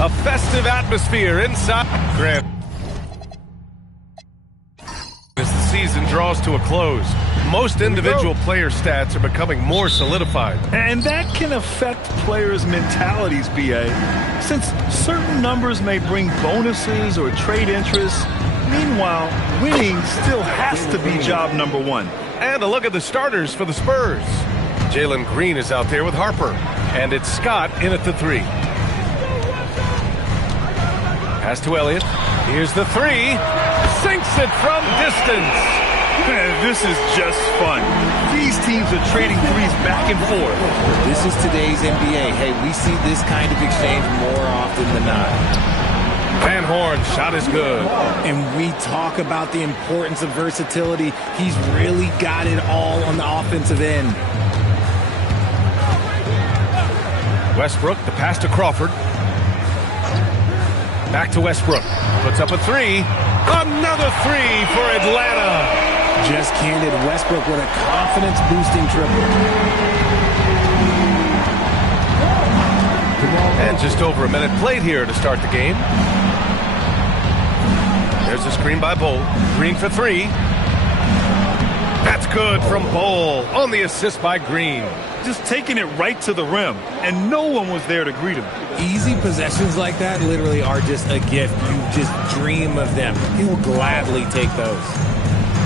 A festive atmosphere inside. Grant. As the season draws to a close, most individual player stats are becoming more solidified. And that can affect players' mentalities, BA, since certain numbers may bring bonuses or trade interests. Meanwhile, winning still has to be job number one. And a look at the starters for the Spurs. Jalen Green is out there with Harper. And it's Scott in at the 3. Pass to Elliott. Here's the 3. Sinks it from distance. Man, this is just fun. These teams are trading threes back and forth. This is today's NBA. Hey, we see this kind of exchange more often than not. Van Horn, shot is good. And we talk about the importance of versatility. He's really got it all on the offensive end. Westbrook, the pass to Crawford. Back to Westbrook. Puts up a 3. Another 3 for Atlanta. Just handed Westbrook with a confidence-boosting triple. And just over a minute played here to start the game. There's a screen by Bol. Green for 3. That's good from Bol on the assist by Green. Just taking it right to the rim, and no one was there to greet him. Easy possessions like that literally are just a gift. You just dream of them. He will gladly take those.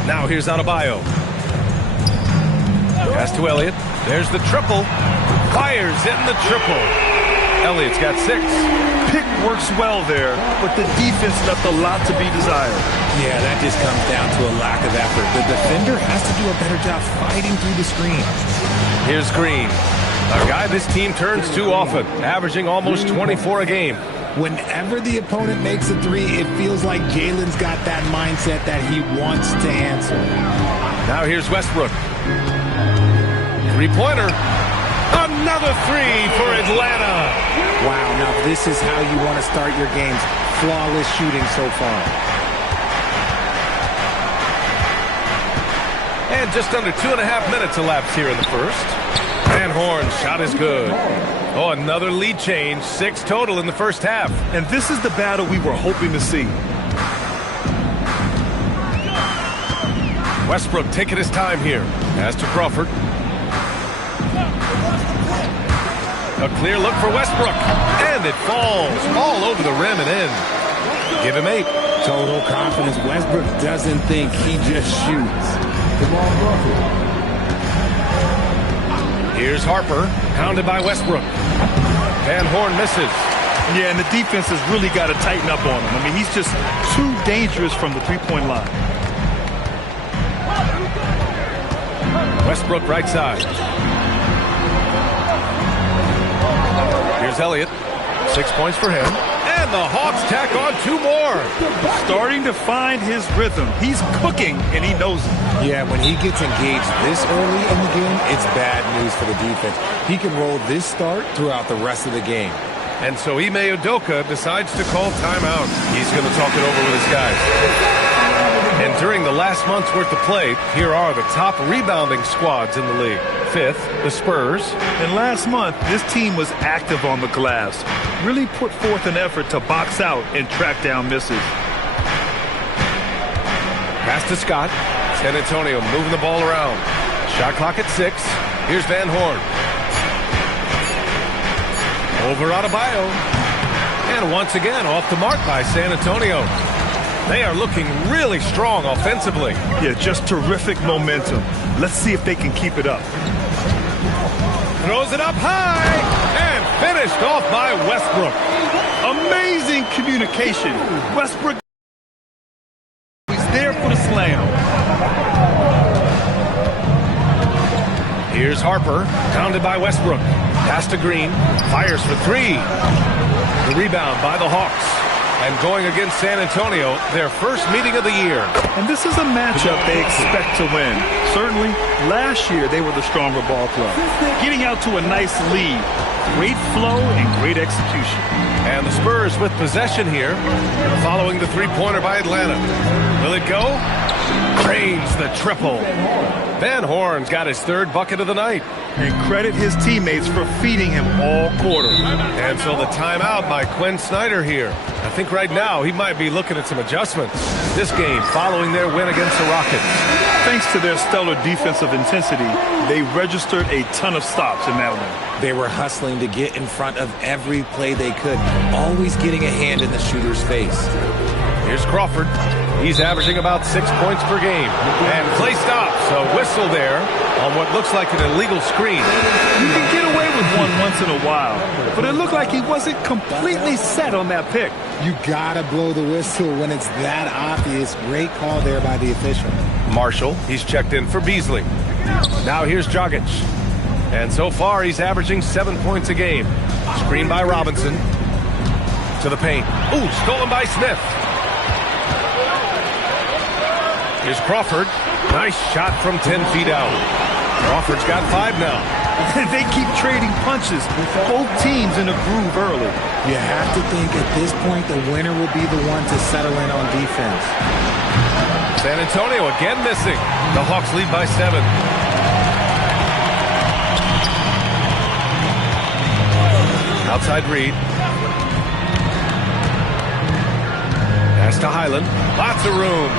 Now here's Adebayo. Pass to Elliott. There's the triple. Fires in the triple. Elliott's got 6. Pick works well there, but the defense left a lot to be desired. Yeah, that just comes down to a lack of effort. The defender has to do a better job fighting through the screen. Here's Green, a guy this team turns to often, averaging almost 24 a game. Whenever the opponent makes a 3, it feels like Jalen's got that mindset that he wants to answer. Now here's Westbrook. 3-pointer. Another 3 for Atlanta. Wow, now this is how you want to start your games. Flawless shooting so far. And just under 2.5 minutes elapsed here in the first. Van Horn's shot is good. Oh, another lead change. 6 total in the first half. And this is the battle we were hoping to see. Westbrook taking his time here. Pass to Crawford. A clear look for Westbrook. And it falls all over the rim and in. Give him 8. Total confidence. Westbrook doesn't think, he just shoots. Here's Harper, pounded by Westbrook. Van Horn misses. Yeah, and the defense has really got to tighten up on him. I mean, he's just too dangerous from the three-point line. Westbrook right side. Here's Elliott. 6 points for him. And the Hawks tack on 2 more. Starting to find his rhythm. He's cooking, and he knows it. Yeah, when he gets engaged this early in the game, it's bad news for the defense. He can roll this start throughout the rest of the game. And so Ime Udoka decides to call timeout. He's going to talk it over with his guys. And during the last month's worth of play, here are the top rebounding squads in the league. 5th, the Spurs. And last month, this team was active on the glass. Really put forth an effort to box out and track down misses. Pass to Scott. San Antonio moving the ball around. Shot clock at 6. Here's Van Horn. Over Adebayo. And once again, off the mark by San Antonio. They are looking really strong offensively. Yeah, just terrific momentum. Let's see if they can keep it up. Throws it up high. And finished off by Westbrook. Amazing communication. Westbrook is there for the slam. Here's Harper, pounded by Westbrook. Pass to Green, fires for 3. The rebound by the Hawks. And going against San Antonio, their first meeting of the year. And this is a matchup they expect to win. Certainly, last year they were the stronger ball club. Getting out to a nice lead. Great flow and great execution. And the Spurs with possession here, following the 3-pointer by Atlanta. Will it go? Drains the triple. Van Horn's got his third bucket of the night. And credit his teammates for feeding him all quarter. And so the timeout by Quinn Snyder here. I think right now he might be looking at some adjustments. This game following their win against the Rockets. Thanks to their stellar defensive intensity, they registered a ton of stops in that one. They were hustling to get in front of every play they could, always getting a hand in the shooter's face. Here's Crawford. He's averaging about 6 points per game. And play stops. A whistle there on what looks like an illegal screen. You can get away with one once in a while, but it looked like he wasn't completely set on that pick. You gotta blow the whistle when it's that obvious. Great call there by the official. Marshall, he's checked in for Beasley. Now here's Dragic. And so far he's averaging 7 points a game. Screen by Robinson. To the paint. Ooh, stolen by Smith. Here's Crawford. Nice shot from 10 feet out. Crawford's got 5 now. They keep trading punches. Both teams in a groove early. You have to think at this point the winner will be the one to settle in on defense. San Antonio again missing. The Hawks lead by 7. Outside Reed. Pass to Highland. Lots of room.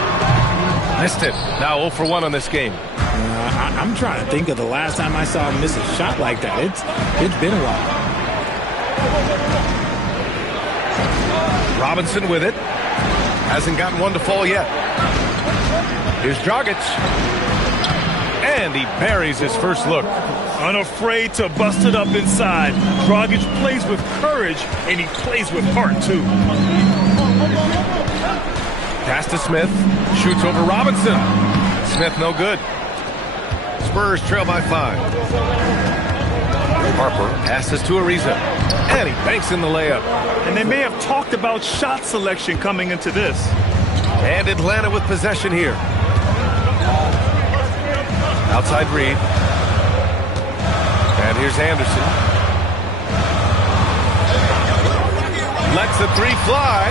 Missed it. Now 0 for 1 on this game. I'm trying to think of the last time I saw him miss a shot like that. It's been a while. Robinson with it. Hasn't gotten one to fall yet. Here's Dragic. And he buries his first look. Unafraid to bust it up inside. Dragic plays with courage, and he plays with heart, too. Pass to Smith. Shoots over Robinson. Smith no good. Spurs trail by 5. Harper passes to Ariza. And he banks in the layup. And they may have talked about shot selection coming into this. And Atlanta with possession here. Outside Reed. And here's Anderson. Lets the 3 fly.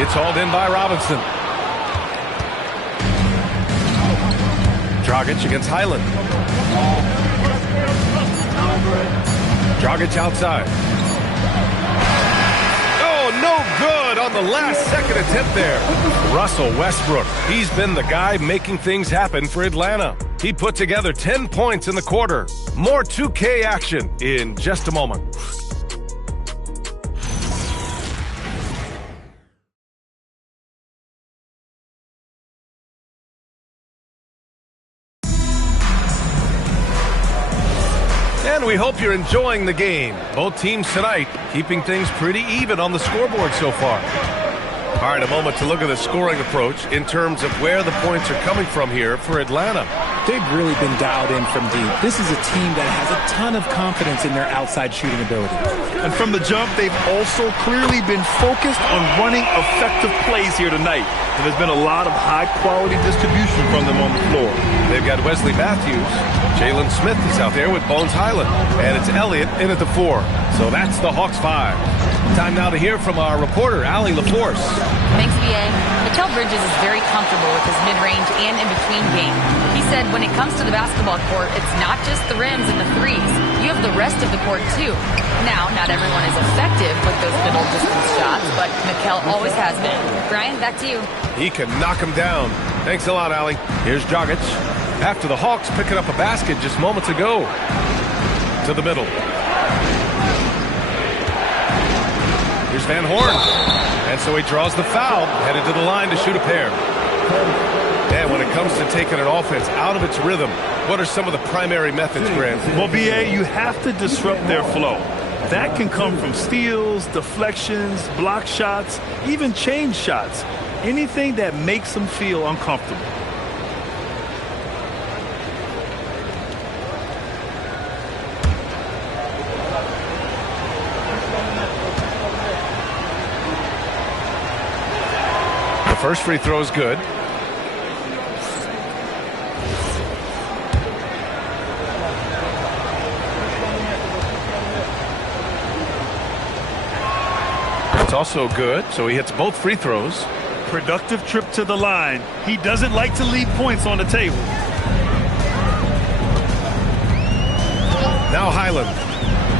It's hauled in by Robinson. Dragic against Highland. Dragic outside. Oh, no good on the last second attempt there. Russell Westbrook. He's been the guy making things happen for Atlanta. He put together 10 points in the quarter. More 2K action in just a moment. And we hope you're enjoying the game. Both teams tonight keeping things pretty even on the scoreboard so far. All right, a moment to look at the scoring approach in terms of where the points are coming from here for Atlanta. They've really been dialed in from deep. This is a team that has a ton of confidence in their outside shooting ability. And from the jump, they've also clearly been focused on running effective plays here tonight. And there's been a lot of high-quality distribution from them on the floor. They've got Wesley Matthews. Jalen Smith is out there with Bones Highland. And it's Elliott in at the 4. So that's the Hawks 5. Time now to hear from our reporter, Allie LaForce. Thanks, B.A. Mikal Bridges is very comfortable with his mid-range and in-between game. He said when it comes to the basketball court, it's not just the rims and the threes. You have the rest of the court, too. Now, not everyone is effective with those middle-distance shots, but Mikal always has been. Brian, back to you. He can knock him down. Thanks a lot, Allie. Here's Dragic. After the Hawks picking up a basket just moments ago. To the middle. Here's Van Horn. And so he draws the foul, headed to the line to shoot a pair. And when it comes to taking an offense out of its rhythm, what are some of the primary methods, Grant? Well, B.A., you have to disrupt their flow. That can come from steals, deflections, block shots, even change shots. Anything that makes them feel uncomfortable. First free throw is good. It's also good, so he hits both free throws. productive trip to the line. He doesn't like to leave points on the table. Now Highland.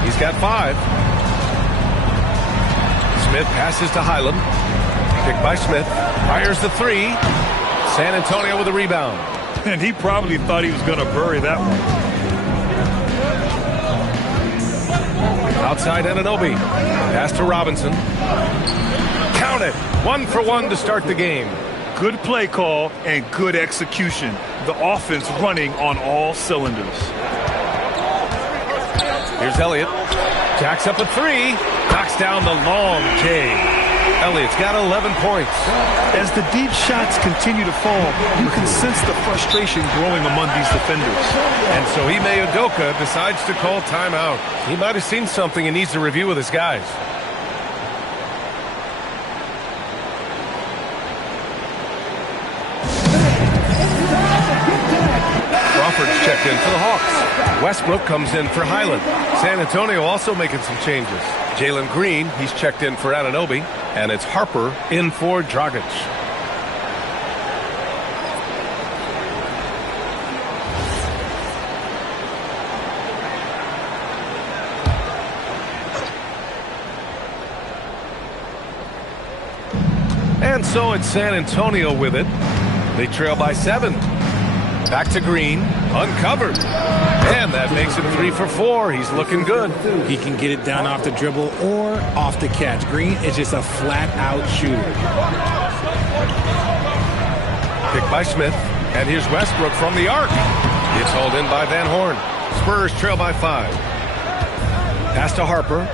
He's got 5. Smith passes to Highland. Picked by Smith. Fires the 3. San Antonio with a rebound. And he probably thought he was going to bury that one. Outside Anunoby. Pass to Robinson. Count it. 1 for 1 to start the game. Good play call and good execution. The offense running on all cylinders. Here's Elliott. Jacks up a 3. Knocks down the long J. Elliott's got 11 points. As the deep shots continue to fall, you can sense the frustration growing among these defenders. And so Ime Udoka decides to call timeout. He might have seen something and needs to review with his guys. Crawford's checked in for the Hawks. Westbrook comes in for Highland. San Antonio also making some changes. Jalen Green, he's checked in for Anunoby. And it's Harper in for Dragic. And so it's San Antonio with it. They trail by 7. Back to Green, uncovered. And that makes him 3 for 4. He's looking good. He can get it down off the dribble or off the catch. Green is just a flat-out shooter. Picked by Smith. And here's Westbrook from the arc. It's hauled in by Van Horn. Spurs trail by 5. Pass to Harper.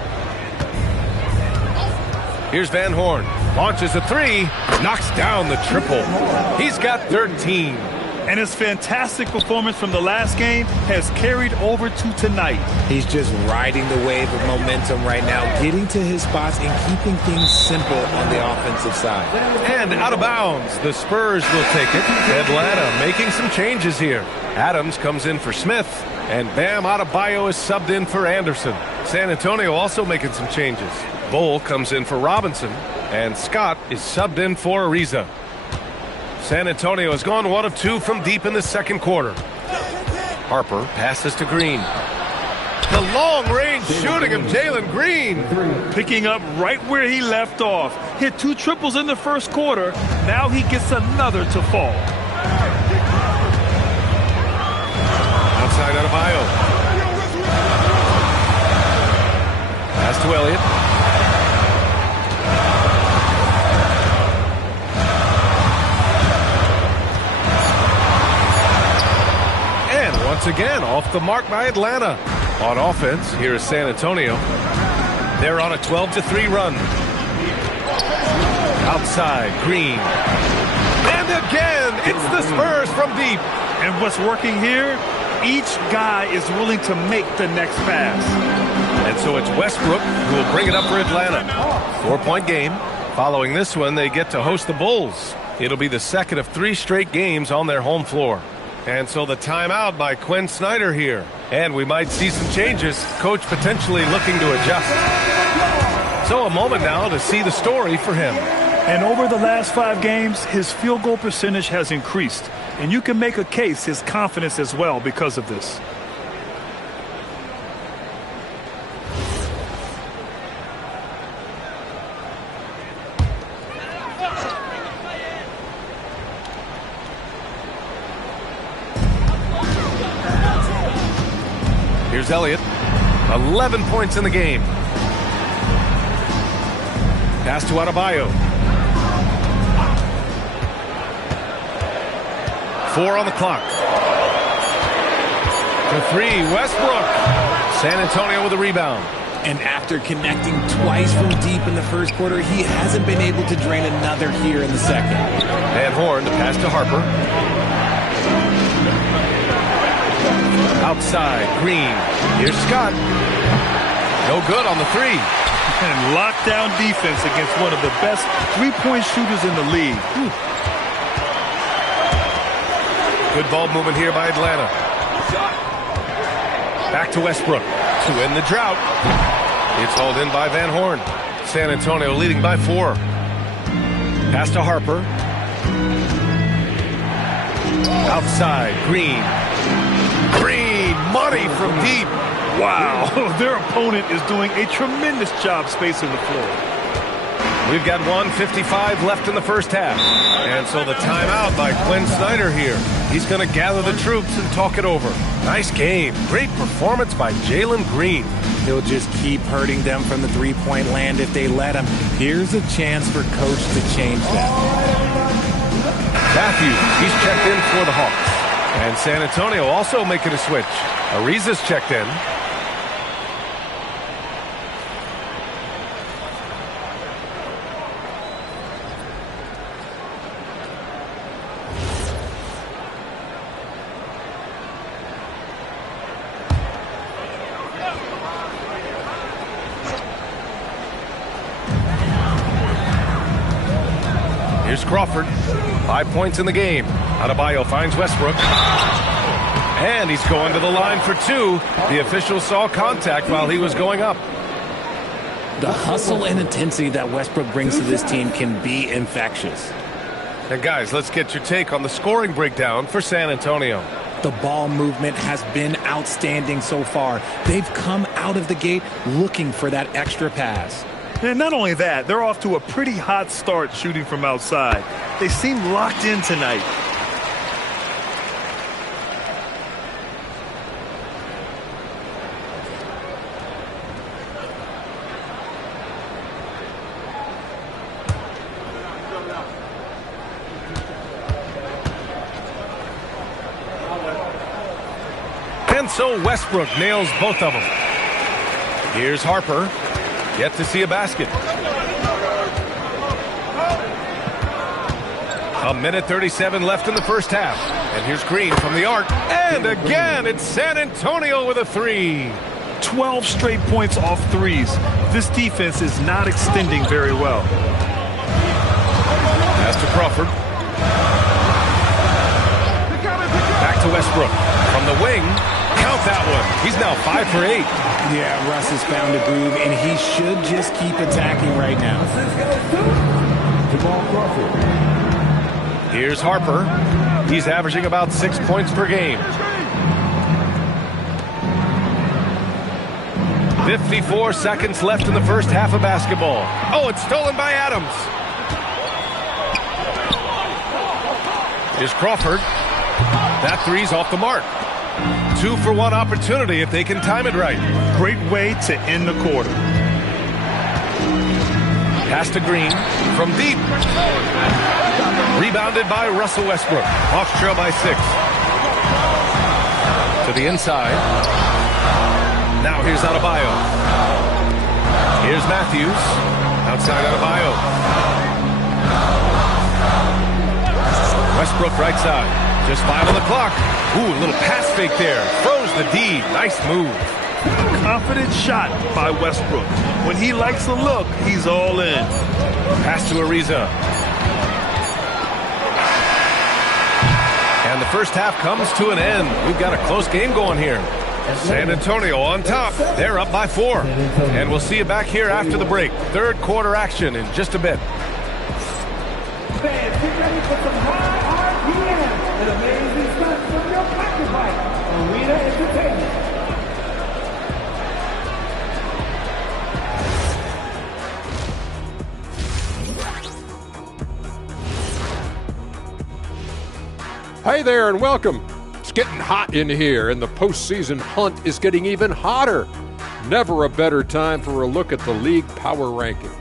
Here's Van Horn. Launches a 3. Knocks down the triple. He's got 13. And his fantastic performance from the last game has carried over to tonight. He's just riding the wave of momentum right now, getting to his spots and keeping things simple on the offensive side. And out of bounds, the Spurs will take it. Atlanta making some changes here. Adams comes in for Smith, and Bam Adebayo is subbed in for Anderson. San Antonio also making some changes. Bull comes in for Robinson, and Scott is subbed in for Ariza. San Antonio has gone 1 of 2 from deep in the second quarter. Harper passes to Green. The long-range shooting of Jalen Green. Picking up right where he left off. Hit 2 triples in the first quarter. Now he gets another to fall. Outside Adebayo. Pass to Elliott. Once again, off the mark by Atlanta. On offense, here is San Antonio. They're on a 12-3 run. Outside, Green. And again, it's the Spurs from deep. And what's working here? Each guy is willing to make the next pass. And so it's Westbrook who will bring it up for Atlanta. 4-point game. Following this one, they get to host the Bulls. It'll be the second of 3 straight games on their home floor. And so the timeout by Quinn Snyder here. And we might see some changes. Coach potentially looking to adjust. So a moment now to see the story for him. And over the last 5 games, his field goal percentage has increased. And you can make a case his confidence as well because of this. Here's Elliott. 11 points in the game. Pass to Adebayo. 4 on the clock. For 3, Westbrook. San Antonio with a rebound. And after connecting twice from deep in the first quarter, he hasn't been able to drain another here in the second. Van Horn to pass to Harper. Outside, Green. Here's Scott. No good on the 3. And lockdown defense against one of the best 3-point shooters in the league. Good ball movement here by Atlanta. Back to Westbrook to end the drought. It's hauled in by Van Horn. San Antonio leading by 4. Pass to Harper. Outside, Green. Green, money from deep. Wow, their opponent is doing a tremendous job spacing the floor. We've got 1:55 left in the first half. And so the timeout by Quinn Snyder here. He's going to gather the troops and talk it over. Nice game. Great performance by Jalen Green. He'll just keep hurting them from the three-point land if they let him. Here's a chance for Coach to change that. Matthews, he's checked in for the Hawks. And San Antonio also making a switch. Ariza's checked in. Here's Crawford. 5 points in the game. Adebayo finds Westbrook. And he's going to the line for two. The official saw contact while he was going up. The hustle and intensity that Westbrook brings to this team can be infectious. And guys, let's get your take on the scoring breakdown for San Antonio. The ball movement has been outstanding so far. They've come out of the gate looking for that extra pass. And not only that, they're off to a pretty hot start shooting from outside. They seem locked in tonight. And so Westbrook nails both of them. Here's Harper. Yet to see a basket. A minute 37 left in the first half. And here's Green from the arc. And again, it's San Antonio with a three. 12 straight points off threes. This defense is not extending very well. Pass to Crawford. Back to Westbrook. From the wing. Count that one. He's now 5 for 8. Yeah, Russ has found a groove, and he should just keep attacking right now. Here's Harper. He's averaging about 6 points per game. 54 seconds left in the first half of basketball. Oh, it's stolen by Adams. Here's Crawford. That three's off the mark. 2-for-1 opportunity if they can time it right. Great way to end the quarter. Pass to Green from deep. Rebounded by Russell Westbrook. Hawks trail by 6. To the inside. Now here's Adebayo. Here's Matthews. Outside Adebayo. Westbrook right side. Just 5 on the clock. Ooh, a little pass fake there. Froze the D. Nice move. Confident shot by Westbrook. When he likes the look, he's all in. Pass to Ariza. And the first half comes to an end. We've got a close game going here. San Antonio on top. They're up by 4. And we'll see you back here after the break. Third quarter action in just a bit. Fans, get ready for some high RPM and amazing stunts from your pocket bike. Arena Entertainment. Hey there and welcome. It's getting hot in here and the postseason hunt is getting even hotter. Never a better time for a look at the league power rankings.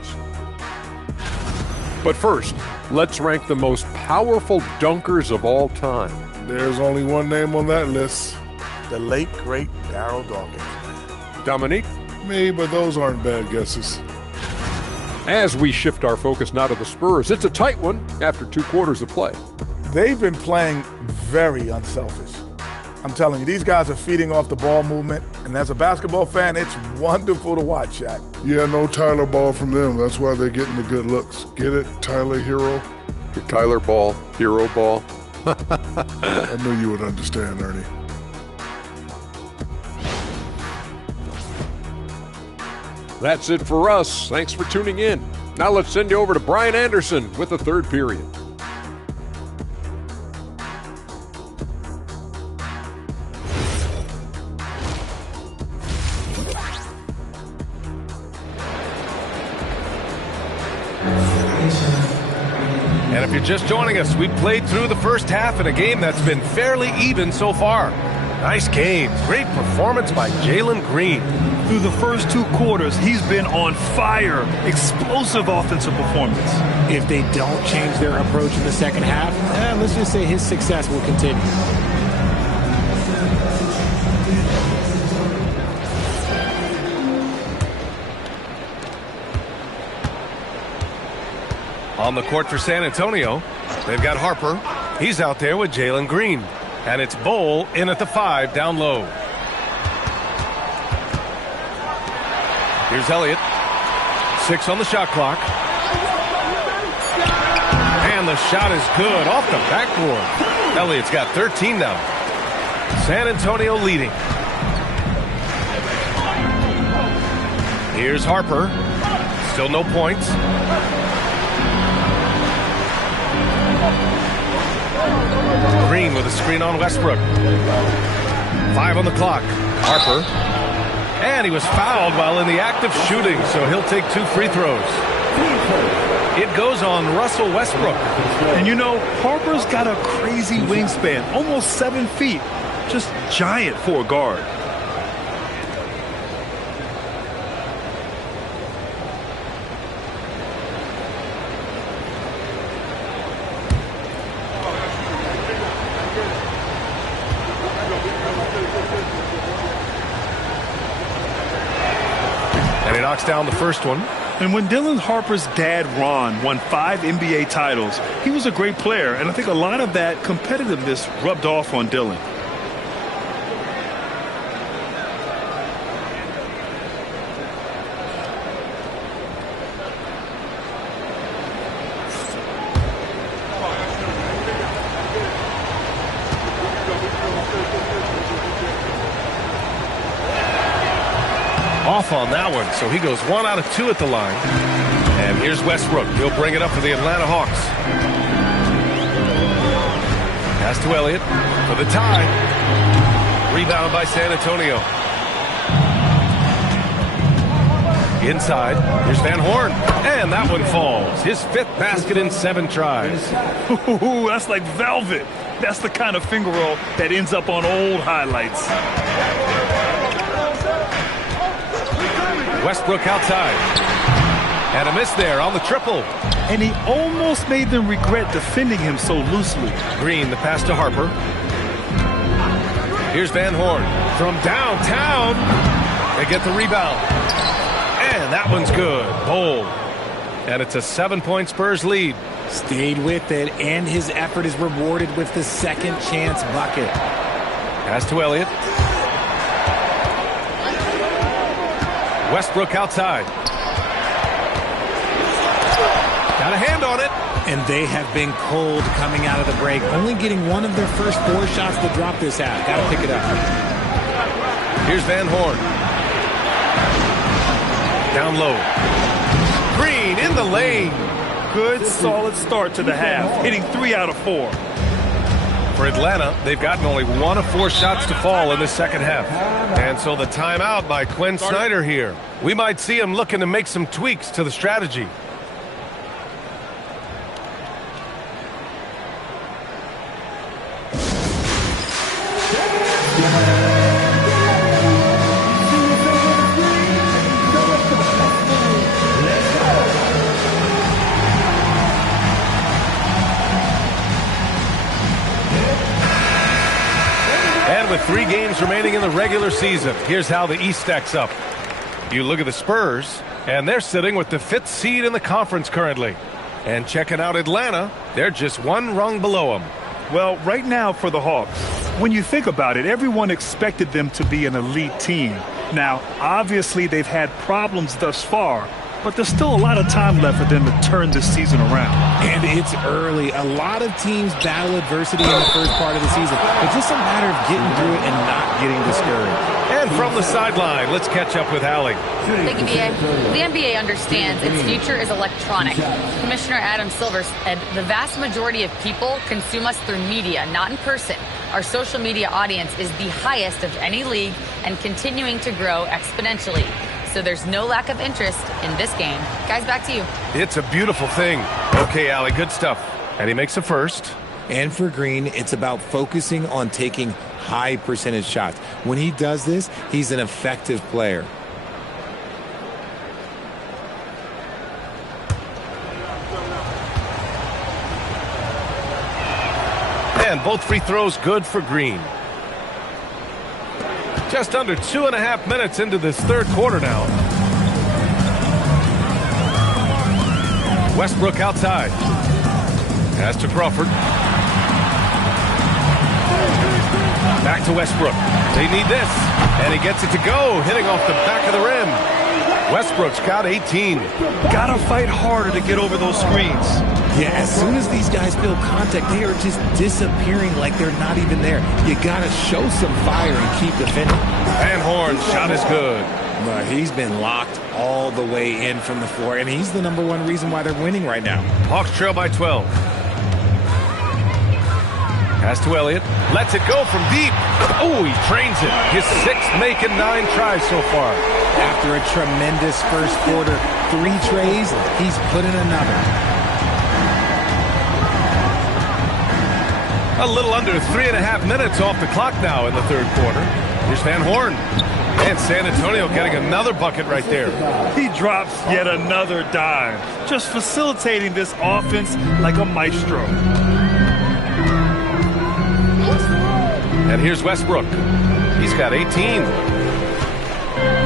But first, let's rank the most powerful dunkers of all time. There's only one name on that list. The late, great Darryl Dawkins. Dominique? Me, but those aren't bad guesses. As we shift our focus now to the Spurs, it's a tight one after 2 quarters of play. They've been playing very unselfish. I'm telling you, these guys are feeding off the ball movement, and as a basketball fan, it's wonderful to watch, Shaq. Yeah, no Tyler Ball from them. That's why they're getting the good looks. Get it, Tyler Hero? Tyler Ball, Hero Ball. I knew you would understand, Ernie. That's it for us. Thanks for tuning in. Now let's send you over to Brian Anderson with the third period. And if you're just joining us, we've played through the first half in a game that's been fairly even so far. Nice game. Great performance by Jalen Green. Through the first 2 quarters, he's been on fire. Explosive offensive performance. If they don't change their approach in the second half, let's just say his success will continue. On the court for San Antonio, they've got Harper. He's out there with Jalen Green. And it's Bowl in at the 5 down low. Here's Elliott. 6 on the shot clock. And the shot is good off the backboard. Elliott's got 13 now. San Antonio leading. Here's Harper. Still no points. Green with a screen on Westbrook. 5 on the clock. Harper. And he was fouled while in the act of shooting, so he'll take 2 free throws. It goes on Russell Westbrook. And you know, Harper's got a crazy wingspan, almost 7 feet. Just giant for a guard. Knocks down the first one. And when Dylan Harper's dad, Ron, won 5 NBA titles, he was a great player, and I think a lot of that competitiveness rubbed off on Dylan. Off on that one, so he goes 1 out of 2 at the line. And here's Westbrook. He'll bring it up for the Atlanta Hawks. Pass to Elliott for the tie. Rebound by San Antonio. Inside, here's Van Horn. And that one falls. His 5th basket in 7 tries. Ooh, that's like velvet. That's the kind of finger roll that ends up on old highlights. Westbrook outside. And a miss there on the triple. And he almost made them regret defending him so loosely. Green, the pass to Harper. Here's Van Horn from downtown. They get the rebound. And that one's good. Bowl. And it's a 7-point Spurs lead. Stayed with it, and his effort is rewarded with the second chance bucket. Pass to Elliott. Westbrook outside. Got a hand on it. And they have been cold coming out of the break. Only getting 1 of their first 4 shots to drop this half. Got to pick it up. Here's Van Horn. Down low. Green in the lane. Good, solid start to the half, hitting 3 out of 4. For Atlanta, they've gotten only 1 of 4 shots to fall in the second half. And so the timeout by Quinn Snyder here. We might see him looking to make some tweaks to the strategy. With 3 games remaining in the regular season, here's how the East stacks up. You look at the Spurs, and they're sitting with the 5th seed in the conference currently. And checking out Atlanta, they're just 1 rung below them. Well, right now for the Hawks, when you think about it, everyone expected them to be an elite team. Now, obviously, they've had problems thus far, but there's still a lot of time left for them to turn this season around. And it's early. A lot of teams battle adversity in the first part of the season. It's just a matter of getting through it and not getting discouraged. And And from the sideline, let's catch up with Allie. Thank you, BA. The NBA understands its future is electronic. Commissioner Adam Silver said the vast majority of people consume us through media, not in person. Our social media audience is the highest of any league and continuing to grow exponentially. So there's no lack of interest in this game. Guys, back to you. It's a beautiful thing. Okay, Allie, good stuff. And he makes a first. And for Green, it's about focusing on taking high percentage shots. When he does this, he's an effective player. And both free throws good for Green. Just under 2.5 minutes into this third quarter now. Westbrook outside. Pass to Crawford. Back to Westbrook. They need this. And he gets it to go, hitting off the back of the rim. Westbrook's got 18. Gotta fight harder to get over those screens. Yeah, as soon as these guys feel contact, they are just disappearing like they're not even there. You gotta show some fire and keep defending. Van Horn's shot is good. But he's been locked all the way in from the floor, and he's the #1 reason why they're winning right now. Hawks trail by 12. Pass to Elliott. Lets it go from deep. Oh, he trains it. His 6th make in 9 tries so far. After a tremendous first quarter, 3 trays, he's put in another. A little under 3.5 minutes off the clock now in the third quarter. Here's Van Horn. And San Antonio getting another bucket right there. He drops yet another dime, just facilitating this offense like a maestro. And here's Westbrook. He's got 18.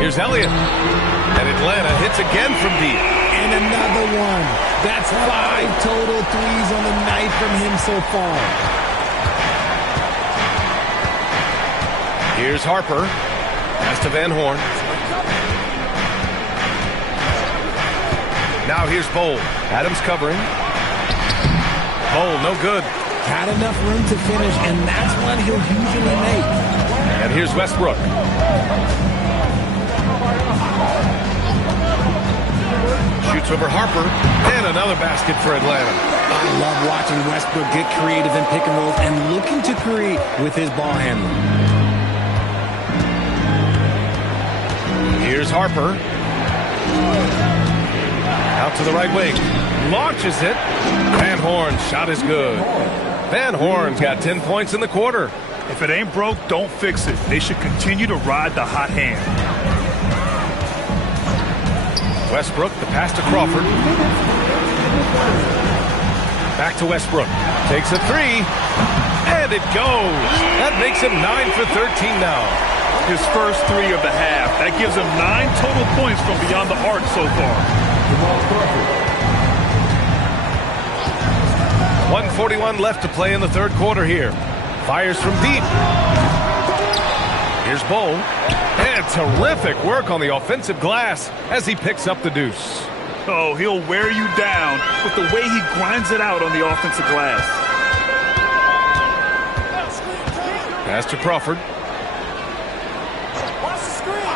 Here's Elliott. And Atlanta hits again from deep. And another one. That's 5 total threes on the night from him so far. Here's Harper. Pass to Van Horn. Now here's Bowl. Adams covering. Bowl, no good. Had enough room to finish, and that's one he'll usually make. And here's Westbrook. Shoots over Harper. And another basket for Atlanta. I love watching Westbrook get creative in pick and rolls and looking to create with his ball handling. Here's Harper. Out to the right wing. Launches it. Van Horn's shot is good. Van Horn's got 10 points in the quarter. If it ain't broke, don't fix it. They should continue to ride the hot hand. Westbrook, the pass to Crawford. Back to Westbrook. Takes a 3. And it goes. That makes him 9 for 13 now. His first 3 of the half. That gives him 9 total points from beyond the arc so far. 1:41 left to play in the third quarter here. Fires from deep. Here's Bowl. And terrific work on the offensive glass as he picks up the deuce. Oh, he'll wear you down with the way he grinds it out on the offensive glass. Pass to Crawford.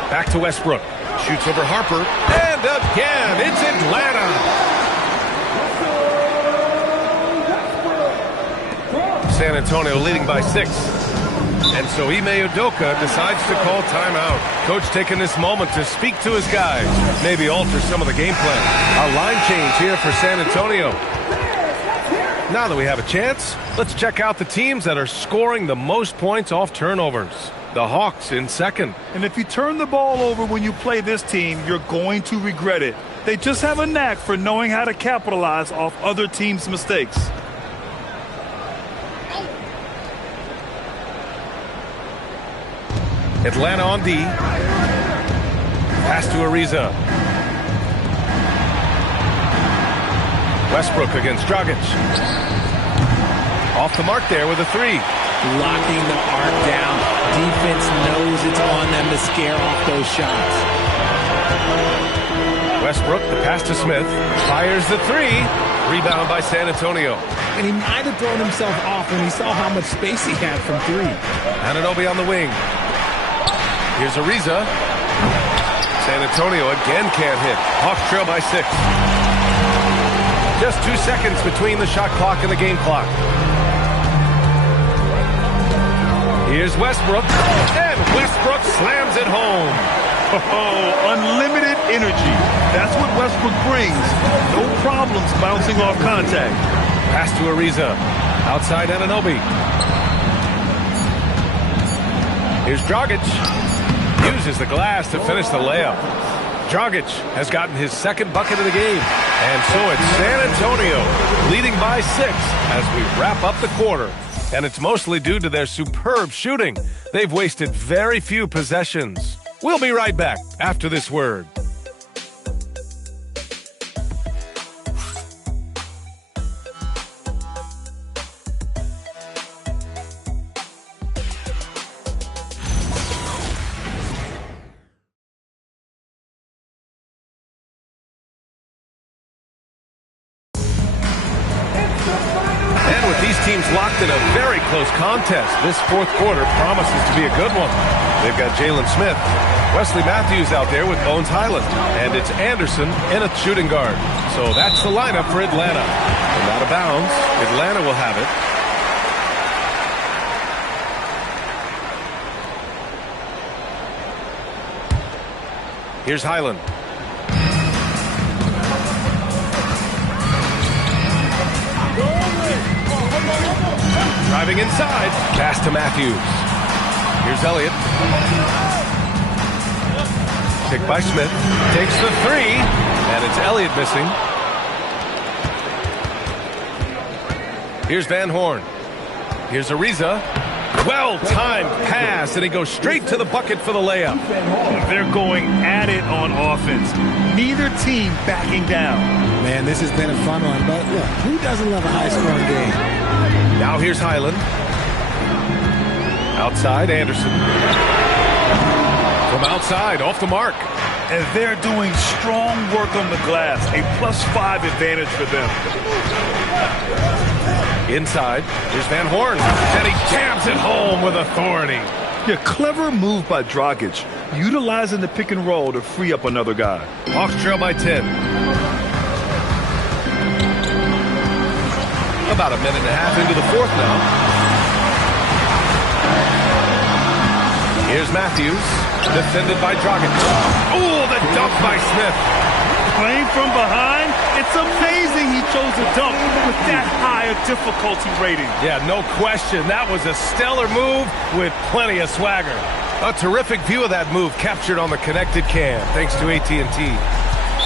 Back to Westbrook. Shoots over Harper. And again, it's Atlanta. San Antonio leading by 6. And so Ime Udoka decides to call timeout. Coach taking this moment to speak to his guys. Maybe alter some of the game plan. A line change here for San Antonio. Now that we have a chance, let's check out the teams that are scoring the most points off turnovers. The Hawks in second. And if you turn the ball over when you play this team, you're going to regret it. They just have a knack for knowing how to capitalize off other teams' mistakes. Atlanta on D. Pass to Ariza. Westbrook against Dragic. Off the mark there with a 3. Locking the arc down. Defense knows it's on them to scare off those shots. Westbrook, the pass to Smith. Fires the 3. Rebound by San Antonio. And he might have thrown himself off when he saw how much space he had from 3. Anunoby on the wing. Here's Ariza. San Antonio again can't hit. Hawks trail by 6. Just 2 seconds between the shot clock and the game clock. Here's Westbrook, and Westbrook slams it home. Oh, unlimited energy. That's what Westbrook brings. No problems bouncing off contact. Pass to Ariza. Outside Anunoby. Here's Dragic. Uses the glass to finish the layup. Dragic has gotten his second bucket of the game. And so it's San Antonio leading by 6 as we wrap up the quarter. And it's mostly due to their superb shooting. They've wasted very few possessions. We'll be right back after this word. Teams locked in a very close contest. This fourth quarter promises to be a good one. They've got Jalen Smith, Wesley Matthews out there with Bones Highland, and it's Anderson in a shooting guard. So that's the lineup for Atlanta. And out of bounds, Atlanta will have it. Here's Highland. Driving inside. Pass to Matthews. Here's Elliott. Picked by Smith. Takes the 3. And it's Elliott missing. Here's Van Horn. Here's Ariza. Well-timed pass, and he goes straight to the bucket for the layup. They're going at it on offense. Neither team backing down. Man, this has been a fun one, but look, who doesn't love a high-scoring game? Now here's Highland. Outside, Anderson. From outside, off the mark. And they're doing strong work on the glass. A +5 advantage for them. Inside, here's Van Horn. And he jams it home with authority. Yeah, clever move by Dragic, utilizing the pick and roll to free up another guy. Hawks trail by 10. About a minute and a half into the fourth now. Here's Matthews, defended by Dragic. Oh, the dunk by Smith. Playing from behind, it's amazing he chose a dunk with that high a difficulty rating. Yeah, no question. That was a stellar move with plenty of swagger. A terrific view of that move captured on the connected cam, thanks to AT&T.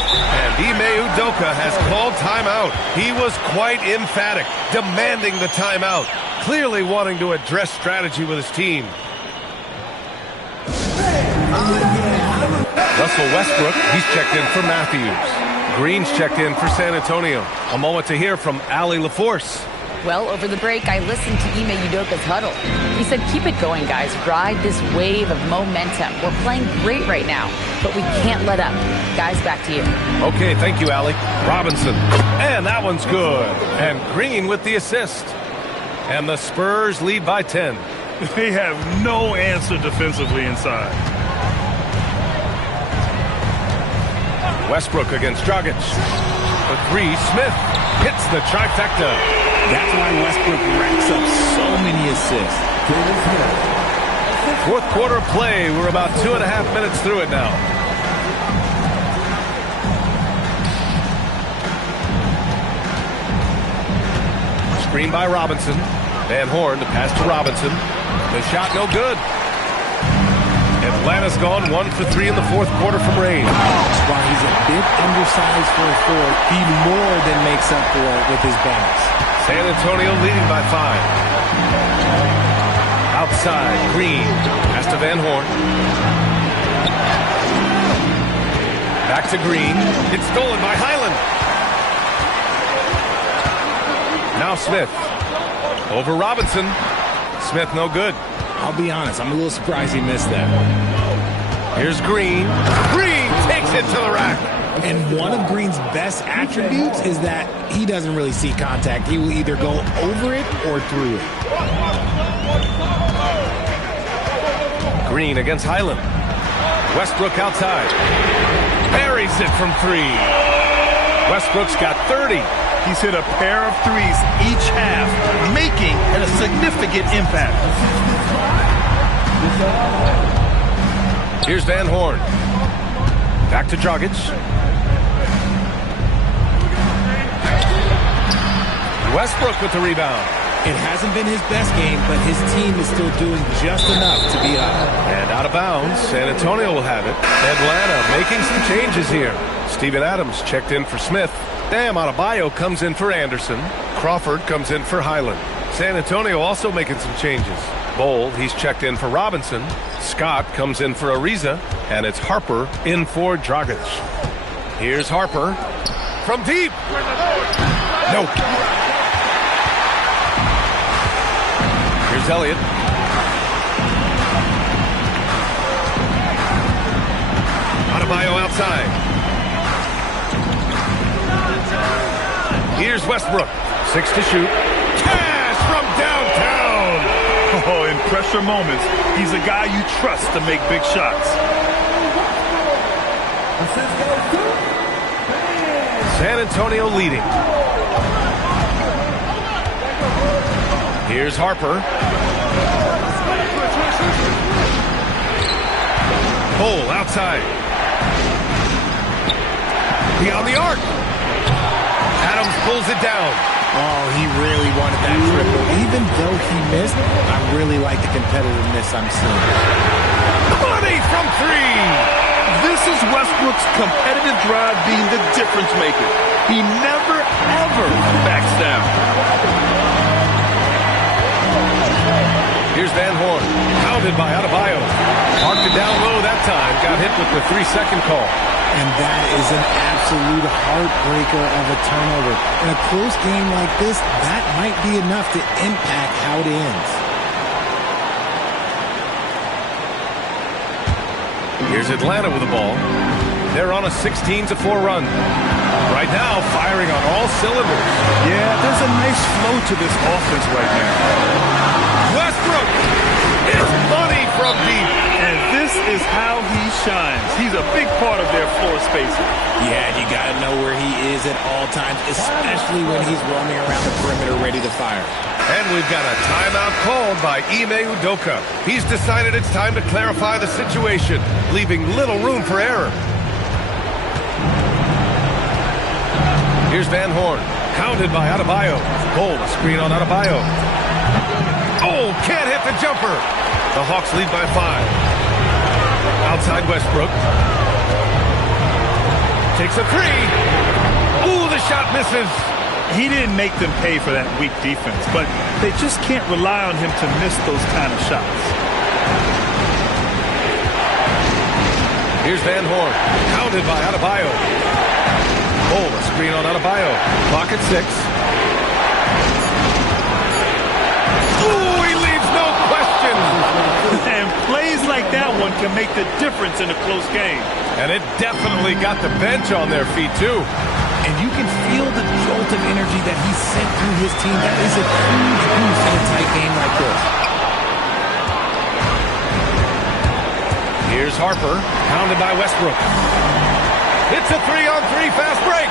And Ime Udoka has called timeout. He was quite emphatic, demanding the timeout, clearly wanting to address strategy with his team. Russell Westbrook, he's checked in for Matthews. Green's checked in for San Antonio. A moment to hear from Allie LaForce. Well, over the break, I listened to Ime Udoka's huddle. He said, keep it going, guys. Ride this wave of momentum. We're playing great right now, but we can't let up. Guys, back to you. Okay, thank you, Allie. Robinson. And that one's good. And Green with the assist. And the Spurs lead by 10. They have no answer defensively inside. Westbrook against Dragic. The 3, Smith hits the trifecta. That's why Westbrook racks up so many assists. Fourth quarter play. We're about 2.5 minutes through it now. Screen by Robinson. Van Horn, the pass to Robinson. The shot no good. Atlanta's gone 1 for 3 in the fourth quarter from range. While he's a bit undersized for a forward, he more than makes up for it with his bounce. San Antonio leading by 5. Outside, Green. Pass to Van Horn. Back to Green. It's stolen by Highland. Now Smith. Over Robinson. Smith no good. I'll be honest, I'm a little surprised he missed that. Here's Green. Green takes it to the rack. And one of Green's best attributes is that he doesn't really see contact. He will either go over it or through it. Green against Highland. Westbrook outside. Buries it from 3. Westbrook's got 30. He's hit a pair of threes each half, making a significant impact. Here's Van Horn. Back to Dragic. Westbrook with the rebound. It hasn't been his best game, but his team is still doing just enough to be up. And out of bounds, San Antonio will have it. Atlanta making some changes here. Steven Adams checked in for Smith. Bam Adebayo comes in for Anderson. Crawford comes in for Highland. San Antonio also making some changes. Bold, he's checked in for Robinson. Scott comes in for Ariza. And it's Harper in for Dragic. Here's Harper from deep. Nope. Here's Elliott. Adebayo outside. Here's Westbrook. 6 to shoot. Cash from downtown. Oh, in pressure moments, he's a guy you trust to make big shots. San Antonio leading. Here's Harper. Cole outside. Beyond the arc. Adams pulls it down. Oh, he really wanted that triple. Even though he missed, I really like the competitiveness I'm seeing. 20 from 3. This is Westbrook's competitive drive being the difference maker. He never, ever backs down. Here's Van Horn. Pounded by Adebayo. Marked it down low that time. Got hit with the 3-second call. And that is an absolute heartbreaker of a turnover. In a close game like this, that might be enough to impact how it ends. Here's Atlanta with the ball. They're on a 16-4 run. Right now, firing on all cylinders. Yeah, there's a nice flow to this offense right now. Westbrook! It's money from deep. And this is how he shines. He's a big part of their floor spacing. Yeah, you got to know where he is at all times, especially when he's roaming around the perimeter ready to fire. And we've got a timeout called by Ime Udoka. He's decided it's time to clarify the situation, leaving little room for error. Here's Van Horn, hounded by Adebayo. Goal, a screen on Adebayo. Oh, can't hit the jumper. The Hawks lead by 5. Outside Westbrook. Takes a 3. Ooh, the shot misses. He didn't make them pay for that weak defense, but they just can't rely on him to miss those kind of shots. Here's Van Horn, hounded by Adebayo. Oh, a screen on Adebayo. Clock at 6. Ooh, he leaves no question. And plays like that one can make the difference in a close game. And it definitely got the bench on their feet, too. And you can feel the jolt of energy that he sent through his team. That is a huge boost in a tight game like this. Here's Harper, pounded by Westbrook. It's a 3-on-3 fast break.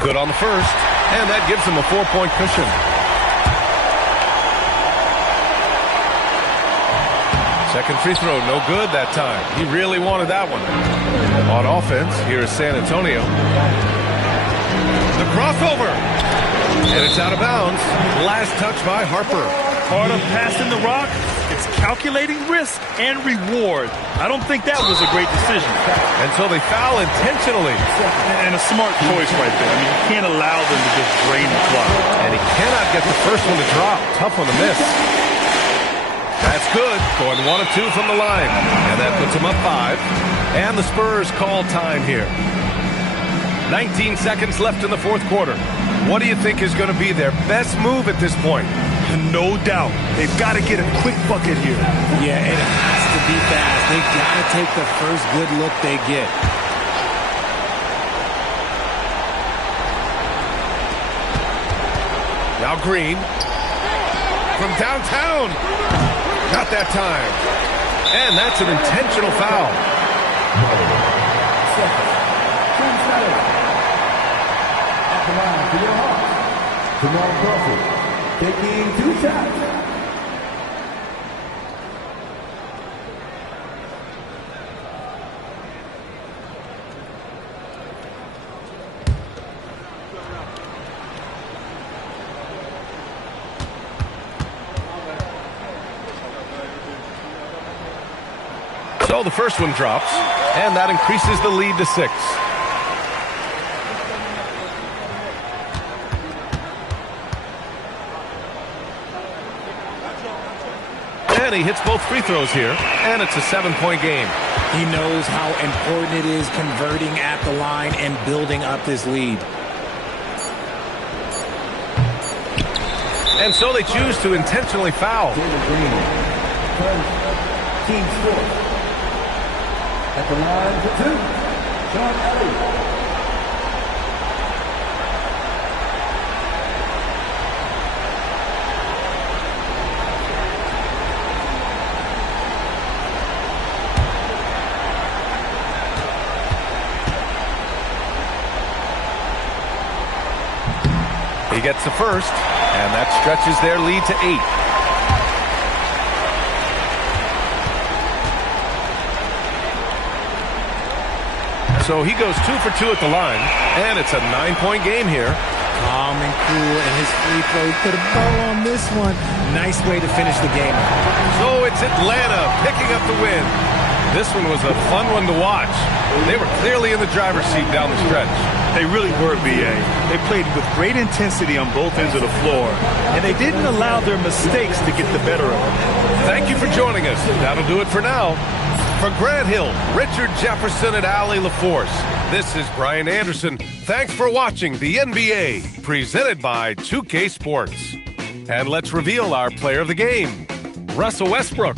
Good on the first, and that gives him a 4-point cushion. Second free throw, no good that time. He really wanted that one. On offense, here is San Antonio. The crossover, and it's out of bounds. Last touch by Harper. Part of passing the rock, it's calculating risk and reward. I don't think that was a great decision. And so they foul intentionally. And a smart choice right there. I mean, you can't allow them to just drain the clock. And he cannot get the first one to drop. Tough one to miss. That's good. Going 1 of 2 from the line. And that puts him up 5. And the Spurs call time here. 19 seconds left in the fourth quarter. What do you think is going to be their best move at this point? No doubt. They've got to get a quick bucket here. Yeah, it has to be fast. They've got to take the first good look they get. Now Green. From downtown. Not that time. And that's an intentional foul. At the line for your Hawks, Jamal Crawford taking 2 shots. So the first one drops, and that increases the lead to 6. And he hits both free throws here, and it's a 7-point game. He knows how important it is converting at the line and building up this lead. And so they choose to intentionally foul. Team score. At the line for 2, Sean Elliott. He gets the first, and that stretches their lead to 8. So he goes 2 for 2 at the line, and it's a 9-point game here. Calm and cool, and his free throw put a bow on this one. Nice way to finish the game. So it's Atlanta picking up the win. This one was a fun one to watch. They were clearly in the driver's seat down the stretch. They really were, B.A. They played with great intensity on both ends of the floor, and they didn't allow their mistakes to get the better of them. Thank you for joining us. That'll do it for now. For Grant Hill, Richard Jefferson, and Allie LaForce, this is Brian Anderson. Thanks for watching the NBA, presented by 2K Sports. And let's reveal our player of the game, Russell Westbrook.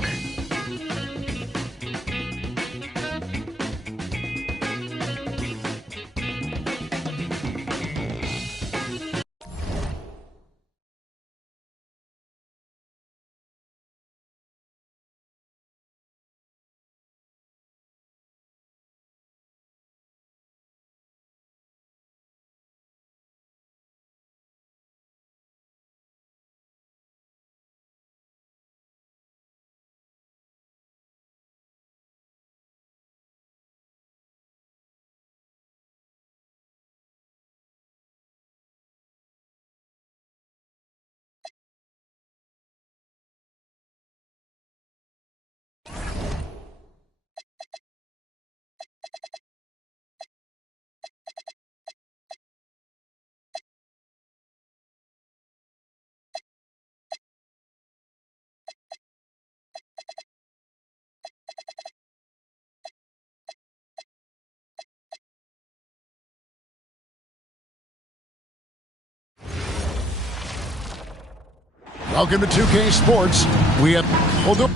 Welcome to 2K Sports. We have... Of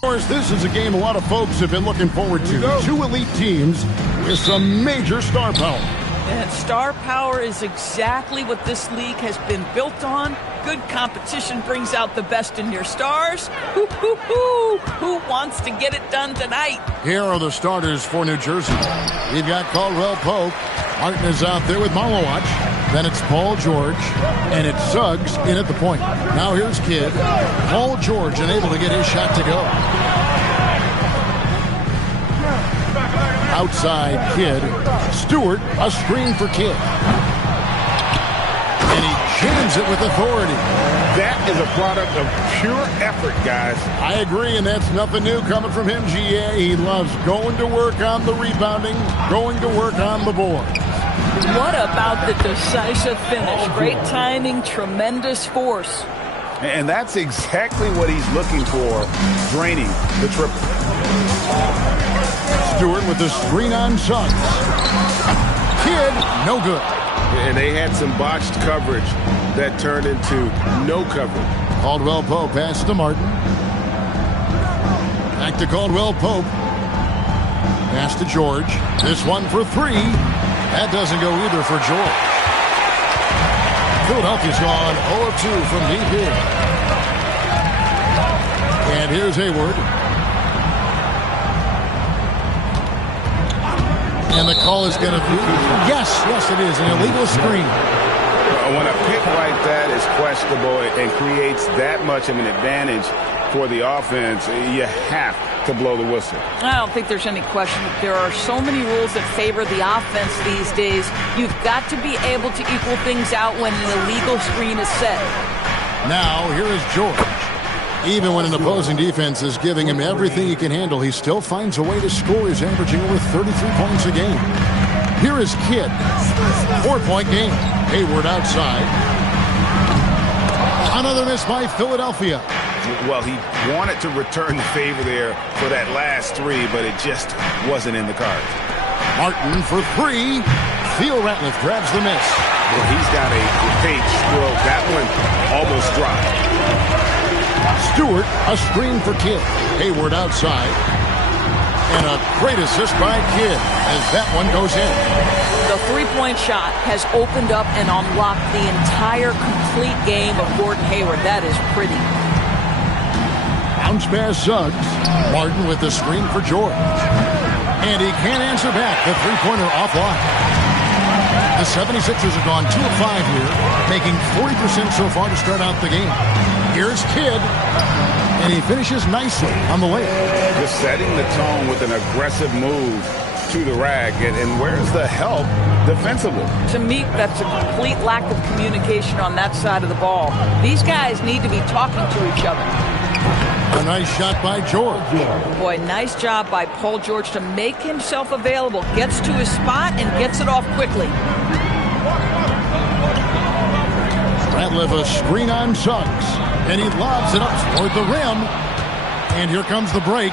course, this is a game a lot of folks have been looking forward to. 2 elite teams with some major star power. And star power is exactly what this league has been built on. Good competition brings out the best in your stars. Who wants to get it done tonight? Here are the starters for New Jersey. We've got Caldwell Pope. Martin is out there with Malowach. Then it's Paul George, and it's Suggs in at the point. Now here's Kidd. Paul George unable to get his shot to go. Outside Kidd. Stewart, a screen for Kidd. And he jams it with authority. That is a product of pure effort, guys. I agree, and that's nothing new coming from him, GA. He loves going to work on the rebounding, going to work on the board. What about the decisive finish? Great timing, tremendous force. And that's exactly what he's looking for, draining the triple. Stewart with the screen on Suggs. Kidd, no good. And they had some botched coverage that turned into no coverage. Caldwell Pope pass to Martin. Back to Caldwell Pope. Pass to George. This one for three. That doesn't go either for George. Philadelphia's gone 0 of 2 from deep here. And here's Hayward. And the call is going to be, yes, it is, an illegal screen. When a pick like that is questionable and creates that much of an advantage for the offense, you have to blow the whistle. I don't think there's any question. There are so many rules that favor the offense these days. You've got to be able to equal things out when an illegal screen is set. Now, here is George. Even when an opposing defense is giving him everything he can handle, he still finds a way to score. He's averaging over 33 points a game. Here is Kidd. 4-point game. Hayward outside. Another miss by Philadelphia. Well, he wanted to return the favor there for that last three, but it just wasn't in the cards. Martin for three. Theo Ratliff grabs the miss. Well, he's got a page stroke. That one almost dropped. Stewart, a screen for Kidd. Hayward outside. And a great assist by Kidd as that one goes in. The three-point shot has opened up and unlocked the entire complete game of Gordon Hayward. That is pretty. Bounce pass Suggs. Martin with the screen for George. And he can't answer back. The three-pointer offline. The 76ers have gone 2 of 5 here, making 40% so far to start out the game. Here's Kidd, and he finishes nicely on the layup. Just setting the tone with an aggressive move to the rack, and where's the help defensively? To me, that's a complete lack of communication on that side of the ball. These guys need to be talking to each other. A nice shot by George. Boy, nice job by Paul George to make himself available. Gets to his spot and gets it off quickly. Ratliff a screen on Suggs. And he lobs it up toward the rim. And here comes the break.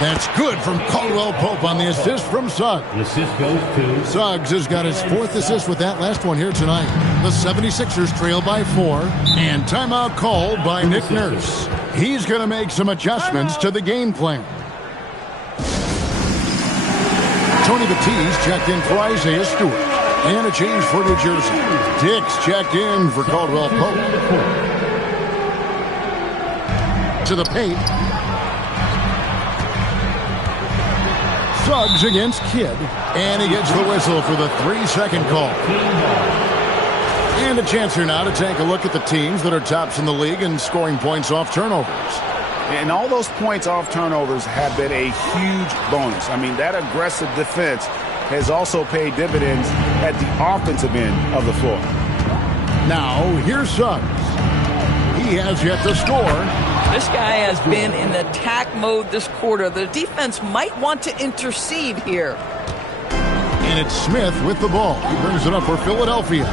That's good from Caldwell Pope on the assist from Suggs. The assist goes to Suggs has got his 4th assist with that last one here tonight. The 76ers trail by 4. And timeout called by Nick Nurse. He's going to make some adjustments to the game plan. Tony Batiste checked in for Isaiah Stewart. And a change for New Jersey. Dix checked in for Caldwell Pope. To the paint. Suggs against Kidd. And he gets the whistle for the 3-second call. And a chance here now to take a look at the teams that are tops in the league in scoring points off turnovers. And all those points off turnovers have been a huge bonus. I mean, that aggressive defense has also paid dividends at the offensive end of the floor. Now, here's Suggs. He has yet to score. This guy has been in attack mode this quarter. The defense might want to intercede here. And it's Smith with the ball. He brings it up for Philadelphia.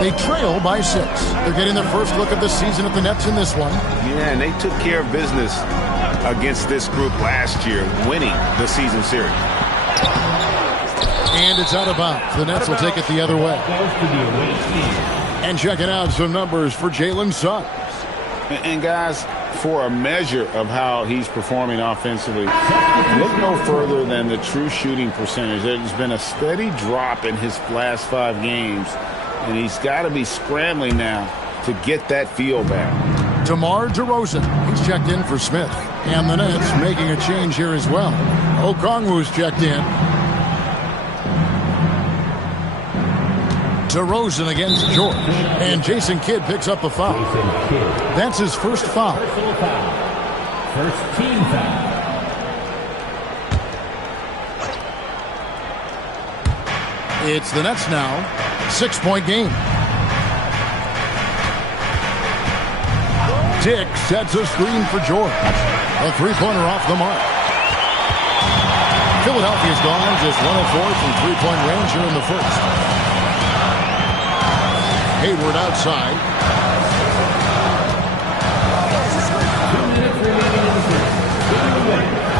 They trail by 6. They're getting their first look of the season at the Nets in this one. Yeah, and they took care of business against this group last year, winning the season series. And it's out of bounds. The Nets will take it the other way. And checking out some numbers for Jalen Suggs. And guys, for a measure of how he's performing offensively, look no further than the true shooting percentage. There's been a steady drop in his last 5 games, and he's got to be scrambling now to get that feel back. DeMar DeRozan, he's checked in for Smith. And the Nets making a change here as well. Okongwu's checked in. DeRozan against George. And Jason Kidd picks up a foul. That's his first foul. First team foul. It's the Nets now. 6-point game. Dick sets a screen for George. A 3-pointer off the mark. Philadelphia's gone just 1 of 4 from 3-point range here in the first. Hayward outside.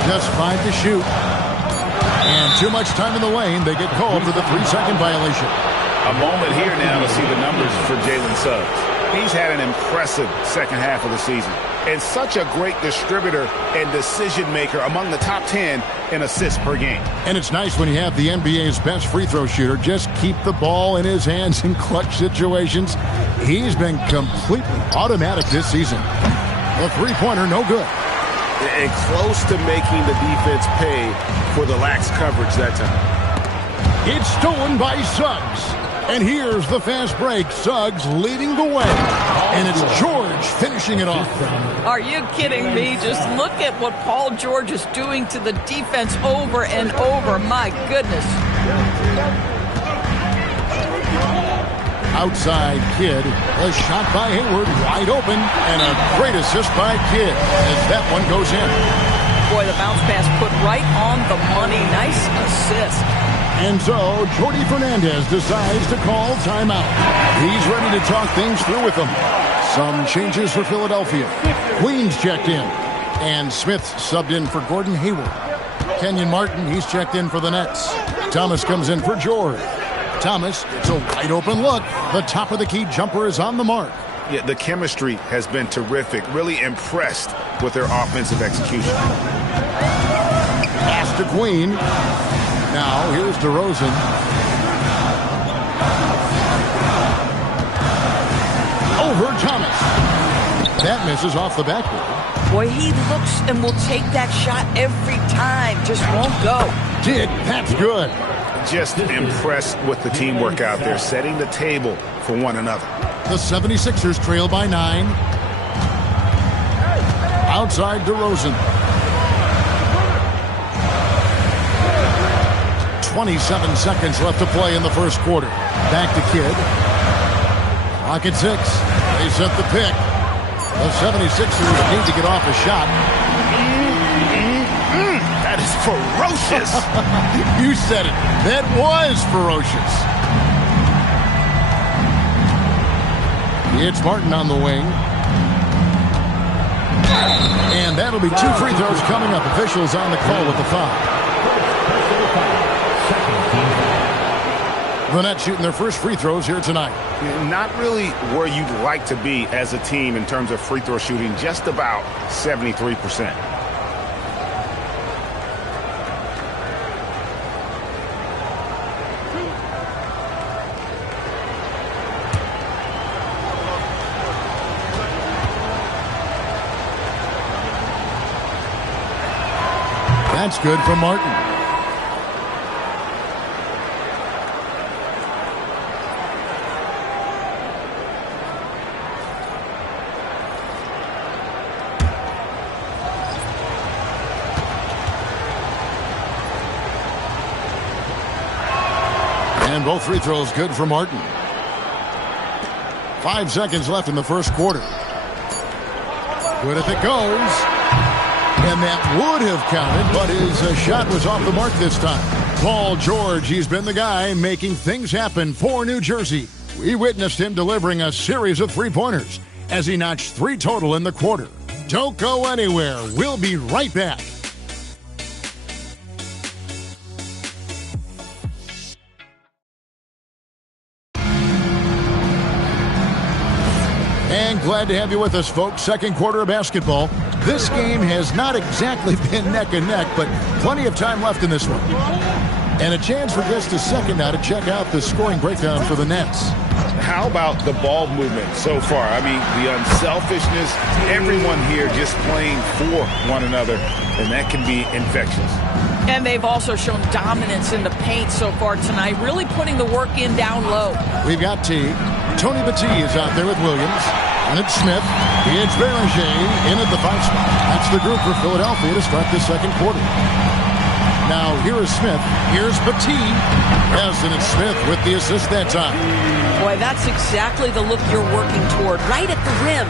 Just 5 to shoot. And too much time in the lane. They get called for the 3-second violation. A moment here now to see the numbers for Jalen Suggs. He's had an impressive second half of the season and such a great distributor and decision maker among the top 10 in assists per game. And it's nice when you have the NBA's best free throw shooter just keep the ball in his hands in clutch situations. He's been completely automatic this season. The three-pointer, no good. And close to making the defense pay for the lax coverage that time. It's stolen by Suggs. And here's the fast break. Suggs leading the way. And it's George finishing it off. Are you kidding me? Just look at what Paul George is doing to the defense over and over. My goodness. Outside Kidd. A shot by Hayward. Wide open. And a great assist by Kidd as that one goes in. Boy, the bounce pass put right on the money. Nice assist. And so, Jordy Fernandez decides to call timeout. He's ready to talk things through with them. Some changes for Philadelphia. Queens checked in. And Smith subbed in for Gordon Hayward. Kenyon Martin, he's checked in for the Nets. Thomas comes in for George. Thomas, it's a wide open look. The top of the key jumper is on the mark. Yeah, the chemistry has been terrific. Really impressed with their offensive execution. Pass to Queen. Now, here's DeRozan. Over Thomas. That misses off the backboard. Boy, he looks and will take that shot every time. Just won't go. That's good. Just impressed with the teamwork out there, setting the table for one another. The 76ers trail by 9. Outside DeRozan. 27 seconds left to play in the first quarter. Back to Kidd. Clock at 6. They set the pick. The 76ers need to get off a shot. That is ferocious. You said it. That was ferocious. It's Martin on the wing. And that'll be 2 free throws coming up. Officials on the call with the foul. The Nets shooting their first free throws here tonight. Not really where you'd like to be as a team in terms of free throw shooting, just about 73%. That's good from Martin. And both free throws good for Martin. 5 seconds left in the first quarter. Good if it goes. And that would have counted, but his shot was off the mark this time. Paul George, he's been the guy making things happen for New Jersey. We witnessed him delivering a series of three-pointers as he notched 3 total in the quarter. Don't go anywhere. We'll be right back. And glad to have you with us, folks. Second quarter of basketball. This game has not exactly been neck and neck, but plenty of time left in this one. And a chance for just a second now to check out the scoring breakdown for the Nets. How about the ball movement so far? I mean, the unselfishness, everyone here just playing for one another, and that can be infectious. And they've also shown dominance in the paint so far tonight, really putting the work in down low. We've got T. Tony Battie is out there with Williams. And it's Smith. It's Beranger in at the 5 spot. That's the group for Philadelphia to start the second quarter. Now, here is Smith. Here's Battie. Yes, and it's Smith with the assist that time. Boy, that's exactly the look you're working toward, right at the rim.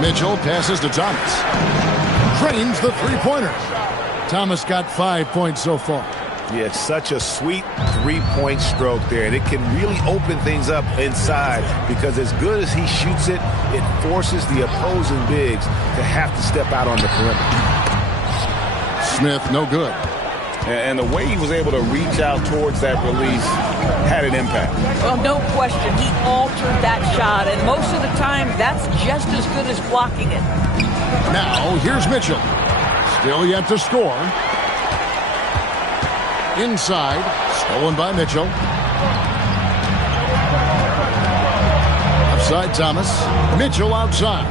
Mitchell passes to Thomas. Drains the three-pointer. Thomas got 5 points so far. Yeah, it's such a sweet three-point stroke there, and it can really open things up inside because as good as he shoots it, it forces the opposing bigs to have to step out on the perimeter. Smith, no good. And the way he was able to reach out towards that release had an impact. Well, no question. He altered that shot, and most of the time, that's just as good as blocking it. Now, here's Mitchell. Still yet to score. Inside, stolen by Mitchell. Outside Thomas. Mitchell outside.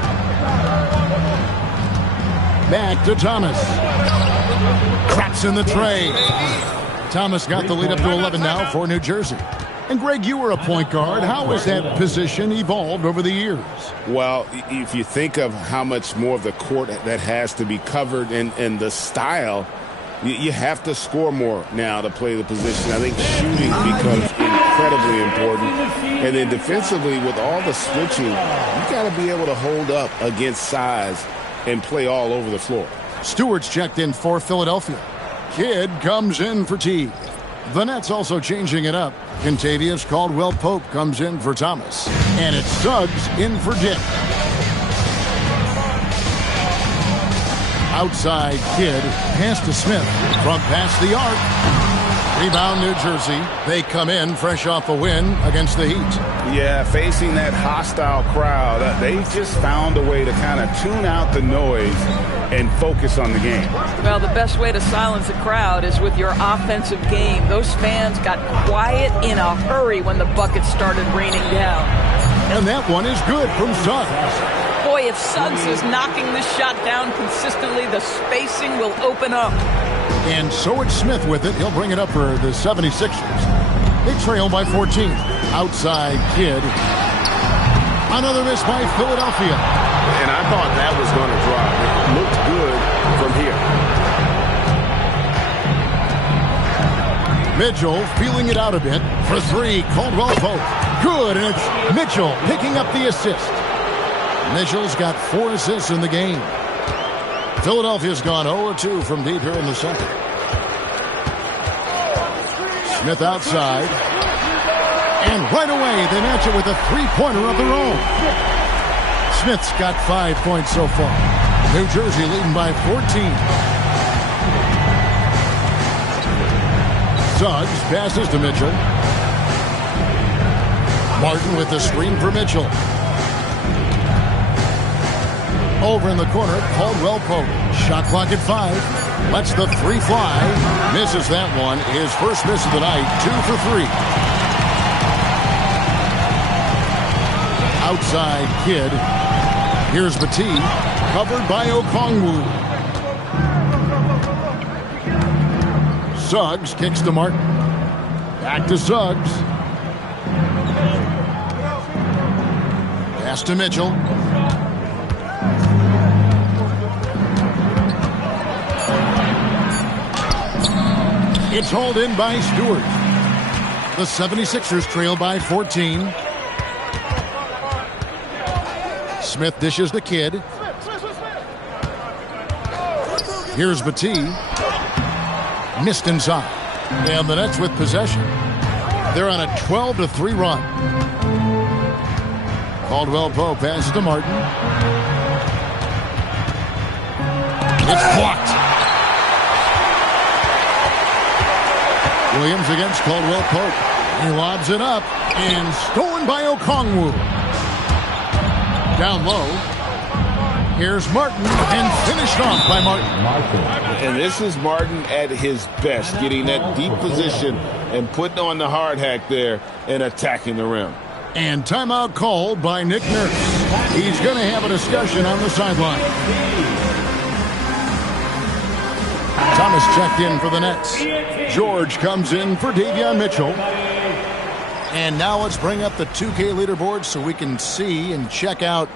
Back to Thomas. Cracks in the tray. Thomas got the lead up to 11 now for New Jersey. And Greg, you were a point guard. How has that position evolved over the years? Well, if you think of how much more of the court that has to be covered and the style, you have to score more now to play the position. I think shooting becomes incredibly important. And then defensively, with all the switching, you got to be able to hold up against size and play all over the floor. Stewart's checked in for Philadelphia. Kidd comes in for T. The Nets also changing it up. Contavious Caldwell-Pope comes in for Thomas. And it's Suggs in for Dick. Outside Kidd, pass to Smith from past the arc. Rebound New Jersey. They come in fresh off a win against the Heat. Yeah, facing that hostile crowd, they just found a way to kind of tune out the noise and focus on the game. Well, the best way to silence a crowd is with your offensive game. Those fans got quiet in a hurry when the buckets started raining down. And that one is good from Suggs. Boy, if Suggs is knocking this shot down consistently, the spacing will open up. And so it's Smith with it. He'll bring it up for the 76ers. They trail by 14. Outside Kidd. Another miss by Philadelphia. And I thought that was going to drop. It looked good from here. Mitchell feeling it out a bit. For three, Caldwell-Pope. Good, and it's Mitchell picking up the assist. Mitchell's got 4 assists in the game. Philadelphia's gone 0-2 from deep here in the second. Smith outside. And right away, they match it with a three-pointer of their own. Smith's got 5 points so far. New Jersey leading by 14. Suggs passes to Mitchell. Martin with the screen for Mitchell. Over in the corner, Caldwell-Pope. Shot clock at 5. Lets the three fly. Misses that one. His first miss of the night. 2 for 3. Outside Kidd. Here's Batee. Covered by Okongwu. Suggs kicks to Martin. Back to Suggs. Pass to Mitchell. It's hauled in by Stewart. The 76ers trail by 14. Smith dishes the Kidd. Here's Batee. Missed inside. And the Nets with possession. They're on a 12-3 run. Caldwell-Pope passes to Martin. It's blocked. Williams against Caldwell-Pope. He lobs it up and stolen by Okongwu. Down low. Here's Martin and finished off by Martin. And this is Martin at his best, getting that deep position and putting on the hard hack there and attacking the rim. And timeout called by Nick Nurse. He's going to have a discussion on the sideline. Thomas checked in for the Nets. George comes in for Davion Mitchell. And now let's bring up the 2K leaderboard so we can see and check out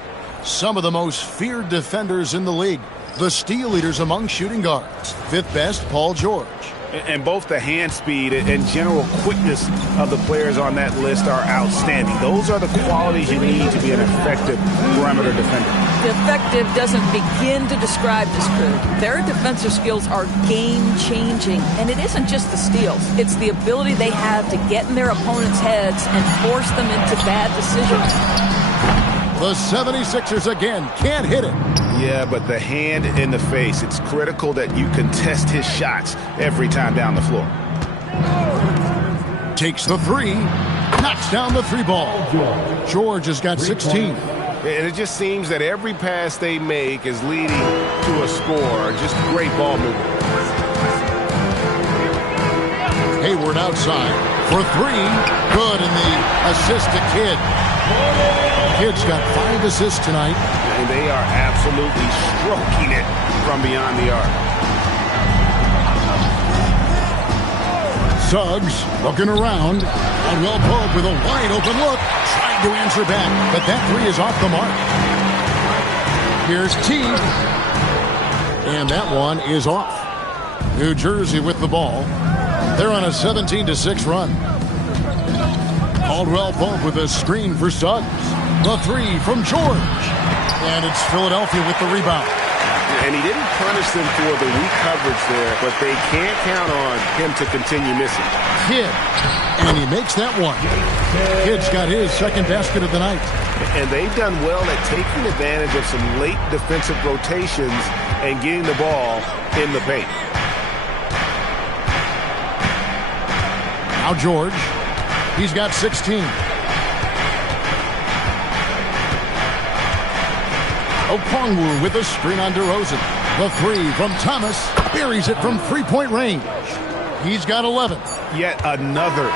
some of the most feared defenders in the league. The steal leaders among shooting guards. 5th best, Paul George. And both the hand speed and general quickness of the players on that list are outstanding. Those are the qualities you need to be an effective perimeter defender. Effective doesn't begin to describe this crew. Their defensive skills are game-changing, and it isn't just the steals. It's the ability they have to get in their opponents' heads and force them into bad decisions. The 76ers again can't hit it. Yeah, but the hand in the face, it's critical that you contest his shots every time down the floor. Takes the 3, knocks down the 3 ball. George has got 16. And it just seems that every pass they make is leading to a score. Just great ball movement. Hayward outside for 3. Good, and the assist to Kidd. Kidd's got 5 assists tonight. And they are absolutely stroking it from beyond the arc. Suggs looking around. Caldwell Pope with a wide open look. Trying to answer back, but that 3 is off the mark. Here's Teague. And that one is off. New Jersey with the ball. They're on a 17-6 run. Caldwell Pope with a screen for Suggs. The 3 from George. And it's Philadelphia with the rebound. And he didn't punish them for the weak coverage there, but they can't count on him to continue missing. Kidd. And he makes that one. Kidd's got his second basket of the night. And they've done well at taking advantage of some late defensive rotations and getting the ball in the paint. Now George. He's got 16. Okongwu with a screen on DeRozan. The 3 from Thomas. Buries it from three-point range. He's got 11. Yet another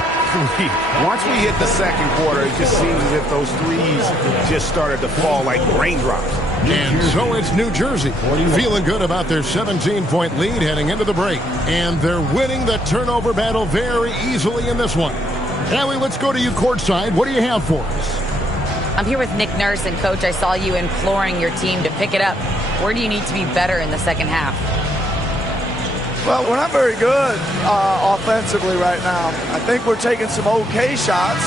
3. Once we hit the second quarter, it just seems as if those threes just started to fall like raindrops. And so it's New Jersey feeling good about their 17-point lead heading into the break. And they're winning the turnover battle very easily in this one. Allie, let's go to you courtside. What do you have for us? I'm here with Nick Nurse, and Coach, I saw you imploring your team to pick it up. Where do you need to be better in the second half? Well, we're not very good offensively right now. I think we're taking some okay shots,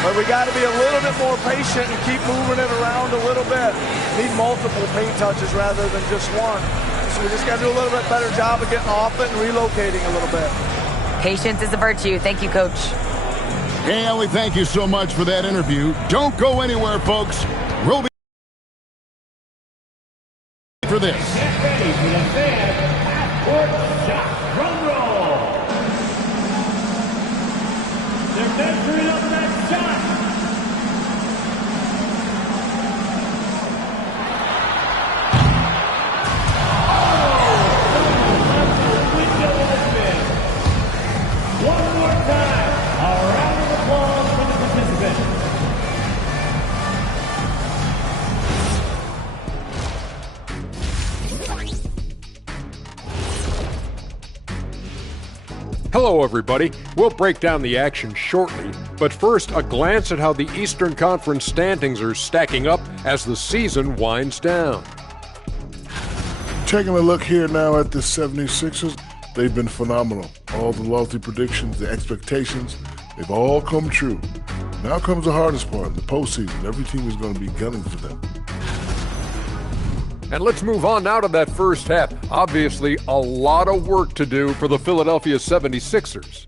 but we got to be a little bit more patient and keep moving it around a little bit. Need multiple paint touches rather than just one. So we just got to do a little bit better job of getting off it and relocating a little bit. Patience is a virtue. Thank you, Coach. Hey, Allie, thank you so much for that interview. Don't go anywhere, folks. We'll be for this. Get ready for the fan half-court shot. Drum roll. They're measuring up that shot. Window open. One more time. A round of applause for the participants. Hello, everybody. We'll break down the action shortly, but first, a glance at how the Eastern Conference standings are stacking up as the season winds down. Taking a look here now at the 76ers, they've been phenomenal. All the lofty predictions, the expectations, they've all come true. Now comes the hardest part, the postseason. Every team is going to be gunning for them. And let's move on now to that first half. Obviously, a lot of work to do for the Philadelphia 76ers.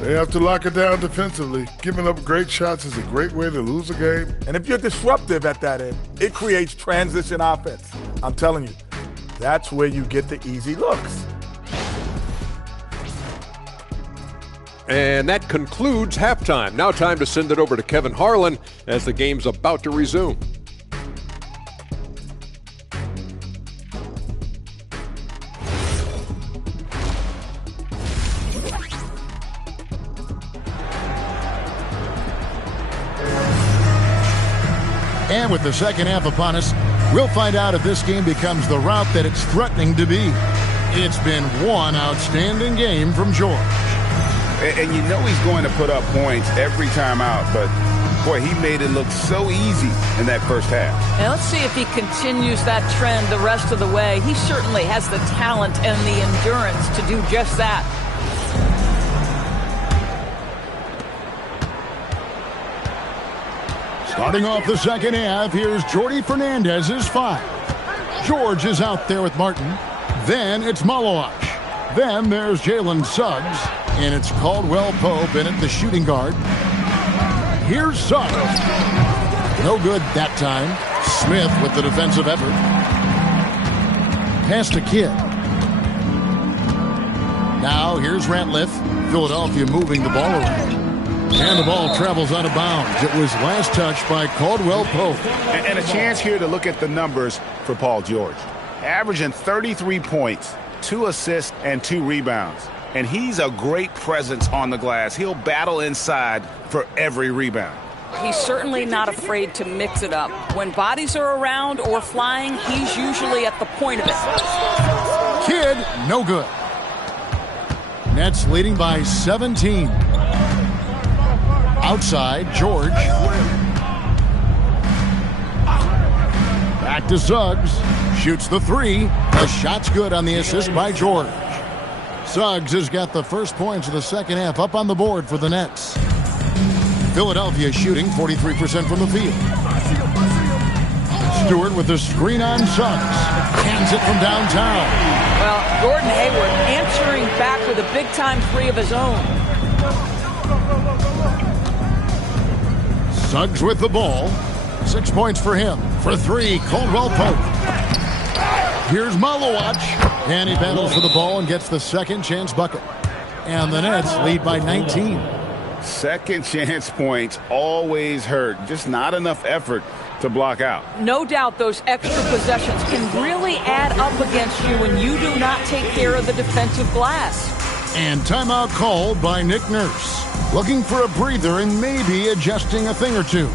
They have to lock it down defensively. Giving up great shots is a great way to lose a game. And if you're disruptive at that end, it creates transition offense. I'm telling you, that's where you get the easy looks. And that concludes halftime. Now time to send it over to Kevin Harlan as the game's about to resume. And with the second half upon us, we'll find out if this game becomes the route that it's threatening to be. It's been one outstanding game from George. And you know he's going to put up points every time out, but Boy, he made it look so easy in that first half. And let's see if he continues that trend the rest of the way. He certainly has the talent and the endurance to do just that. Starting off the second half, here's Jordy Fernandez's 5. George is out there with Martin. Then it's Malawach. Then there's Jalen Suggs. And it's Caldwell Pope in at the shooting guard. Here's Suggs. No good that time. Smith with the defensive effort. Pass to Kidd. Now here's Ratliff. Philadelphia moving the ball around. And the ball travels out of bounds. It was last touched by Caldwell Pope. And a chance here to look at the numbers for Paul George. Averaging 33 points, 2 assists, and 2 rebounds. And he's a great presence on the glass. He'll battle inside for every rebound. He's certainly not afraid to mix it up. When bodies are around or flying, he's usually at the point of it. Kidd, no good. Nets leading by 17. Outside, George. Back to Suggs. Shoots the 3. The shot's good on the assist by George. Suggs has got the first points of the second half up on the board for the Nets. Philadelphia shooting 43% from the field. Stewart with the screen on Suggs. Hands it from downtown. Well, Gordon Hayward answering back with a big-time 3 of his own. Suggs with the ball. 6 points for him. For 3, Caldwell Pope. Here's Malawach. And he battles for the ball and gets the second chance bucket. And the Nets lead by 19. Second chance points always hurt. Just not enough effort to block out. No doubt those extra possessions can really add up against you when you do not take care of the defensive glass. And timeout called by Nick Nurse. Looking for a breather and maybe adjusting a thing or two.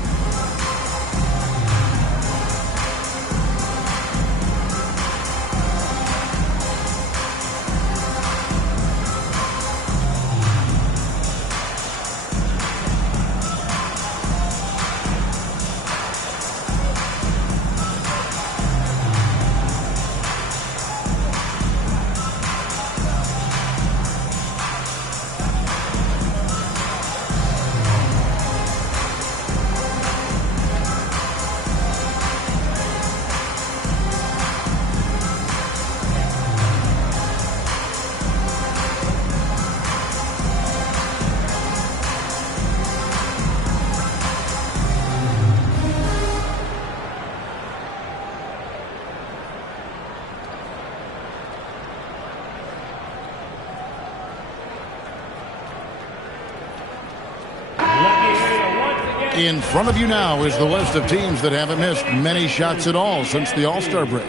In front of you now is the list of teams that haven't missed many shots at all since the All-Star break.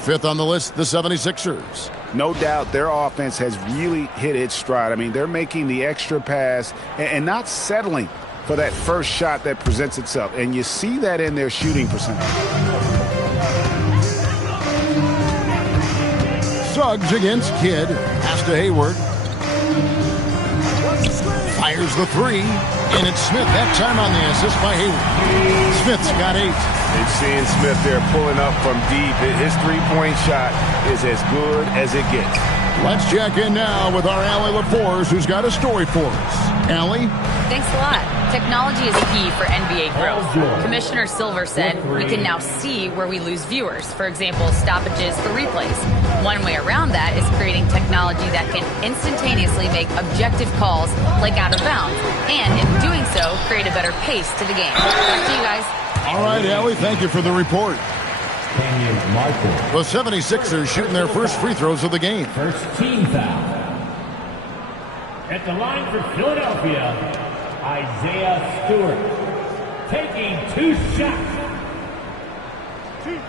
5th on the list, the 76ers. No doubt their offense has really hit its stride. I mean, they're making the extra pass and not settling for that first shot that presents itself. And you see that in their shooting percentage. Suggs against Kidd. Pass to Hayward. Fires the 3. And it's Smith that time on the assist by Hayward. Smith's got 8. And seeing Smith there pulling up from deep, his three-point shot is as good as it gets. Let's check in now with our Allie LaForce, who's got a story for us. Allie? Thanks a lot. Technology is a key for NBA growth. Commissioner Silver said we can now see where we lose viewers. For example, stoppages for replays. One way around that is creating technology that can instantaneously make objective calls like out of bounds. And in doing so, create a better pace to the game. Back to you guys. All right, Allie, thank you for the report. The 76ers shooting their first free throws of the game. First team foul. At the line for Philadelphia, Isaiah Stewart. Taking 2 shots. Two.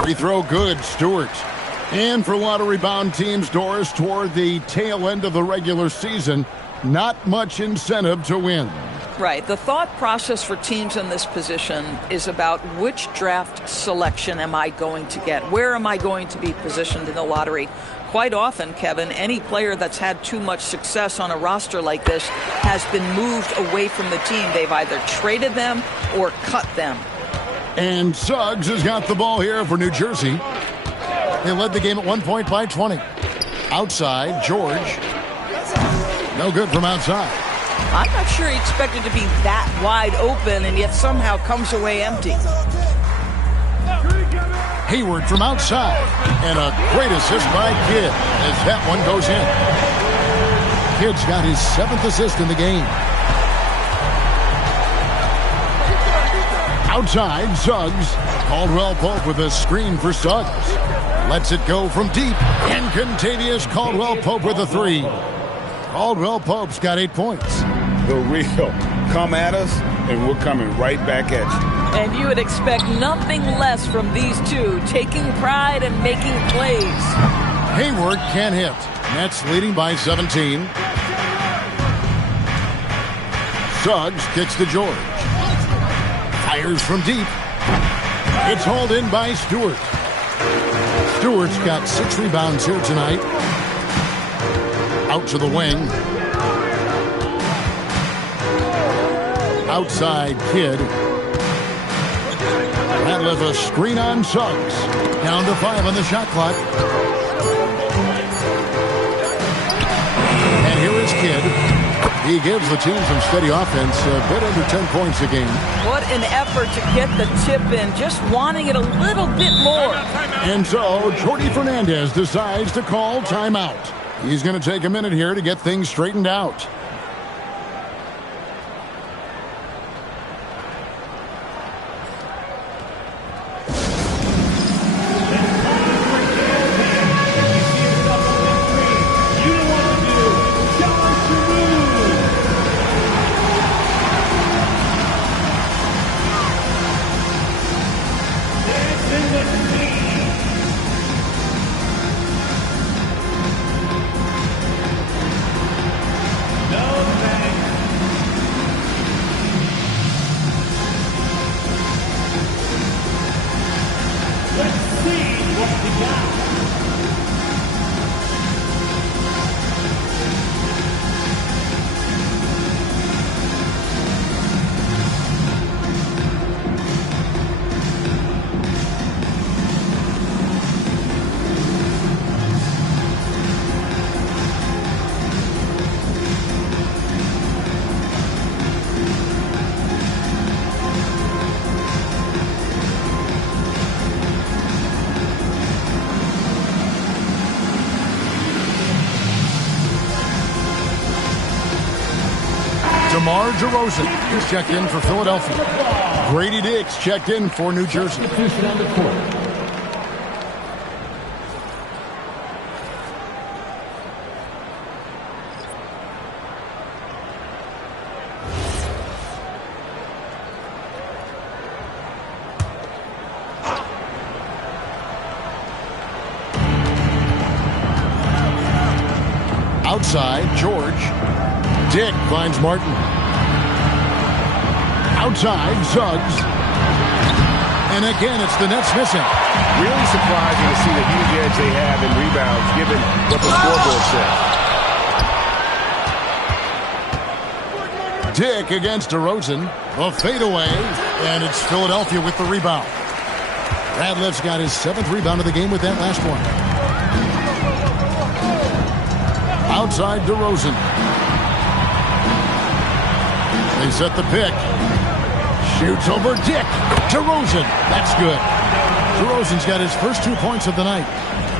Free throw good, Stewart. And for a lot of rebound teams, Doris, toward the tail end of the regular season, not much incentive to win. Right. The thought process for teams in this position is about which draft selection am I going to get? Where am I going to be positioned in the lottery? Quite often, Kevin, any player that's had too much success on a roster like this has been moved away from the team. They've either traded them or cut them. And Suggs has got the ball here for New Jersey. They led the game at 1 point by 20. Outside, George. No good from outside. I'm not sure he expected to be that wide open and yet somehow comes away empty. Hayward from outside. And a great assist by Kidd as that one goes in. Kidd's got his 7th assist in the game. Outside, Suggs. Caldwell Pope with a screen for Suggs. Lets it go from deep. And Contavious Caldwell Pope with a 3. Caldwell Pope's got 8 points. The real. Come at us, and we're coming right back at you. And you would expect nothing less from these two, taking pride and making plays. Hayward can't hit. Nets leading by 17. Suggs kicks to George. Fires from deep. It's hauled in by Stewart. Stewart's got 6 rebounds here tonight. Out to the wing. Outside, Kidd. Ratliff a screen on Suggs. Down to 5 on the shot clock. And here is Kidd. He gives the team some steady offense, a bit under 10 points a game. What an effort to get the tip in, just wanting it a little bit more. And so, Jordy Fernandez decides to call timeout. He's going to take a minute here to get things straightened out. DeMar DeRozan is checked in for Philadelphia. Grady Diggs checked in for New Jersey. Outside, George. Dick finds Martin. Outside, Suggs. And again, it's the Nets missing. Really surprising to see the huge edge they have in rebounds, given what the scoreboard says. Dick against DeRozan. A fadeaway, and it's Philadelphia with the rebound. Radliff's got his 7th rebound of the game with that last one. Outside, DeRozan. They set the pick. Shoots over Dick. DeRozan. That's good. DeRozan's got his first 2 points of the night.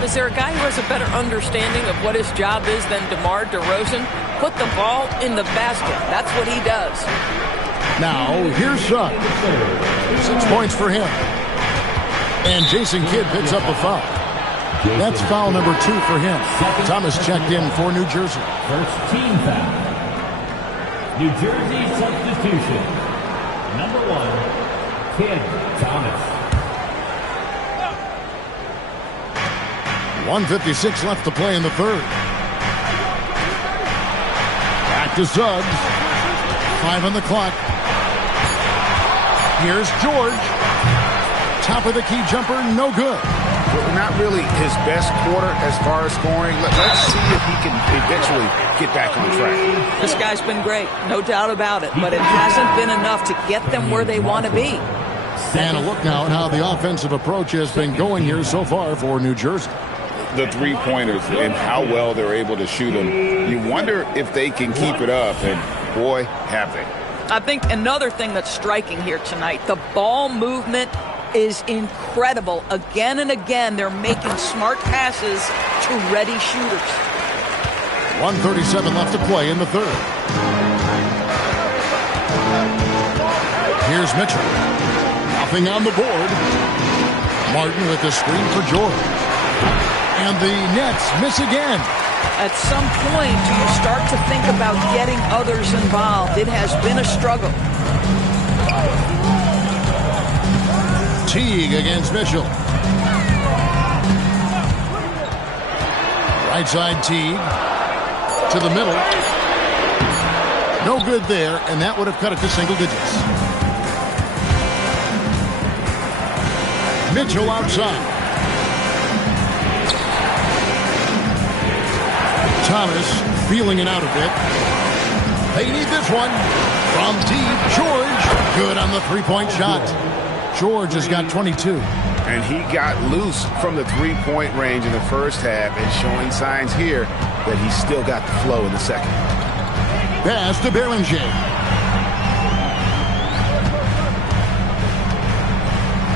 Is there a guy who has a better understanding of what his job is than DeMar DeRozan? Put the ball in the basket. That's what he does. Now, here's Suggs. 6 points for him. And Jason Kidd picks up a foul. That's foul number 2 for him. Thomas checked in for New Jersey. First team foul. New Jersey substitution. Number 1, Kidd Thomas. 1:56 left to play in the third. Back to Suggs. 5 on the clock. Here's George. Top of the key jumper, no good. Not really his best quarter as far as scoring. Let's see if he can eventually get back on track. This guy's been great, no doubt about it, but it hasn't been enough to get them where they want to be. And a look now at how the offensive approach has been going here so far for New Jersey. The three-pointers and how well they're able to shoot them. You wonder if they can keep it up, and boy, have they. I think another thing that's striking here tonight, the ball movement is incredible. Again and again, they're making smart passes to ready shooters. 1:37 left to play in the third. Here's Mitchell. Nothing on the board. Martin with the screen for George. And the Nets miss again. At some point, do you start to think about getting others involved? It has been a struggle. Teague against Mitchell. Right side Teague. To the middle. No good there, and that would have cut it to single digits. Mitchell outside. Thomas feeling it out a bit. They need this one. From deep, George. Good on the three-point shot. George has got 22. And he got loose from the three-point range in the first half and showing signs here that he's still got the flow in the second. Pass to Beringer.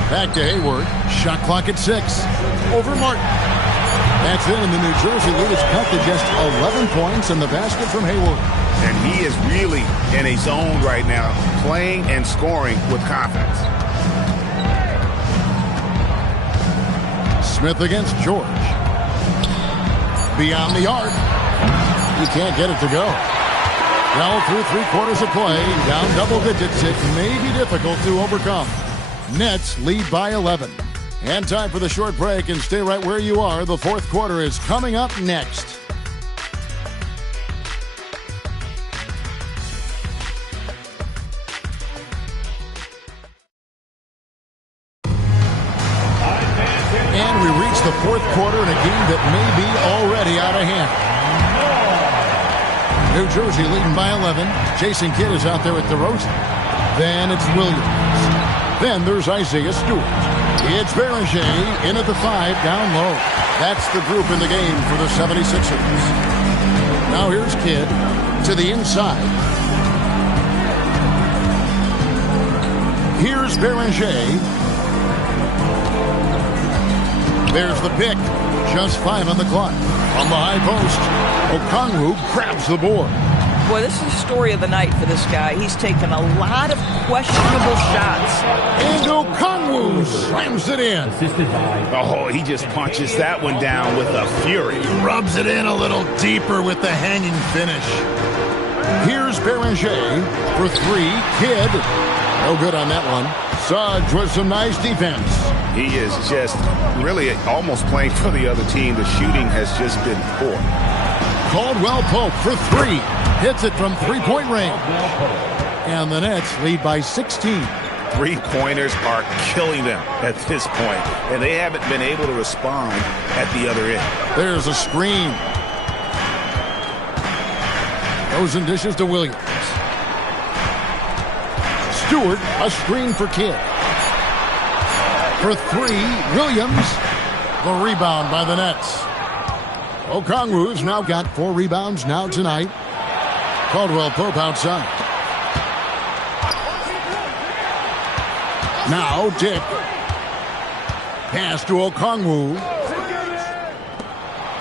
Back to Hayward. Shot clock at 6. Over Martin. That's it, and the New Jersey lead is cut to just 11 points in the basket from Hayward. And he is really in a zone right now, playing and scoring with confidence. Smith against George. Beyond the arc. He can't get it to go. Well, through 3/4 of play, down double digits, it may be difficult to overcome. Nets lead by 11. And time for the short break, and stay right where you are. The fourth quarter is coming up next. And we reach the fourth quarter in a game that may be already out of hand. New Jersey leading by 11. Jason Kidd is out there with DeRozan. Then it's Williams. Then there's Isaiah Stewart. It's Beringer in at the 5, down low. That's the group in the game for the 76ers. Now here's Kidd to the inside. Here's Beringer. There's the pick. Just 5 on the clock. On the high post, Okongwu grabs the board. Boy, this is the story of the night for this guy. He's taken a lot of questionable shots. And Okongwu slams it in. Oh, he just punches that one down with a fury. Rubs it in a little deeper with the hanging finish. Here's Beringer for 3. Kidd. No good on that one. Suggs with some nice defense. He is just really almost playing for the other team. The shooting has just been poor. Caldwell Pope for 3. Hits it from three-point range. And the Nets lead by 16. Three-pointers are killing them at this point, and they haven't been able to respond at the other end. There's a screen. Goes and dishes to Williams. Stewart, a screen for Kidd. For 3, Williams. The rebound by the Nets. Okongwu's now got 4 rebounds now tonight. Caldwell Pope outside. Now Dick. Pass to Okongwu.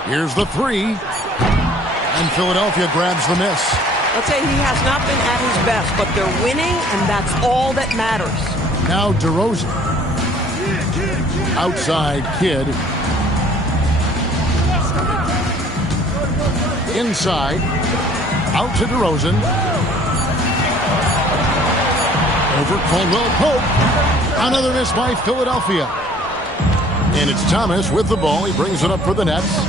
Here's the 3. And Philadelphia grabs the miss. I'll tell you, he has not been at his best, but they're winning, and that's all that matters. Now DeRozan. Outside Kidd. Inside. Out to DeRozan. Over Caldwell Pope. Another miss by Philadelphia. And it's Thomas with the ball. He brings it up for the Nets.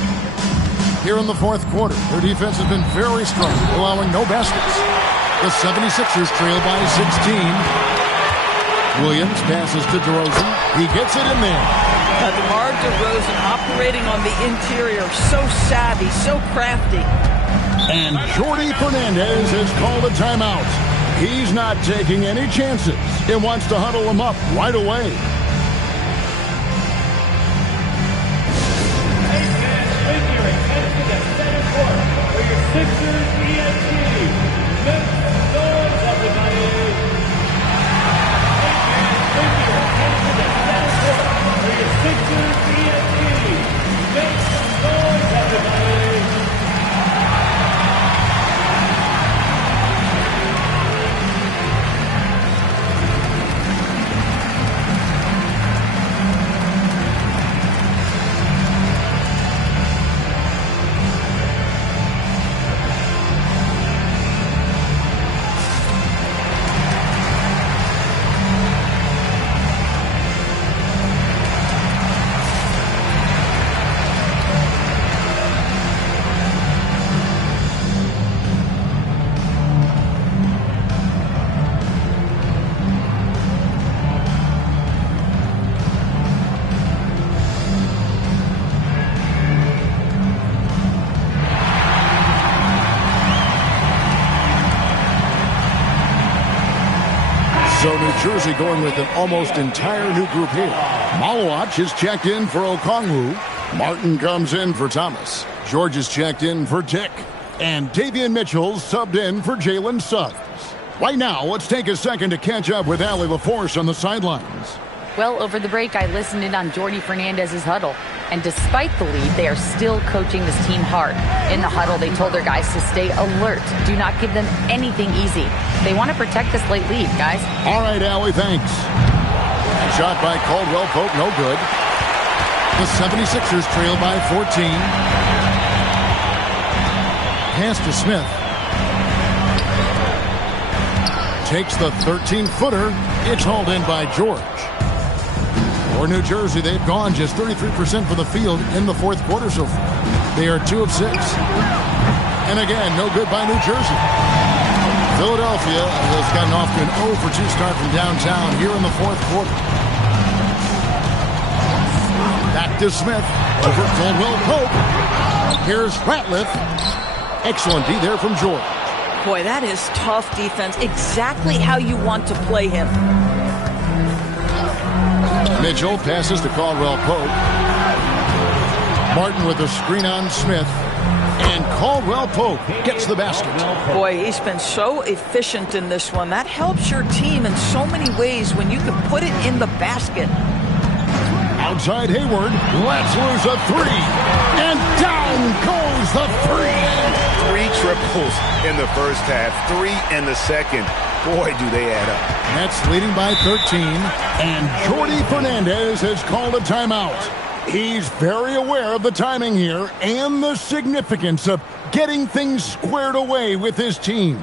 Here in the fourth quarter, their defense has been very strong, allowing no baskets. The 76ers trail by 16. Williams passes to DeRozan. He gets it in there. DeMar DeRozan operating on the interior. So savvy, so crafty. And Jordi Fernandez has called a timeout. He's not taking any chances. He wants to huddle him up right away. Sixers ENT. Make some noise, everybody. For your Sixers ENT. Make some noise, everybody. So New Jersey going with an almost entire new group here. Malawach is checked in for Okongwu. Martin comes in for Thomas. George is checked in for Tick. And Davian Mitchell's subbed in for Jalen Suggs. Right now, let's take a second to catch up with Allie LaForce on the sidelines. Well, over the break, I listened in on Jordi Fernandez's huddle. And despite the lead, they are still coaching this team hard. In the huddle, they told their guys to stay alert. Do not give them anything easy. They want to protect this late lead, guys. All right, Allie, thanks. Shot by Caldwell Pope, no good. The 76ers trail by 14. Pass to Smith. Takes the 13-footer. It's hauled in by George. For New Jersey, they've gone just 33% for the field in the fourth quarter so far. They are 2 of 6. And again, no good by New Jersey. Philadelphia has gotten off to an 0 for 2 start from downtown here in the fourth quarter. Back to Smith. Over Caldwell Pope. Here's Ratliff. Excellent D there from George. Boy, that is tough defense. Exactly how you want to play him. Mitchell passes to Caldwell Pope. Martin with a screen on Smith. And Caldwell Pope gets the basket. Boy, he's been so efficient in this one. That helps your team in so many ways when you can put it in the basket. Outside Hayward, lets loose a 3. And down goes the 3. 3 triples in the first half, 3 in the second. Boy, do they add up. Nets leading by 13. And Jordi Fernandez has called a timeout. He's very aware of the timing here and the significance of getting things squared away with his team.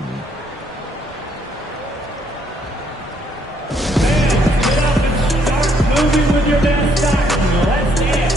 Get up and start moving with your best start. Let's dance.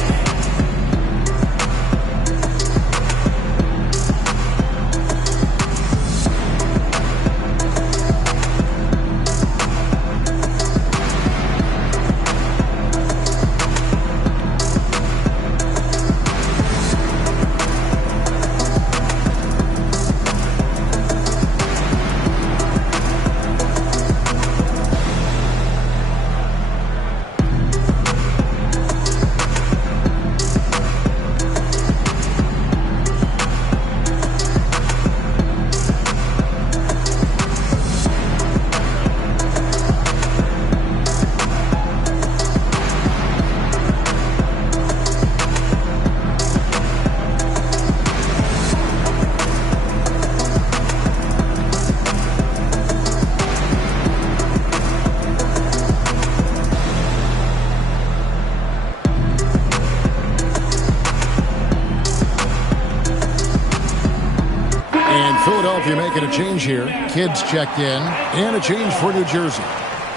Philadelphia making a change here. Kidd's checked in. And a change for New Jersey.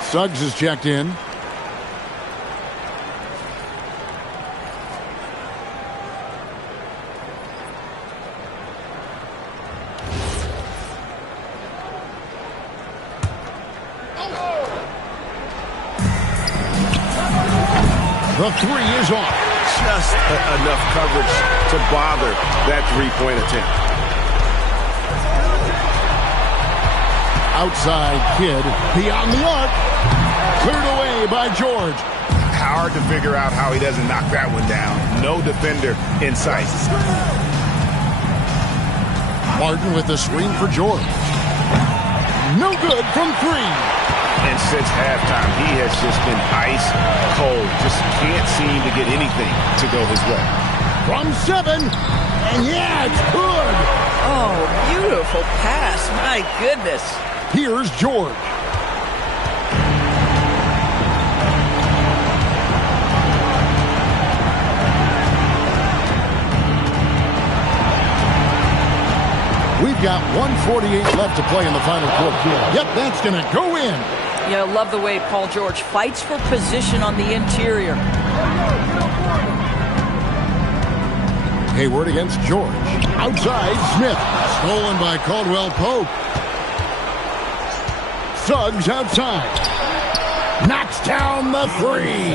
Suggs is checked in. The three is off. Just enough coverage to bother that three-point attempt. Outside Kidd, beyond the arc. Cleared away by George. Hard to figure out how he doesn't knock that one down. No defender in sight. Martin with the screen for George. No good from three. And since halftime, he has just been ice cold. Just can't seem to get anything to go his way. From 7. And yeah, it's good. Oh, beautiful pass. My goodness. Here's George. We've got 1:48 left to play in the final quarter. Yep, that's going to go in. Yeah, love the way Paul George fights for position on the interior. Hayward against George. Outside, Smith. Stolen by Caldwell Pope. Suggs outside. Knocks down the three.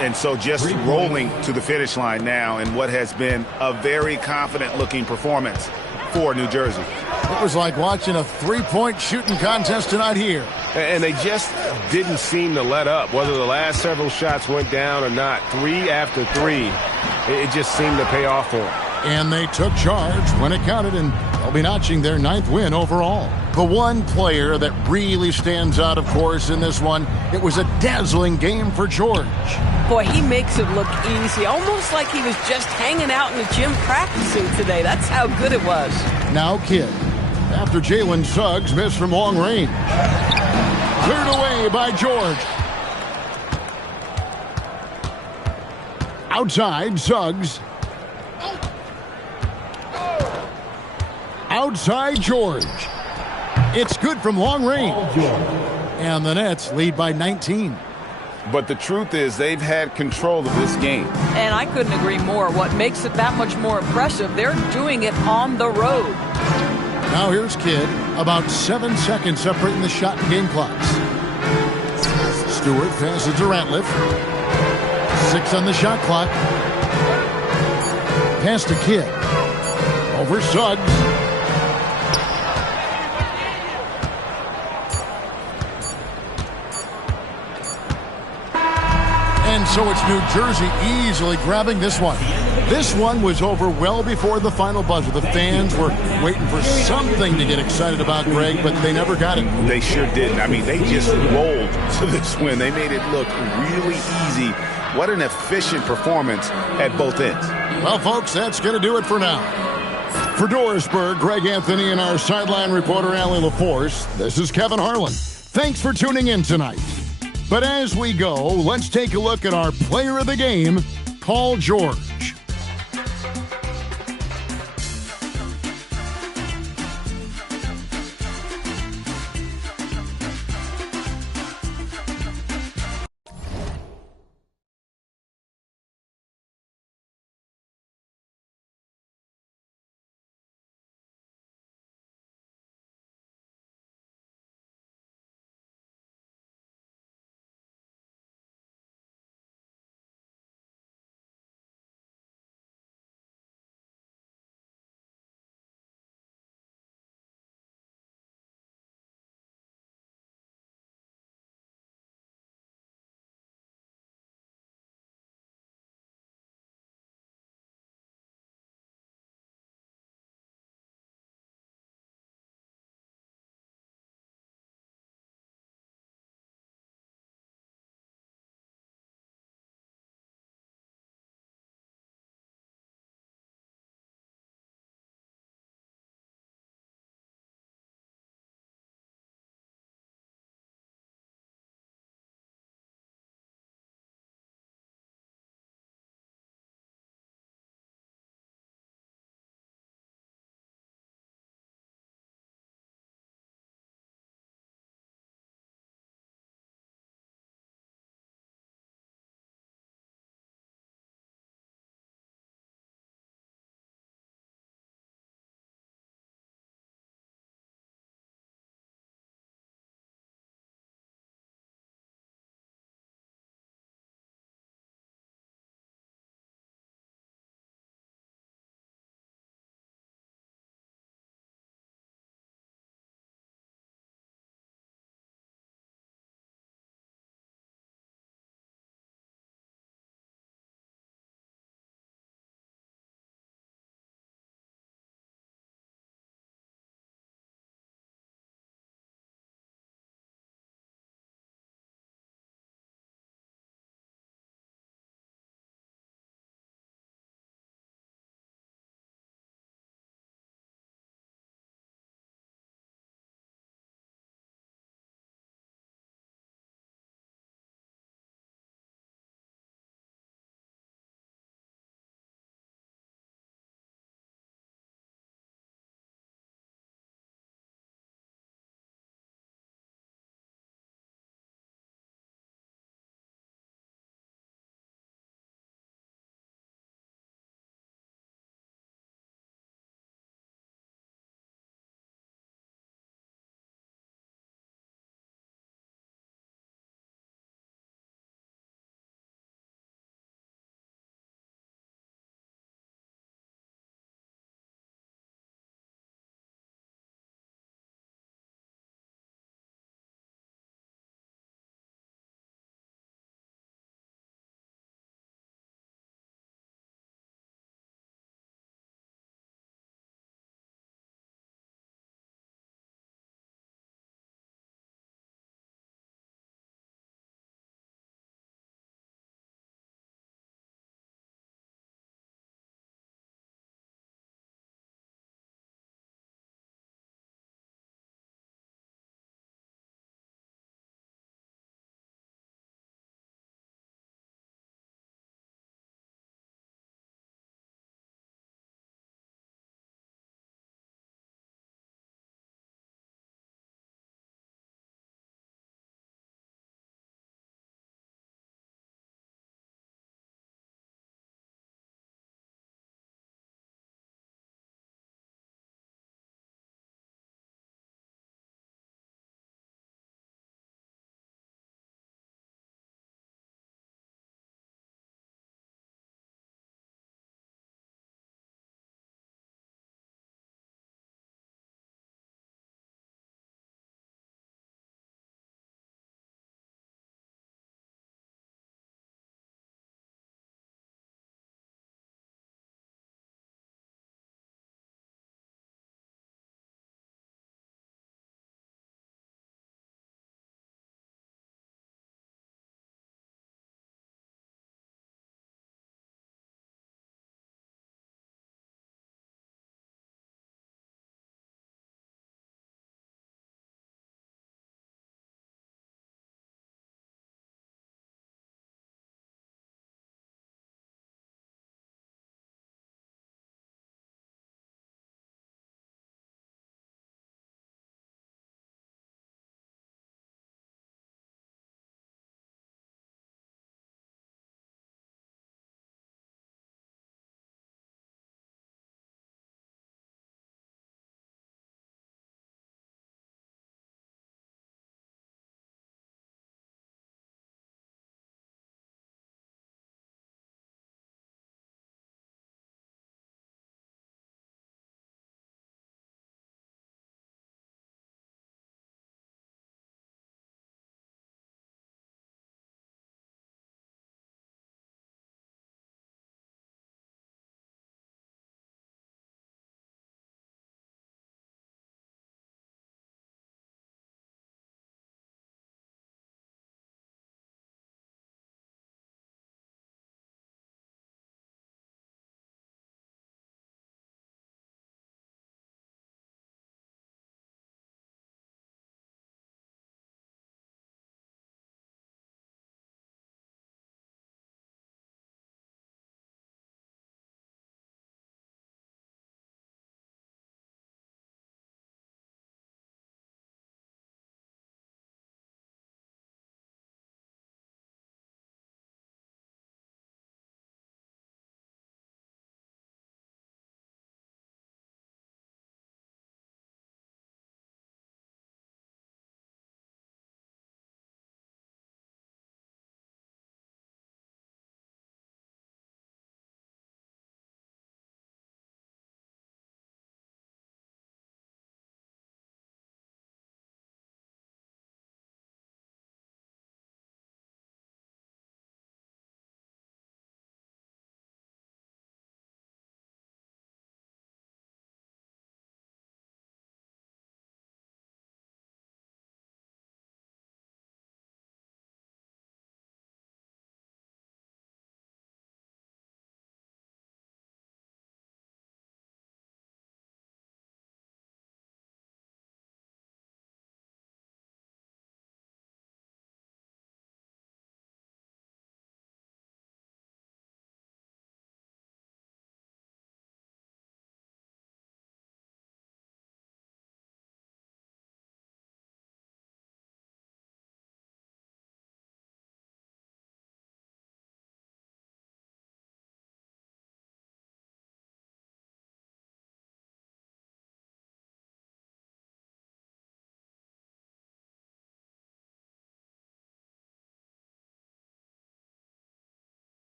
And so just rolling to the finish line now in what has been a very confident-looking performance for New Jersey. It was like watching a three-point shooting contest tonight here. And they just didn't seem to let up, whether the last several shots went down or not. 3 after 3, it just seemed to pay off for them. And they took charge when it counted, and they'll be notching their 9th win overall. The one player that really stands out, of course, in this one, it was a dazzling game for George. Boy, he makes it look easy, almost like he was just hanging out in the gym practicing today. That's how good it was. Now Kidd, after Jalen Suggs missed from long range. Cleared away by George. Outside, Suggs. Outside, George. It's good from long range. And the Nets lead by 19. But the truth is they've had control of this game. And I couldn't agree more. What makes it that much more impressive, they're doing it on the road. Now here's Kidd. About 7 seconds separating the shot and game clocks. Stewart passes to Ratliff. 6 on the shot clock. Pass to Kidd. Over Suggs. And so it's New Jersey easily grabbing this one. This one was over well before the final buzzer. The fans were waiting for something to get excited about, Greg, but they never got it. They sure didn't. I mean, they just rolled to this win. They made it look really easy. What an efficient performance at both ends. Well, folks, that's going to do it for now. For Dorisburg, Greg Anthony and our sideline reporter, Allie LaForce, this is Kevin Harlan. Thanks for tuning in tonight. But as we go, let's take a look at our player of the game, Paul George.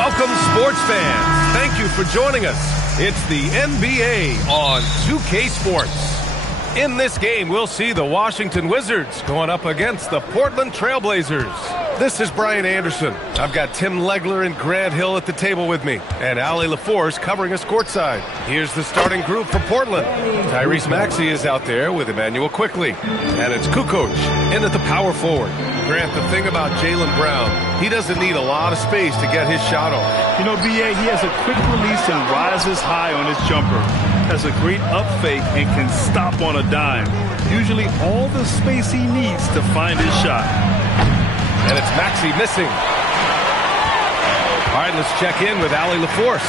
Welcome, sports fans. Thank you for joining us. It's the NBA on 2K Sports. In this game, we'll see the Washington Wizards going up against the Portland Trailblazers. This is Brian Anderson. I've got Tim Legler and Grant Hill at the table with me, and Allie LaForce covering us courtside. Here's the starting group for Portland. Tyrese Maxey is out there with Emmanuel Quickley, and it's Kukoc in at the power forward. Grant, the thing about Jaylen Brown, he doesn't need a lot of space to get his shot off. You know, B.A., he has a quick release and rises high on his jumper. Has a great up fake and can stop on a dime. Usually all the space he needs to find his shot. And it's Maxey missing. All right, let's check in with Allie LaForce.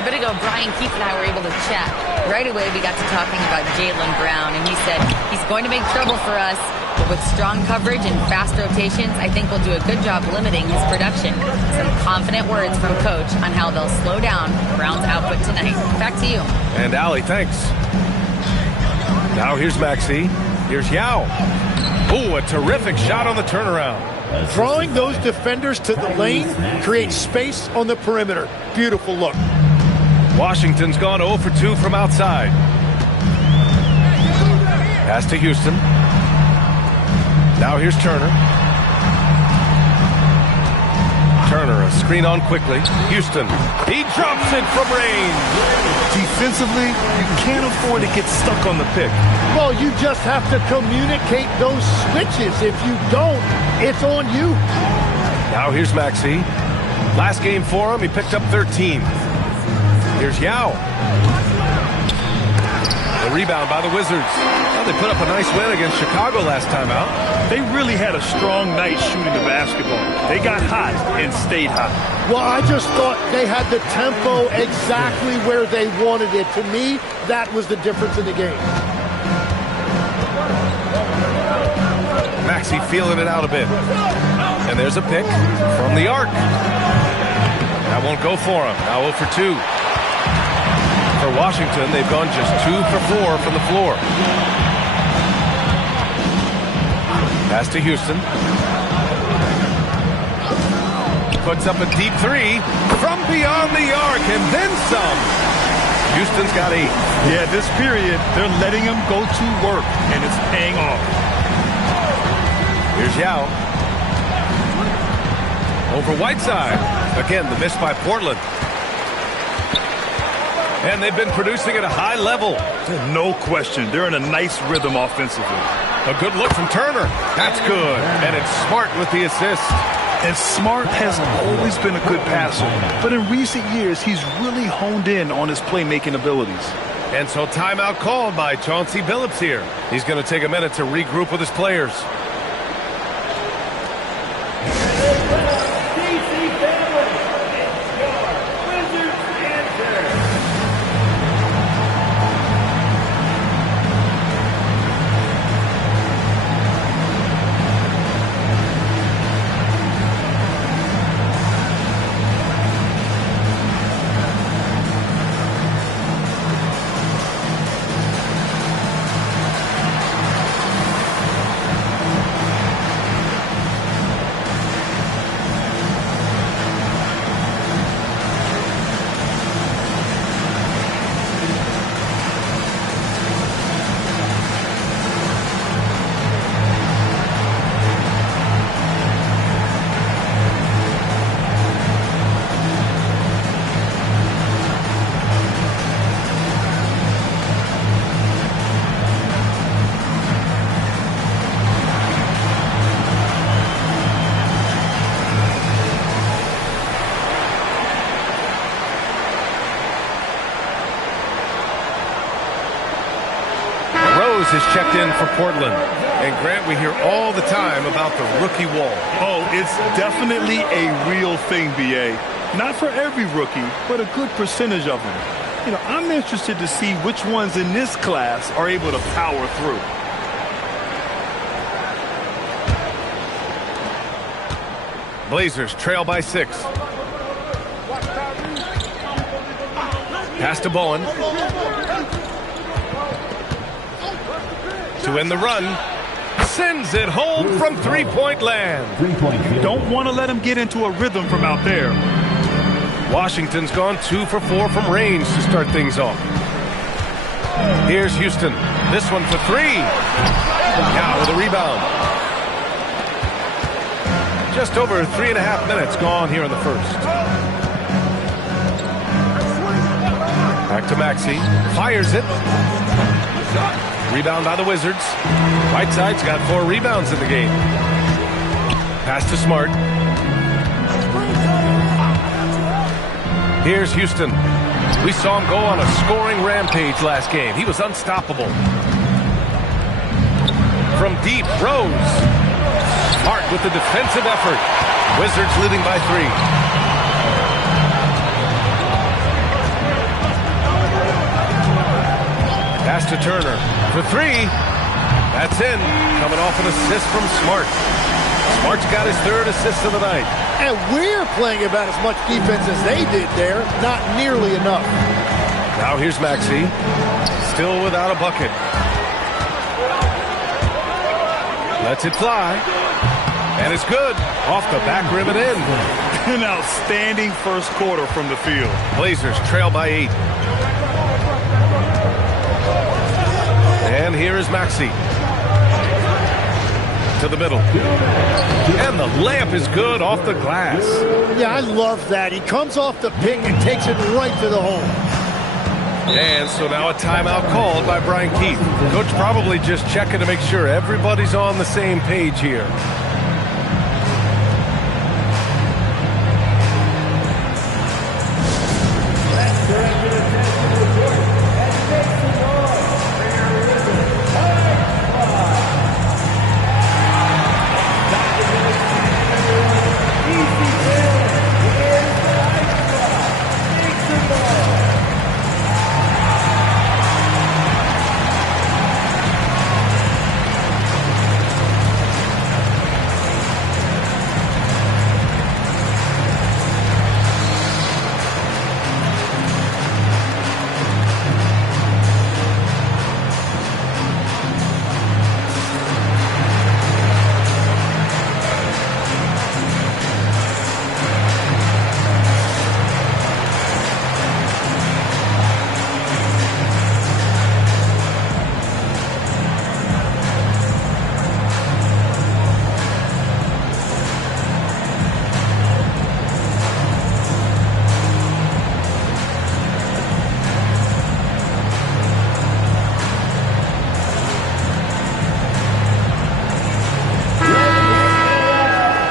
A bit ago, Brian Keefe and I were able to chat. Right away, we got to talking about Jaylen Brown, and he said he's going to make trouble for us. But with strong coverage and fast rotations, I think we'll do a good job limiting his production. Some confident words from Coach on how they'll slow down Brown's output tonight. Back to you. And Allie, thanks. Now here's Maxey. Here's Yao. Ooh, a terrific shot on the turnaround. Drawing those defenders to the lane creates space on the perimeter. Beautiful look. Washington's gone 0 for 2 from outside. Pass to Houston. Now here's Turner. Turner, a screen on quickly. Houston, he drops it from range. Defensively, you can't afford to get stuck on the pick. Well, you just have to communicate those switches. If you don't, it's on you. Now here's Maxey. Last game for him, he picked up 13. Here's Yao. The rebound by the Wizards. Well, they put up a nice win against Chicago last time out. They really had a strong night shooting the basketball. They got hot and stayed hot. Well, I just thought they had the tempo exactly where they wanted it. To me, that was the difference in the game. Maxey feeling it out a bit. And there's a pick from the arc. That won't go for him. Now 0 for 2. For Washington, they've gone just 2 for 4 from the floor. Pass to Houston. Puts up a deep 3 from beyond the arc, and then some. Houston's got 8. Yeah, this period, they're letting him go to work, and it's paying off. Here's Yao. Over Whiteside. Again, the miss by Portland. And they've been producing at a high level. No question. They're in a nice rhythm offensively. A good look from Turner. That's good. And it's Smart with the assist. And Smart has always been a good passer. But in recent years, he's really honed in on his playmaking abilities. And so timeout called by Chauncey Billups here. He's going to take a minute to regroup with his players. Is checked in for Portland. And Grant, we hear all the time about the rookie wall. Oh, it's definitely a real thing, B.A. Not for every rookie, but a good percentage of them. You know, I'm interested to see which ones in this class are able to power through. Blazers trail by 6. Pass to Bowen. To end the run. Sends it home from three-point land. You don't want to let him get into a rhythm from out there. Washington's gone 2 for 4 from range to start things off. Here's Houston. This one for 3. Now with a rebound. Just over 3.5 minutes gone here in the first. Back to Maxey. Fires it. Rebound by the Wizards. Whiteside's got 4 rebounds in the game. Pass to Smart. Here's Houston. We saw him go on a scoring rampage last game. He was unstoppable. From deep, Rose. Smart with the defensive effort. Wizards leading by 3. Pass to Turner for 3. That's in. Coming off an assist from Smart. Smart's got his 3rd assist of the night. And we're playing about as much defense as they did there. Not nearly enough. Now here's Maxey. Still without a bucket. Lets it fly. And it's good. Off the back rim and in. An outstanding first quarter from the field. Blazers trail by 8. And here is Maxey. To the middle. And the layup is good off the glass. Yeah, I love that. He comes off the pick and takes it right to the hole. And so now a timeout called by Brian Keith. Coach probably just checking to make sure everybody's on the same page here.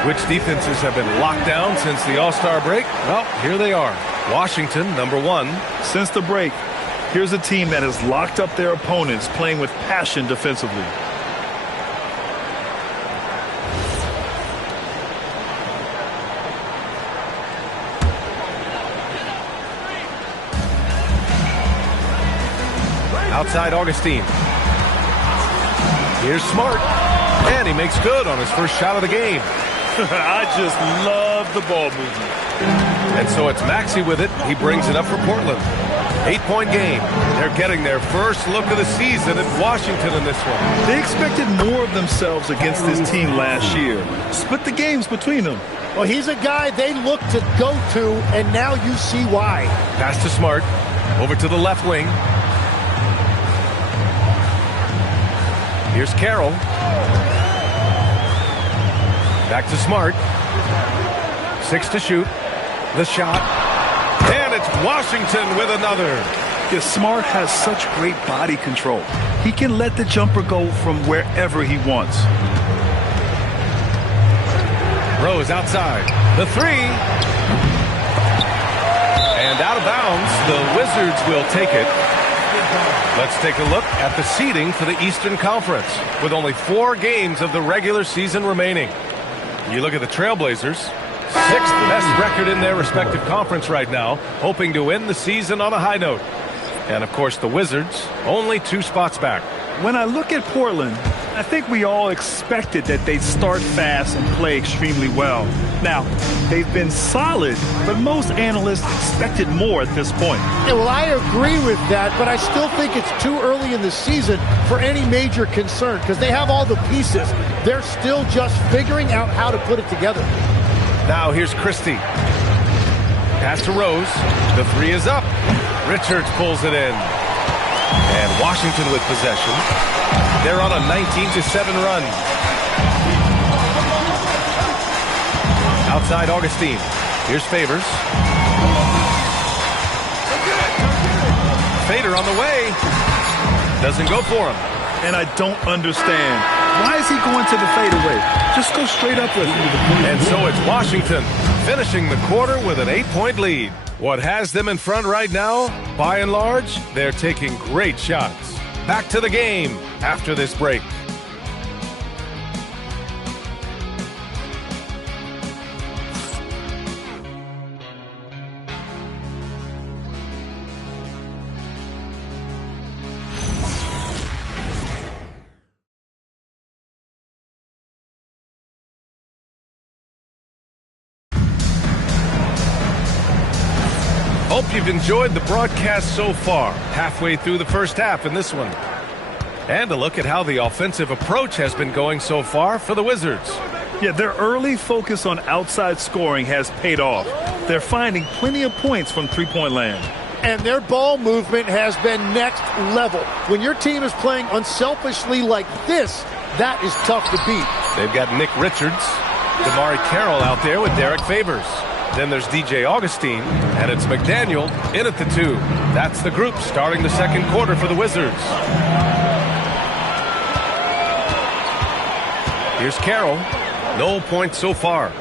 Which defenses have been locked down since the All-Star break? Well, here they are. Washington, number 1. Since the break, here's a team that has locked up their opponents, playing with passion defensively. Outside Augustine. Here's Smart. And he makes good on his first shot of the game. I just love the ball movement. And so it's Maxey with it. He brings it up for Portland. 8-point game. They're getting their first look of the season at Washington in this one. They expected more of themselves against this team last year. Split the games between them. Well, he's a guy they look to go to, and now you see why. Pass to Smart. Over to the left wing. Here's Carroll. Back to Smart. 6 to shoot. The shot. And it's Washington with another. Yeah, Smart has such great body control. He can let the jumper go from wherever he wants. Rose outside. The 3. And out of bounds. The Wizards will take it. Let's take a look at the seeding for the Eastern Conference. With only 4 games of the regular season remaining. You look at the Trailblazers, 6th best record in their respective conference right now, hoping to end the season on a high note. And, of course, the Wizards, only 2 spots back. When I look at Portland, I think we all expected that they'd start fast and play extremely well. Now, they've been solid, but most analysts expected more at this point. Yeah, well, I agree with that, but I still think it's too early in the season for any major concern because they have all the pieces. They're still just figuring out how to put it together. Now here's Christie. Pass to Rose. The three is up. Richards pulls it in. And Washington with possession. They're on a 19-7 run. Outside Augustine. Here's Favors. Fader on the way. Doesn't go for him. And I don't understand. Why is he going to the fadeaway? Just go straight up with him. And so it's Washington finishing the quarter with an 8-point lead. What has them in front right now, by and large, they're taking great shots. Back to the game after this break. Hope you've enjoyed the broadcast so far, halfway through the first half in this one. And a look at how the offensive approach has been going so far for the Wizards. Yeah, their early focus on outside scoring has paid off. They're finding plenty of points from three-point land. And their ball movement has been next level. When your team is playing unselfishly like this, that is tough to beat. They've got Nick Richards, Damari Carroll out there with Derek Favors. Then there's DJ Augustine, and it's McDaniel in at the 2. That's the group starting the second quarter for the Wizards. Here's Carroll. No points so far.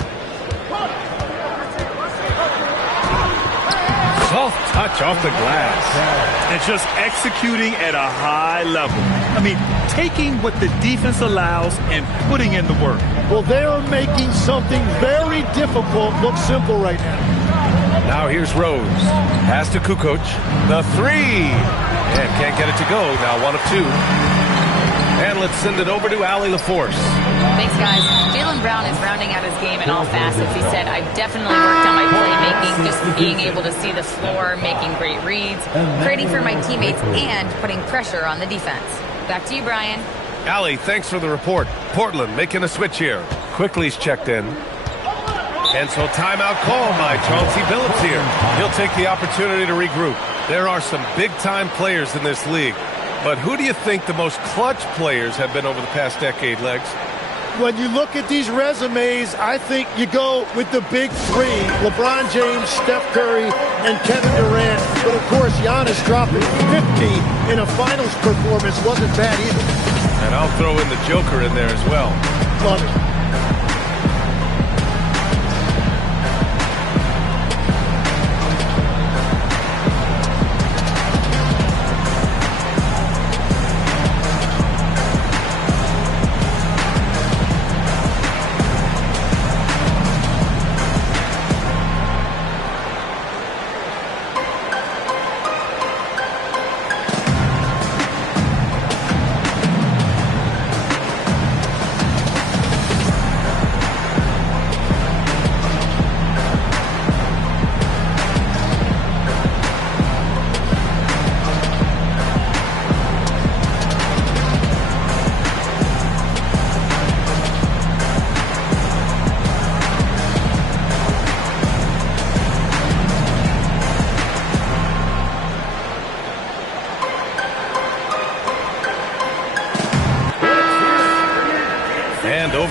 Soft touch off the glass. And just executing at a high level. I mean, taking what the defense allows and putting in the work. Well, they are making something very difficult look simple right now. Now here's Rose. Pass to Kukoc. The 3. And can't get it to go. Now 1 of 2. And let's send it over to Allie LaForce. Thanks, guys. Jaylen Brown is rounding out his game in all facets. He said, I've definitely worked on my playmaking, just being able to see the floor, making great reads, creating for my teammates, and putting pressure on the defense. Back to you, Brian. Allie, thanks for the report. Portland making a switch here. Quickly's checked in. And so timeout call by Chauncey Billups here. He'll take the opportunity to regroup. There are some big-time players in this league. But who do you think the most clutch players have been over the past decade, Legs? When you look at these resumes, I think you go with the big 3, LeBron James, Steph Curry, and Kevin Durant. But, of course, Giannis dropping 50 in a finals performance wasn't bad either. And I'll throw in the Joker in there as well. Love it.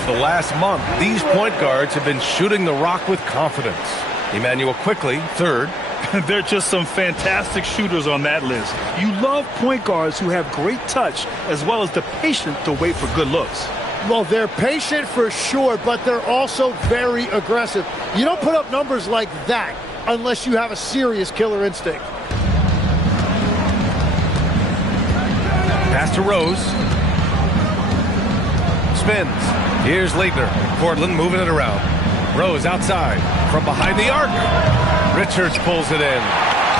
Last month, these point guards have been shooting the rock with confidence. Emmanuel Quickly, 3rd. There are just some fantastic shooters on that list. You love point guards who have great touch as well as the patience to wait for good looks. Well, they're patient for sure, but they're also very aggressive. You don't put up numbers like that unless you have a serious killer instinct. Pass to Rose. Spins. Here's Leitner. Portland moving it around. Rose outside from behind the arc. Richards pulls it in.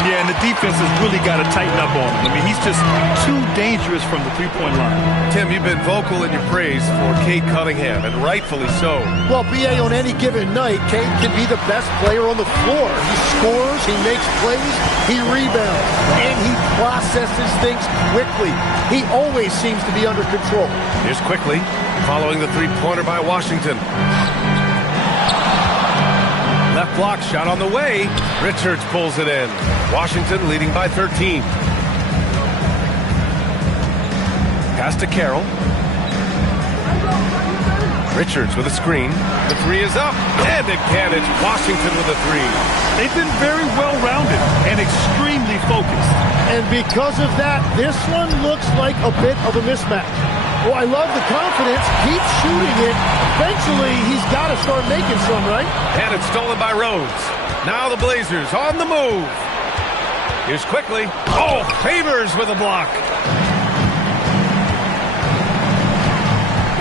Yeah, and the defense has really got to tighten up on him. I mean, he's just too dangerous from the three-point line. Tim, you've been vocal in your praise for Cade Cunningham, and rightfully so. Well, B.A., on any given night, Cade can be the best player on the floor. He scores, he makes plays, he rebounds, and he processes things quickly. He always seems to be under control. Here's Quickly, following the three-pointer by Washington. Left block shot on the way. Richards pulls it in. Washington leading by 13. Pass to Carroll. Richards with a screen. The three is up. And again, it's Washington with a three. They've been very well-rounded and extremely focused. And because of that, this one looks like a bit of a mismatch. Well, I love the confidence. Keep shooting it. Eventually, he's got to start making some, right? And it's stolen by Rhodes. Now the Blazers on the move. Here's quickly. Oh, Favors with a block.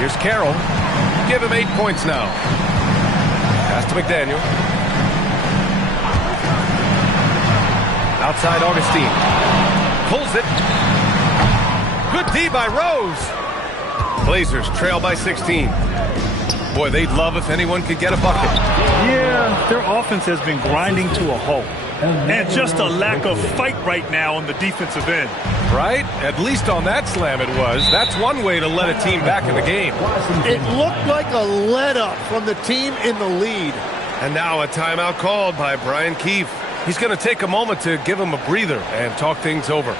Here's Carroll. Give him 8 points now. Pass to McDaniel. Outside Augustine. Pulls it. Good D by Rose. Blazers trail by 16. Boy, they'd love if anyone could get a bucket. Yeah, their offense has been grinding to a halt. And just a lack of fight right now on the defensive end. Right? At least on that slam it was. That's one way to let a team back in the game. It looked like a let-up from the team in the lead. And now a timeout called by Brian Keefe. He's going to take a moment to give him a breather and talk things over.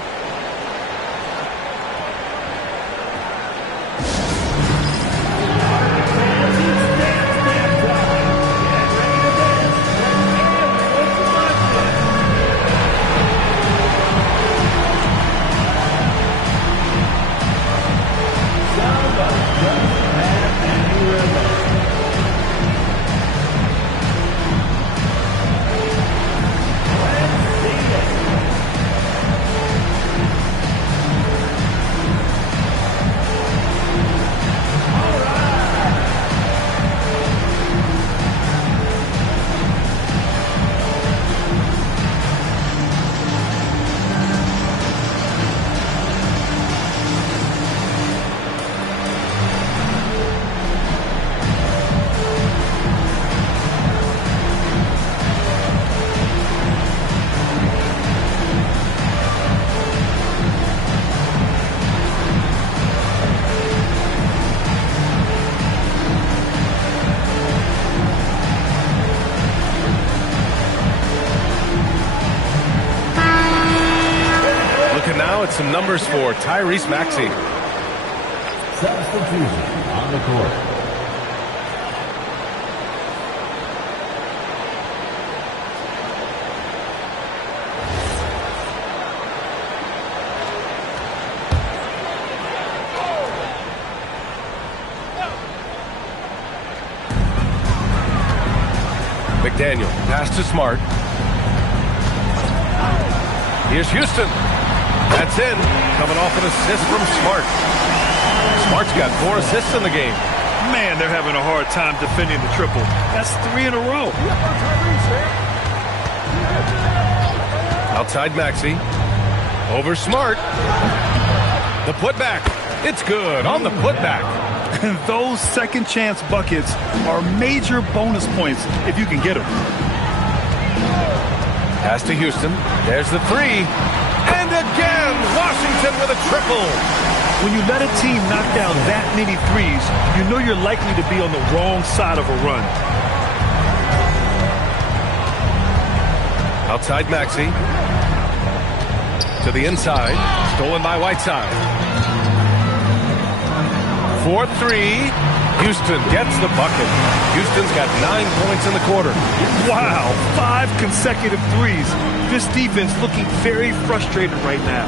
Some numbers for Tyrese Maxey. Substitution on the court. McDaniel, pass to Smart. Here's Houston. That's in. Coming off an assist from Smart. Smart's got 4 assists in the game. Man, they're having a hard time defending the triple. That's 3 in a row. Outside Maxey. Over Smart. The putback. It's good on the putback. And those second chance buckets are major bonus points if you can get them. Pass to Houston. There's the 3. And again, Washington with a triple. When you let a team knock down that many threes, you know you're likely to be on the wrong side of a run. Outside Maxey. To the inside. Stolen by Whiteside. 4-3. Houston gets the bucket. Houston's got 9 points in the quarter. Wow, 5 consecutive threes. This defense looking very frustrated right now.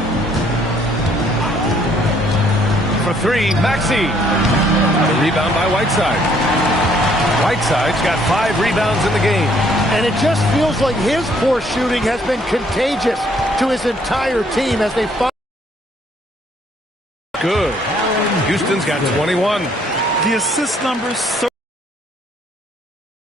For 3, Maxey. The rebound by Whiteside. Whiteside's got 5 rebounds in the game. And it just feels like his poor shooting has been contagious to his entire team as they fight. Good. Houston's got 21. The assist numbers,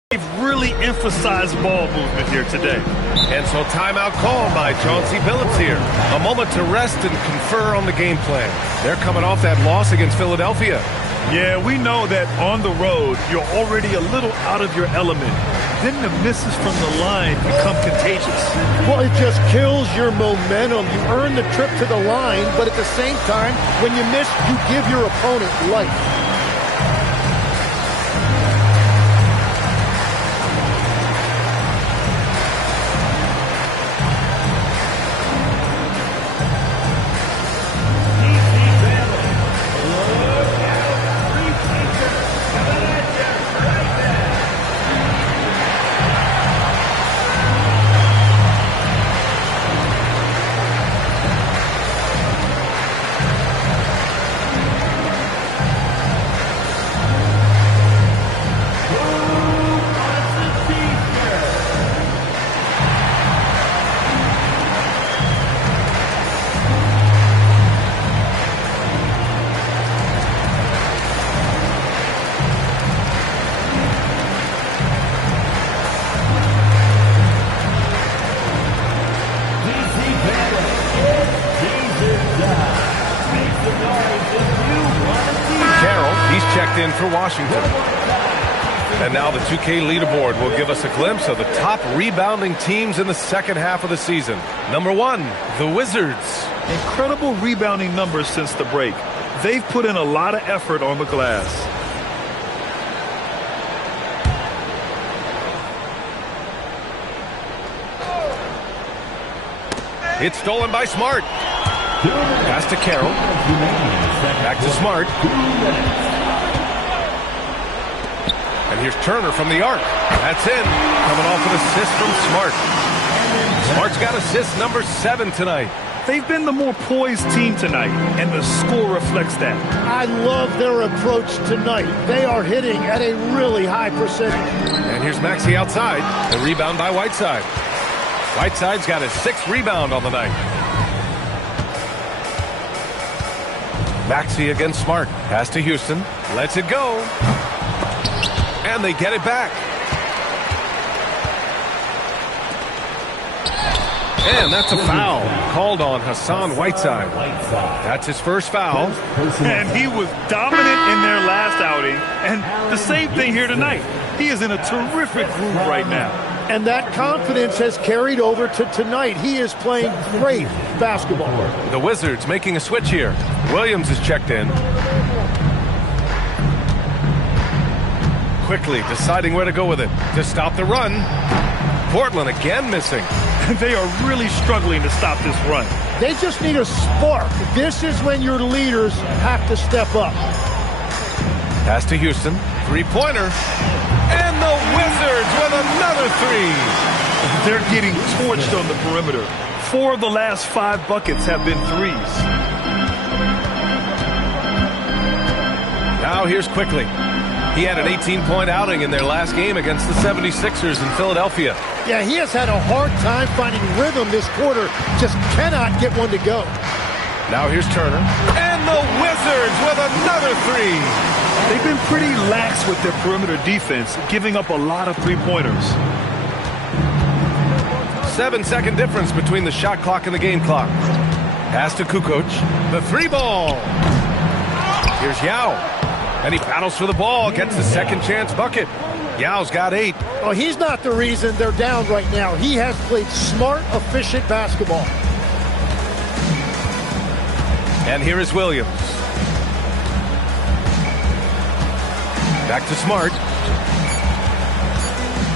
they've really emphasized ball movement here today. And so timeout called by Chauncey Billups here. A moment to rest and confer on the game plan. They're coming off that loss against Philadelphia. Yeah, we know that on the road, you're already a little out of your element. Then the misses from the line become contagious. Well, it just kills your momentum. You earn the trip to the line, but at the same time, when you miss, you give your opponent life. in for Washington. And now the 2K leaderboard will give us a glimpse of the top rebounding teams in the second half of the season. Number 1, the Wizards. Incredible rebounding numbers since the break. They've put in a lot of effort on the glass. It's stolen by Smart. Pass to Carroll. Back to Smart. And here's Turner from the arc. That's in. Coming off an assist from Smart. Smart's got assist number 7 tonight. They've been the more poised team tonight, and the score reflects that. I love their approach tonight. They are hitting at a really high percentage. And here's Maxey outside. The rebound by Whiteside. Whiteside's got his 6th rebound on the night. Maxey against Smart. Pass to Houston. Lets it go. And they get it back. And that's a foul called on Hassan Whiteside. That's his first foul. And he was dominant in their last outing. And the same thing here tonight. He is in a terrific groove right now. And that confidence has carried over to tonight. He is playing great basketball. The Wizards making a switch here. Williams is checked in. Quickly deciding where to go with it to stop the run. Portland again missing. They are really struggling to stop this run. They just need a spark. This is when your leaders have to step up. Pass to Houston. Three-pointer. And the Wizards with another 3. They're getting torched on the perimeter. 4 of the last 5 buckets have been threes. Now here's Quickly. He had an 18-point outing in their last game against the 76ers in Philadelphia. Yeah, he has had a hard time finding rhythm this quarter. Just cannot get one to go. Now here's Turner. And the Wizards with another 3. They've been pretty lax with their perimeter defense, giving up a lot of three-pointers. 7-second difference between the shot clock and the game clock. Pass to Kukoc. The 3-ball. Here's Yao. And he battles for the ball, gets the second chance bucket. Yao's got 8. Oh, he's not the reason they're down right now. He has played smart, efficient basketball. And here is Williams. Back to Smart.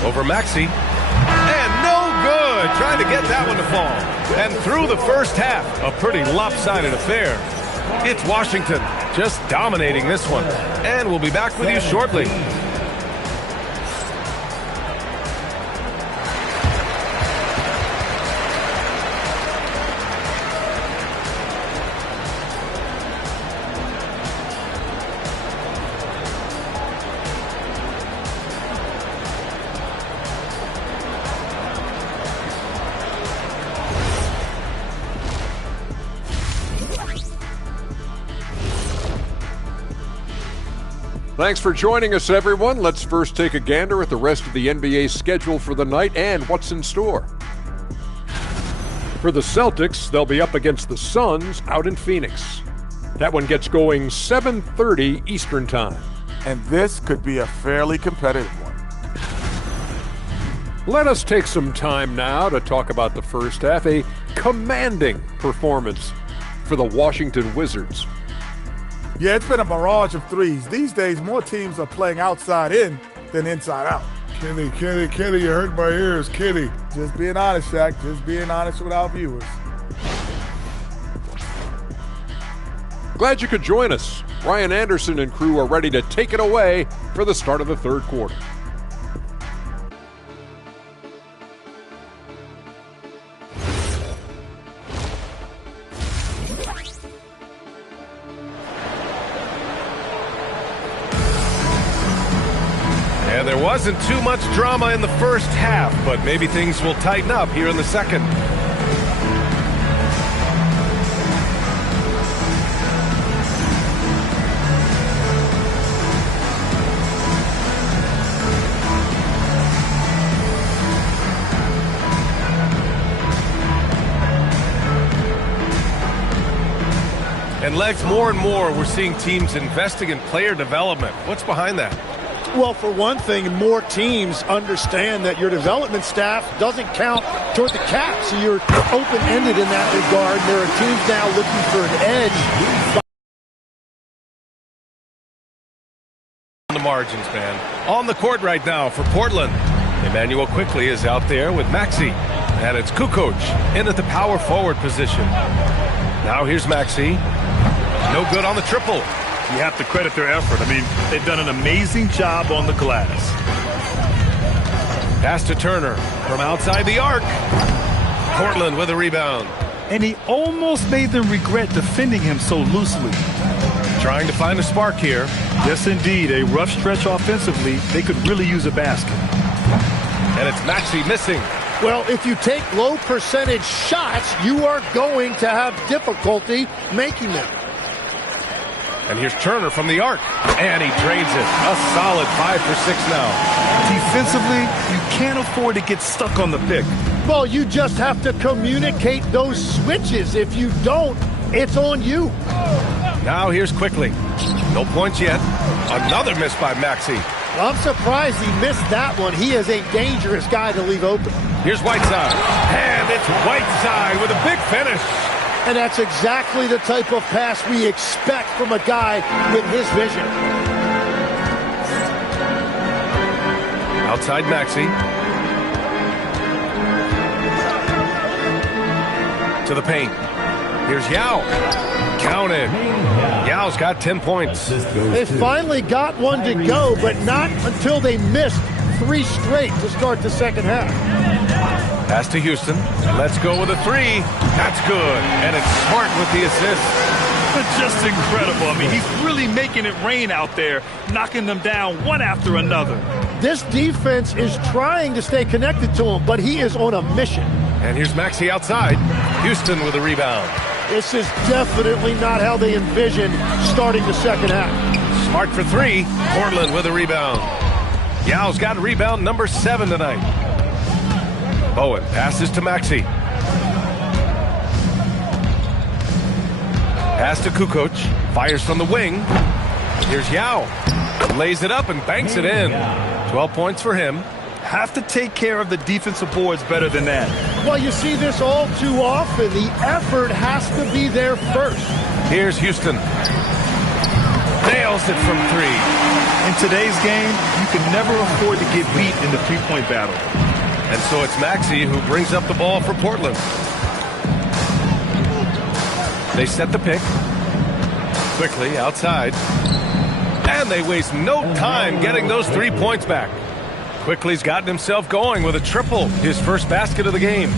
Over Maxey. And no good. Trying to get that one to fall. And through the first half, a pretty lopsided affair. It's Washington just dominating this one. And we'll be back with you shortly. Thanks for joining us, everyone. Let's first take a gander at the rest of the NBA schedule for the night and what's in store. For the Celtics, they'll be up against the Suns out in Phoenix. That one gets going 7:30 Eastern Time. And this could be a fairly competitive one. Let us take some time now to talk about the first half, a commanding performance for the Washington Wizards. Yeah, it's been a barrage of threes. These days, more teams are playing outside in than inside out. Kenny, you hurt my ears, Kenny. Just being honest, Shaq. Just being honest with our viewers. Glad you could join us. Ryan Anderson and crew are ready to take it away for the start of the third quarter. And there wasn't too much drama in the first half, but maybe things will tighten up here in the second. And And Legs, more and more, we're seeing teams investing in player development. What's behind that? Well, for one thing, more teams understand that your development staff doesn't count toward the cap, so you're open-ended in that regard. There are teams now looking for an edge. On the margins, man. On the court right now for Portland. Emmanuel quickly is out there with Maxey. And it's Kukoc in at the power forward position. Now here's Maxey. No good on the triple. You have to credit their effort. I mean, they've done an amazing job on the glass. Pass to Turner from outside the arc. Portland with a rebound. And he almost made them regret defending him so loosely. Trying to find a spark here. Yes, indeed. A rough stretch offensively. They could really use a basket. And it's Maxey missing. Well, if you take low percentage shots, you are going to have difficulty making them. And here's Turner from the arc. And he drains it. A solid 5 for 6 now. Defensively, you can't afford to get stuck on the pick. Well, you just have to communicate those switches. If you don't, it's on you. Now here's quickly. No points yet. Another miss by Maxey. I'm surprised he missed that one. He is a dangerous guy to leave open. Here's Whiteside. And it's Whiteside with a big finish. And that's exactly the type of pass we expect from a guy with his vision. Outside Maxey. To the paint. Here's Yao. Counted. Yao's got 10 points. They finally got one to go, but not until they missed 3 straight to start the second half. Pass to Houston. Let's go with a 3. That's good. And it's Smart with the assist. Just incredible. I mean, he's really making it rain out there, knocking them down one after another. This defense is trying to stay connected to him, but he is on a mission. And here's Maxey outside. Houston with a rebound. This is definitely not how they envisioned starting the second half. Smart for 3. Portland with a rebound. Yao's got rebound number 7 tonight. Bowen passes to Maxey. Pass to Kukoc. Fires from the wing. Here's Yao. Lays it up and banks it in. 12 points for him. Have to take care of the defensive boards better than that. Well, you see this all too often. The effort has to be there first. Here's Houston. Nails it from 3. In today's game, you can never afford to get beat in the three-point battle. And so it's Maxey who brings up the ball for Portland. They set the pick. Quickly outside. And they waste no time getting those 3 points back. Quickly's gotten himself going with a triple, his first basket of the game.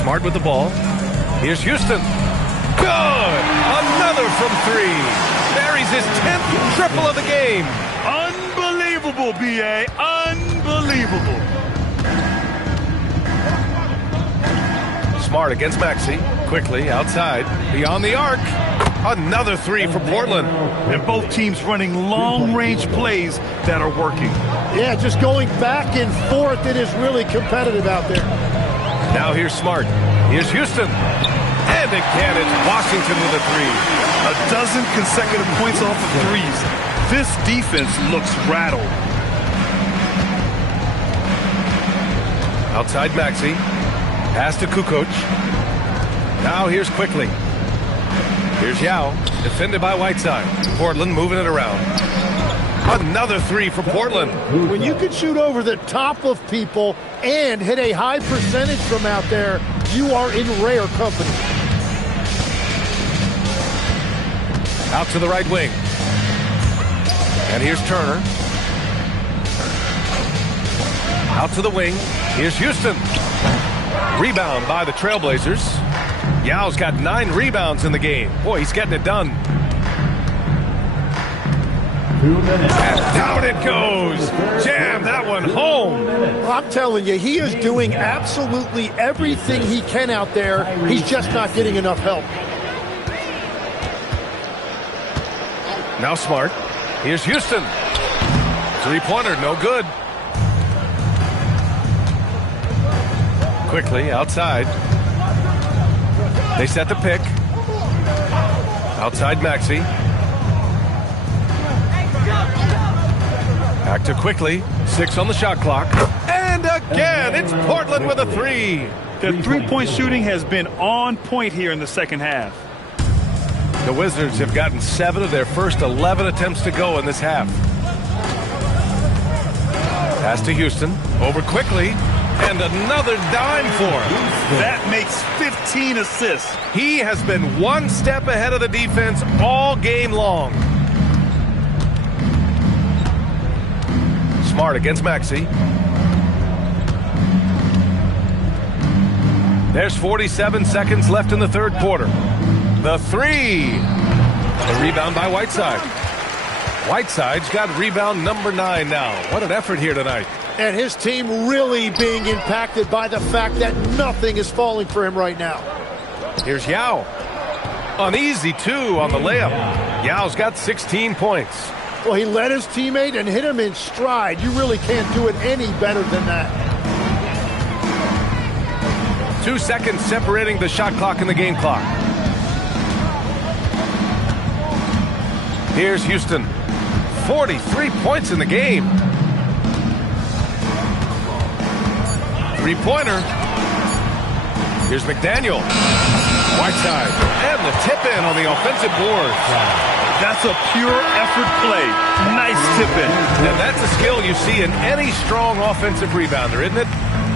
Smart with the ball. Here's Houston. Good! Another from 3. Buries his 10th triple of the game. Unbelievable, B.A. Unbelievable. Smart against Maxey. Quickly outside. Beyond the arc. Another 3 for Portland. And both teams running long-range plays that are working. Yeah, just going back and forth. It is really competitive out there. Now here's Smart. Here's Houston. And again, it's Washington with a 3. A dozen consecutive points off of 3s. This defense looks rattled. Outside Maxey. Pass to Kukoc. Now here's Quickly. Here's Yao, defended by Whiteside. Portland moving it around. Another 3 for Portland. When you can shoot over the top of people and hit a high percentage from out there, you are in rare company. Out to the right wing. And here's Turner. Out to the wing. Here's Houston. Rebound by the Trailblazers. Yao's got 9 rebounds in the game. Boy, he's getting it done. And down it goes. Jam that one home. Well, I'm telling you, he is doing absolutely everything he can out there. He's just not getting enough help. Now Smart. Here's Houston. 3-pointer, no good. Quickly outside. They set the pick. Outside Maxey. Back to quickly. 6 on the shot clock. And again, it's Portland with a 3. Their three-point shooting has been on point here in the second half. The Wizards have gotten 7 of their first 11 attempts to go in this half. Pass to Houston. Over quickly. And another dime for him. That makes 15 assists. He has been one step ahead of the defense all game long. Smart against Maxey. There's 47 seconds left in the third quarter. The 3. The rebound by Whiteside. Whiteside's got rebound number 9 now. What an effort here tonight. And his team really being impacted by the fact that nothing is falling for him right now. Here's Yao. An easy 2 on the layup. Yao's got 16 points. Well, he led his teammate and hit him in stride. You really can't do it any better than that. 2 seconds separating the shot clock and the game clock. Here's Houston. 43 points in the game. Three-pointer. Here's McDaniel. Whiteside. And the tip-in on the offensive board. That's a pure effort play. Nice tip-in. And that's a skill you see in any strong offensive rebounder, isn't it?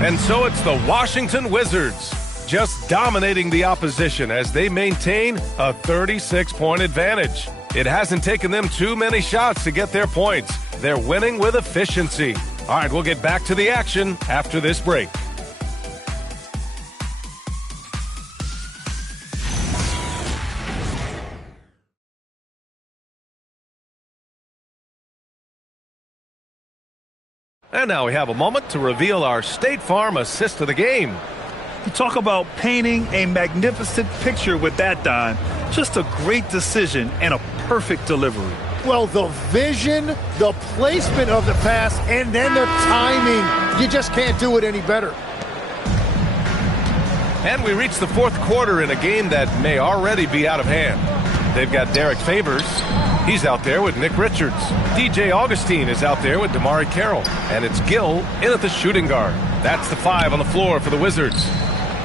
And so it's the Washington Wizards just dominating the opposition as they maintain a 36-point advantage. It hasn't taken them too many shots to get their points. They're winning with efficiency. All right, we'll get back to the action after this break. And now we have a moment to reveal our State Farm assist of the game. You talk about painting a magnificent picture with that dime. Just a great decision and a perfect delivery. Well, the vision, the placement of the pass, and then the timing. You just can't do it any better. And we reach the fourth quarter in a game that may already be out of hand. They've got Derek Favors. He's out there with Nick Richards. DJ Augustine is out there with Damari Carroll. And it's Gill in at the shooting guard. That's the 5 on the floor for the Wizards.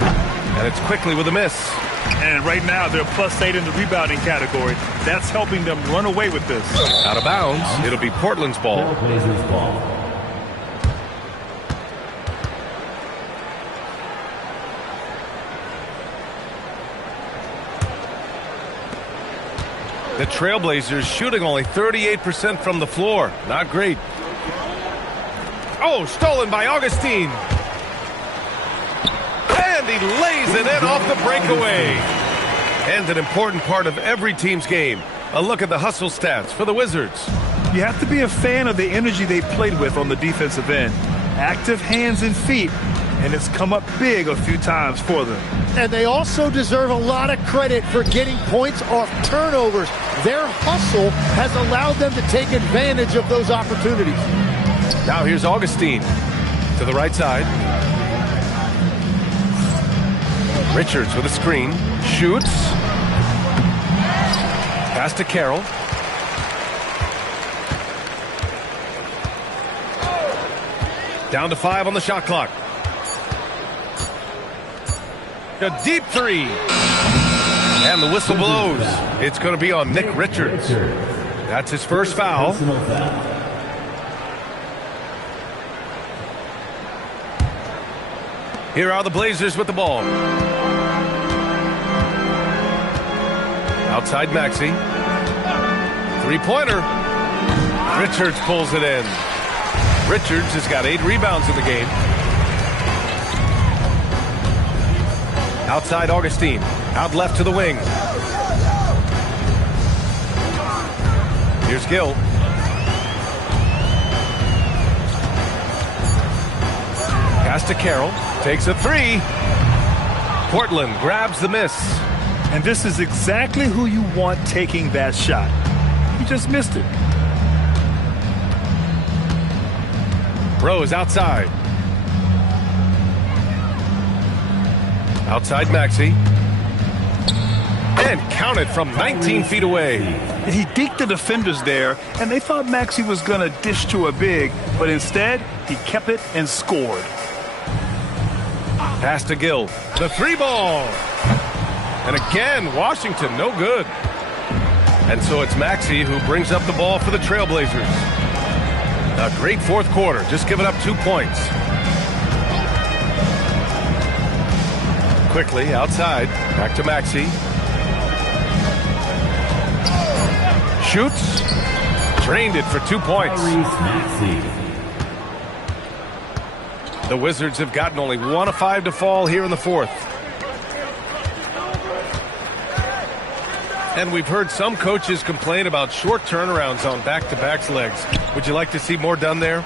And it's quickly with a miss. And right now, they're +8 in the rebounding category. That's helping them run away with this. Out of bounds. It'll be Portland's ball. The Trailblazers shooting only 38% from the floor. Not great. Oh, stolen by Augustine. And he lays it in off the breakaway. And an important part of every team's game. A look at the hustle stats for the Wizards. You have to be a fan of the energy they played with on the defensive end. Active hands and feet, and it's come up big a few times for them. And they also deserve a lot of credit for getting points off turnovers. Their hustle has allowed them to take advantage of those opportunities. Now here's Augustine to the right side. Richards with a screen. Shoots. Pass to Carroll. Down to 5 on the shot clock. A deep 3. And the whistle blows. It's going to be on Nick Richards. That's his first foul. Here are the Blazers with the ball. Outside Maxey. Three-pointer. Richards pulls it in. Richards has got 8 rebounds in the game. Outside Augustine. Out left to the wing. Here's Gill. Pass to Carroll. Takes a 3. Portland grabs the miss. And this is exactly who you want taking that shot. He just missed it. Rose outside. Outside Maxey. And counted from 19 feet away. He deked the defenders there, and they thought Maxey was going to dish to a big, but instead, he kept it and scored. Pass to Gill. The 3-ball. And again, Washington, no good. And so it's Maxey who brings up the ball for the Trailblazers. A great fourth quarter, just giving up 2 points. Quickly, outside, back to Maxey. Shoots. Drained it for 2 points. The Wizards have gotten only 1 of 5 to fall here in the fourth. And we've heard some coaches complain about short turnarounds on back-to-back legs. Would you like to see more done there?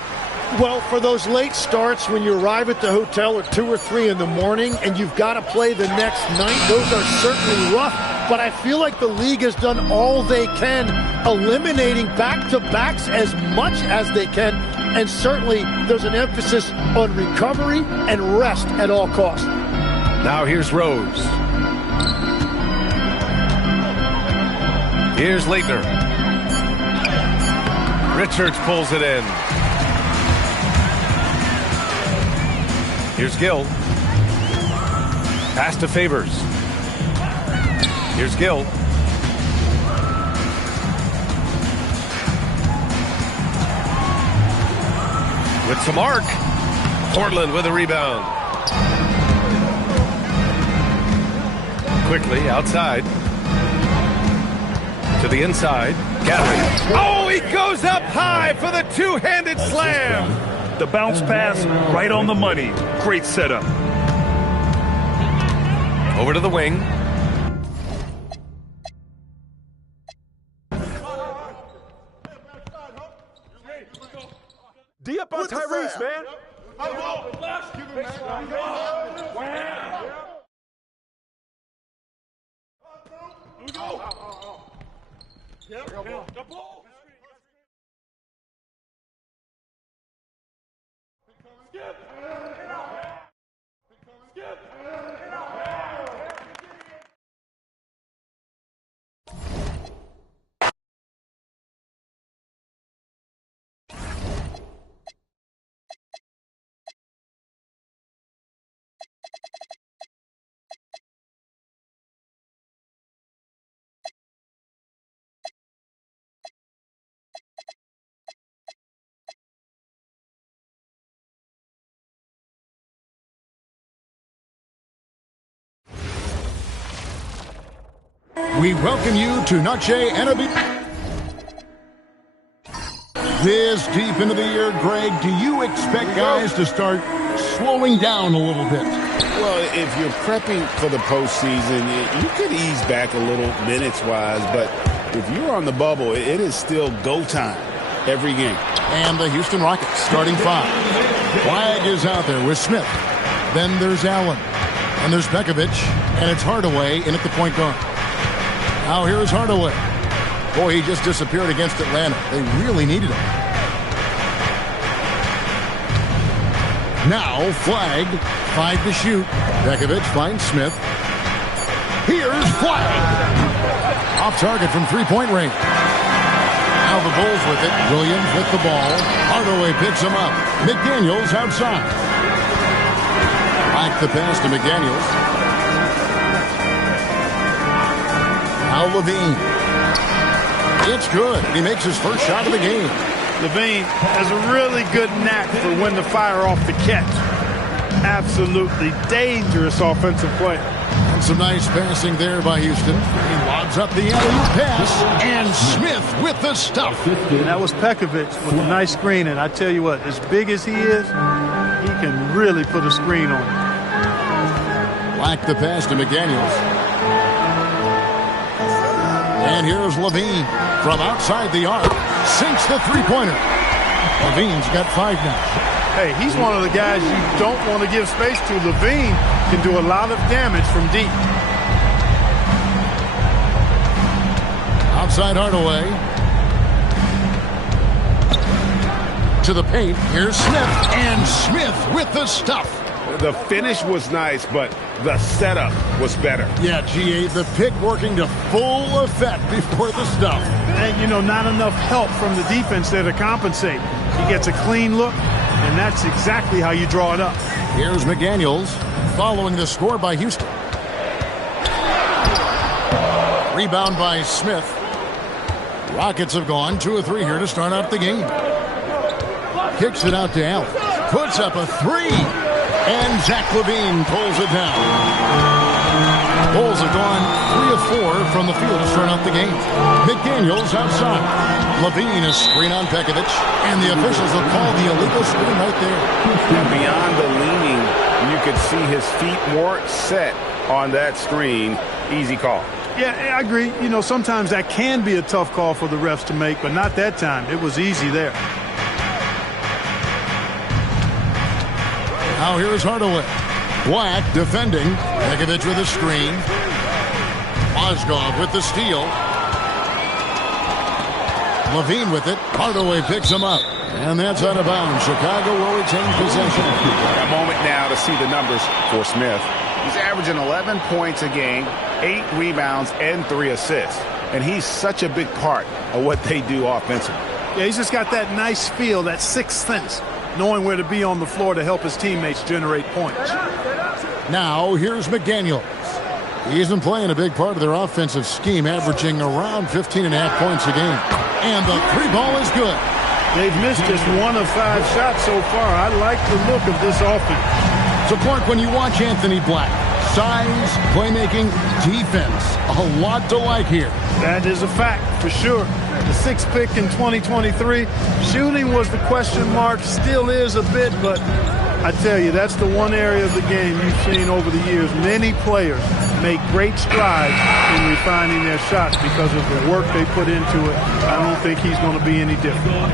Well, for those late starts when you arrive at the hotel at 2 or 3 in the morning and you've got to play the next night, those are certainly rough. But I feel like the league has done all they can, eliminating back-to-backs as much as they can. And certainly there's an emphasis on recovery and rest at all costs. Now here's Rose. Here's Leitner. Richards pulls it in. Here's Gill. Pass to Favors. Here's Gill. With some arc. Portland with a rebound. Quickly outside. To the inside. Gathering. Oh, he goes up high for the two-handed slam. The bounce pass right on the money. Great setup. Over to the wing. D up on Tyrese, man. We welcome you to Noche Enemy. This deep into the year, Greg, do you expect guys to start slowing down a little bit? Well, if you're prepping for the postseason, you could ease back a little minutes-wise, but if you're on the bubble, it is still go time every game. And the Houston Rockets starting 5. Flag is out there with Smith. Then there's Allen. And there's Bekovic. And it's Hardaway in at the point guard. Now here's Hardaway. Boy, he just disappeared against Atlanta. They really needed him. Now Flag. 5 to shoot. Bekovic finds Smith. Here's Flag. Off target from three-point range. Now the Bulls with it. Williams with the ball. Hardaway picks him up. McDaniels outside. Back the pass to McDaniels. Now Levine. It's good. He makes his first shot of the game. Levine has a really good knack for when to fire off the catch. Absolutely dangerous offensive play. And some nice passing there by Houston. He lobs up the alley-oop pass. And Smith with the stuff. And that was Pekovic with a nice screen. And I tell you what, as big as he is, he can really put a screen on him. Like the pass to McDaniels. And here's Levine from outside the arc. Sinks the three-pointer. Levine's got 5 now. Hey, he's one of the guys you don't want to give space to. Levine can do a lot of damage from deep. Outside Hardaway. To the paint. Here's Smith. And Smith with the stuff. The finish was nice, but The setup was better. Yeah, GA, the pick working to full effect before the stuff. And, you know, not enough help from the defense there to compensate. He gets a clean look, and that's exactly how you draw it up. Here's McDaniels following the score by Houston. Rebound by Smith. Rockets have gone 2 of 3 here to start out the game. Kicks it out to Allen. Puts up a 3. And Zach LaVine pulls it down. Bulls have gone 3 of 4 from the field to start out the game. McDaniels outside. LaVine is screen on Pekovic. And the officials will call the illegal screen right there. And beyond the leaning, you could see his feet more set on that screen. Easy call. Yeah, I agree. You know, sometimes that can be a tough call for the refs to make, but not that time. It was easy there. Now here's Hardaway. Black defending. Pekovic with a screen. Mozgov with the steal. LaVine with it. Hardaway picks him up. And that's out of bounds. Chicago will retain possession. A moment now to see the numbers for Smith. He's averaging 11 points a game, 8 rebounds, and 3 assists. And he's such a big part of what they do offensively. Yeah, he's just got that nice feel, that sixth sense, knowing where to be on the floor to help his teammates generate points. Now, here's McDaniels. He's been playing a big part of their offensive scheme, averaging around 15.5 points a game. And the 3 ball is good. They've missed just 1 of 5 shots so far. I like the look of this offense. So, Clark, when you watch Anthony Black, size, playmaking, defense, a lot to like here. That is a fact, for sure. The 6th pick in 2023. Shooting was the question mark, still is a bit, but I tell you, that's the one area of the game you've seen over the years. Many players make great strides in refining their shots because of the work they put into it. I don't think he's going to be any different.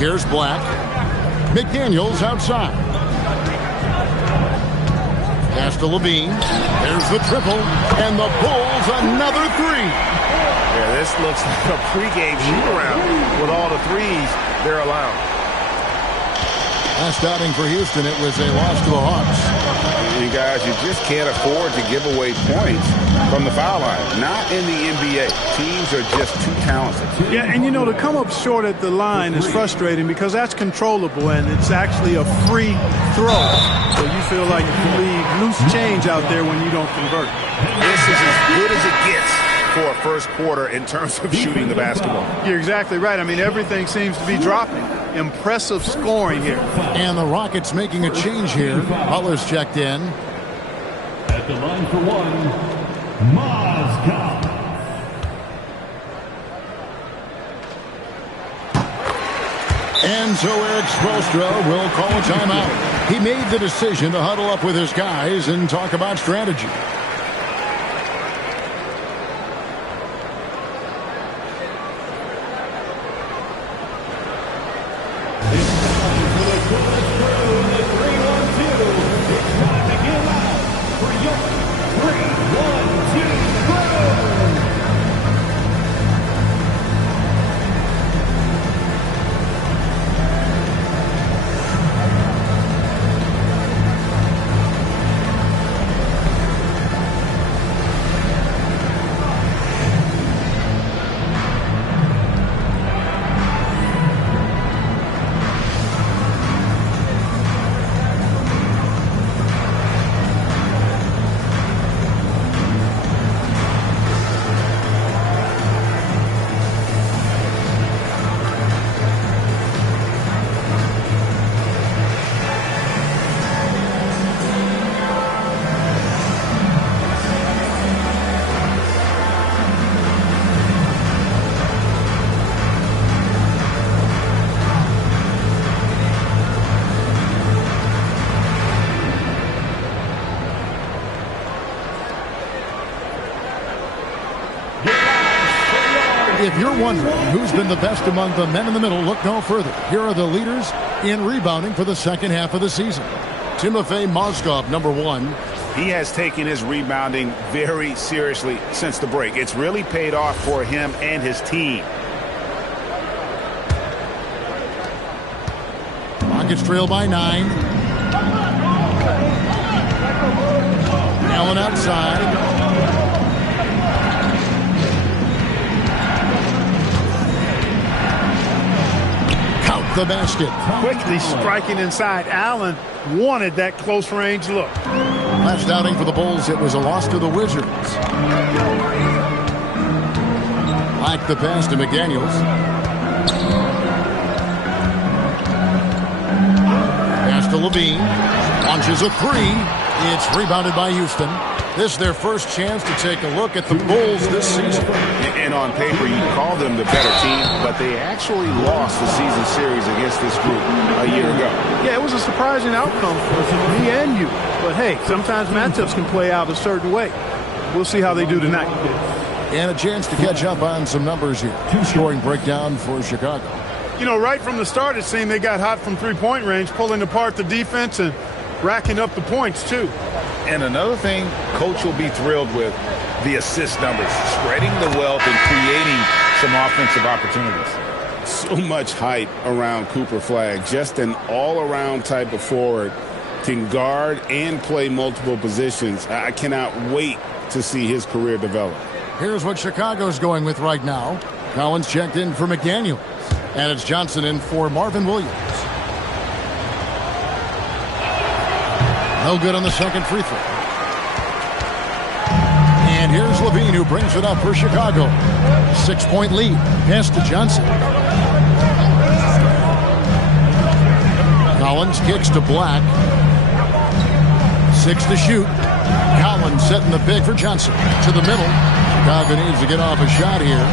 Here's Black. McDaniels outside. Pass to LaVine. There's the triple. And the Bulls another 3. Yeah, this looks like a pregame shoot-around with all the threes they're allowing. Last outing for Houston, it was a loss to the Hawks. You guys, you just can't afford to give away points from the foul line. Not in the NBA. Teams are just too talented. Yeah, and you know, to come up short at the line is frustrating because that's controllable and it's actually a free throw. So you feel like you leave loose change out there when you don't convert. This is as good as it gets for a first quarter in terms of shooting the basketball. You're exactly right. I mean, everything seems to be dropping. Impressive scoring here. And the Rockets making a change here. Butler's checked in. At the line for 1, Mozgov. And so Eric Spoelstra will call a timeout. He made the decision to huddle up with his guys and talk about strategy. If you're wondering who's been the best among the men in the middle, look no further. Here are the leaders in rebounding for the second half of the season. Timofey Mozgov, number 1. He has taken his rebounding very seriously since the break. It's really paid off for him and his team. Rockets trail by 9. Allen outside. Count the basket. Quickly striking inside. Allen wanted that close range look. Last outing for the Bulls, it was a loss to the Wizards. Like the pass to McDaniels. Pass to Levine. Launches a three. It's rebounded by Houston. This is their first chance to take a look at the Bulls this season. And on paper, you call them the better team, but they actually lost the season series against this group a year ago. Yeah, it was a surprising outcome for me and you. But hey, sometimes matchups can play out a certain way. We'll see how they do tonight. And a chance to catch up on some numbers here. Scoring breakdown for Chicago. You know, right from the start, it seemed they got hot from three-point range, pulling apart the defense and racking up the points, too. And another thing Coach will be thrilled with, the assist numbers, spreading the wealth and creating some offensive opportunities. So much hype around Cooper Flagg, just an all-around type of forward, can guard and play multiple positions. I cannot wait to see his career develop. Here's what Chicago's going with right now. Collins checked in for McDaniels, and it's Johnson in for Marvin Williams. No good on the second free throw. And here's Levine, who brings it up for Chicago. 6-point lead. Pass to Johnson. Collins kicks to Black. 6 to shoot. Collins setting the pick for Johnson. To the middle. Chicago needs to get off a shot here.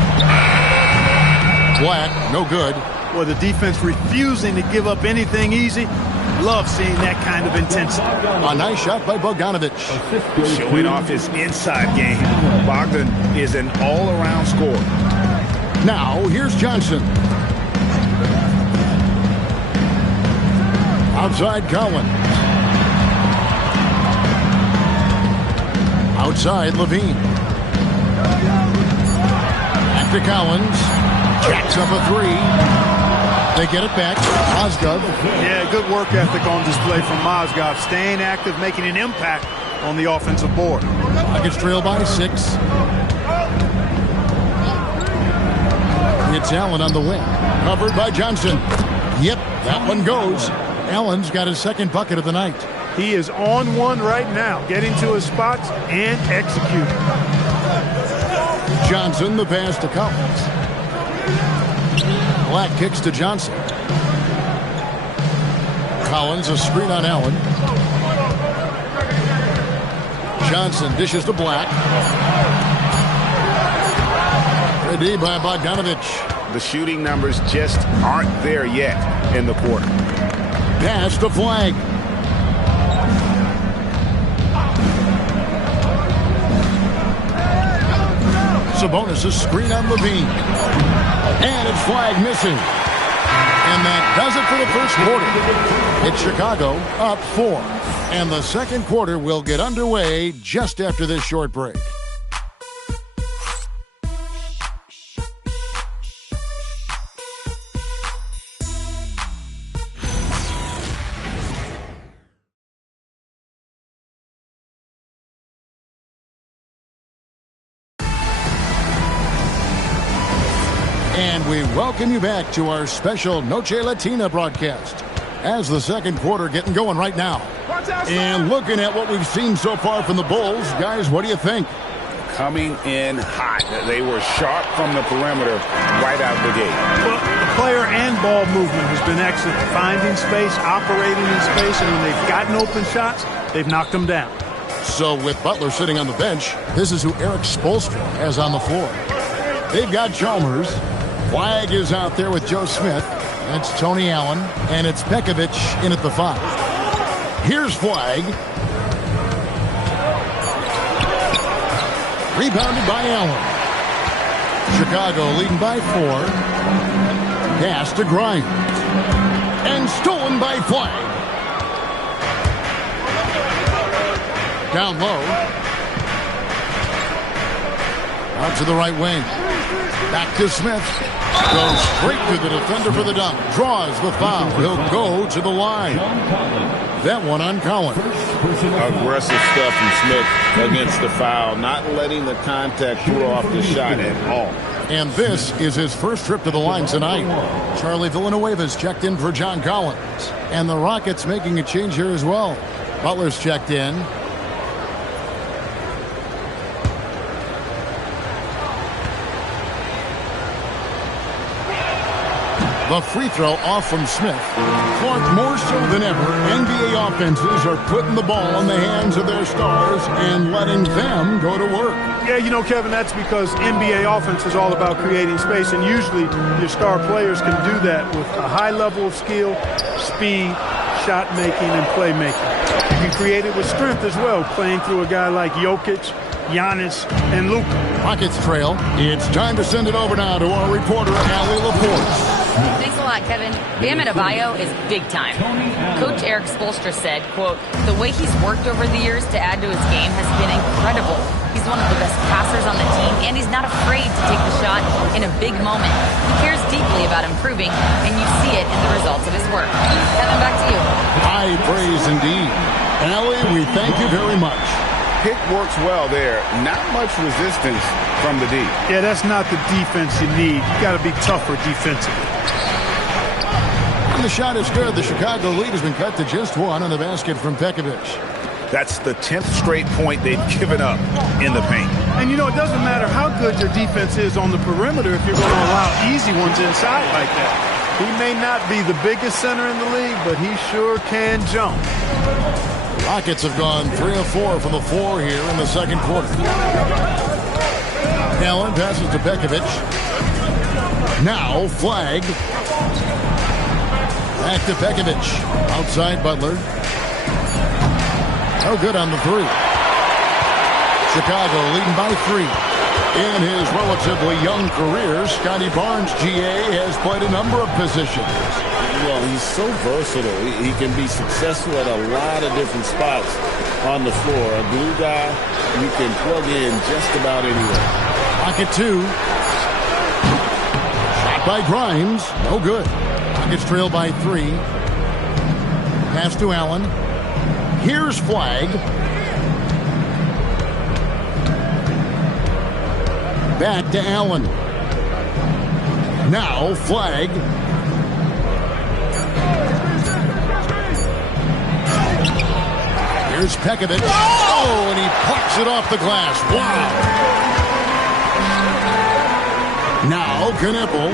Black, no good. Well, the defense refusing to give up anything easy. Love seeing that kind of intensity. A nice shot by Bogdanovic. Showing off his inside game. Bogdan is an all-around scorer. Now, here's Johnson. Outside Collins. Outside Levine. Back to Collins. Jacks up a three. They get it back. Mozgov. Yeah, good work ethic on display from Mozgov. Staying active, making an impact on the offensive board. Rockets trail by 6. It's Allen on the wing. Covered by Johnson. Yep, that one goes. Allen's got his second bucket of the night. He is on one right now, getting to his spots and executing. Johnson, the pass to Collins. Black kicks to Johnson. Collins, a screen on Allen. Johnson dishes to Black. Ready by Bogdanovic. The shooting numbers just aren't there yet in the quarter. Pass to Flagg. Sabonis, a screen on Levine. And it's Flagg missing. And that does it for the first quarter. It's Chicago up 4. And the second quarter will get underway just after this short break. And we welcome you back to our special Noche Latina broadcast as the second quarter getting going right now. And looking at what we've seen so far from the Bulls, guys, what do you think? Coming in hot. They were sharp from the perimeter right out the gate. Well, the player and ball movement has been excellent. Finding space, operating in space, and when they've gotten open shots, they've knocked them down. So with Butler sitting on the bench, this is who Eric Spoelstra has on the floor. They've got Chalmers. Flagg is out there with Joe Smith. That's Tony Allen. And it's Pekovic in at the 5. Here's Flagg. Rebounded by Allen. Chicago leading by 4. Pass to Grimes. And stolen by Flagg. Down low. Out to the right wing. Back to Smith. Goes straight to the defender for the dunk. Draws the foul. He'll go to the line. That one on Collins. Aggressive stuff from Smith against the foul, not letting the contact throw off the shot at all. And this is his first trip to the line tonight. Charlie Villanueva's checked in for John Collins. And the Rockets making a change here as well. Butler's checked in. The free throw off from Smith. Clark, more so than ever, NBA offenses are putting the ball in the hands of their stars and letting them go to work. Yeah, you know, Kevin, that's because NBA offense is all about creating space, and usually your star players can do that with a high level of skill, speed, shot making, and playmaking. You can create it with strength as well, playing through a guy like Jokic, Giannis, and Luka. Rockets trail. It's time to send it over now to our reporter, Allie LaForce. Thanks a lot, Kevin. Bam Adebayo is big time. Coach Eric Spoelstra said, quote, the way he's worked over the years to add to his game has been incredible. He's one of the best passers on the team, and he's not afraid to take the shot in a big moment. He cares deeply about improving, and you see it in the results of his work. Kevin, back to you. High praise indeed. Allie, we thank you very much. Pick works well there. Not much resistance from the D. Yeah, that's not the defense you need. You got to be tougher defensively. And the shot is good. The Chicago lead has been cut to just one on the basket from Pekovic. That's the 10th straight point they've given up in the paint. And, you know, it doesn't matter how good your defense is on the perimeter if you're going to allow easy ones inside like that. He may not be the biggest center in the league, but he sure can jump. Rockets have gone 3 of 4 from the floor here in the second quarter. Allen passes to Pekovic. Now flagged. Back to Pekovic. Outside Butler. No good on the three. Chicago leading by 3. In his relatively young career, Scotty Barnes, GA, has played a number of positions. Well, he's so versatile. He can be successful at a lot of different spots on the floor. A glue guy you can plug in just about anywhere. Pocket 2. Shot by Grimes. No good. Rockets trail by 3. Pass to Allen. Here's flag. Back to Allen. Now flag. Here's Pekovic. Oh, and he pucks it off the glass. Wow. Now Knippel.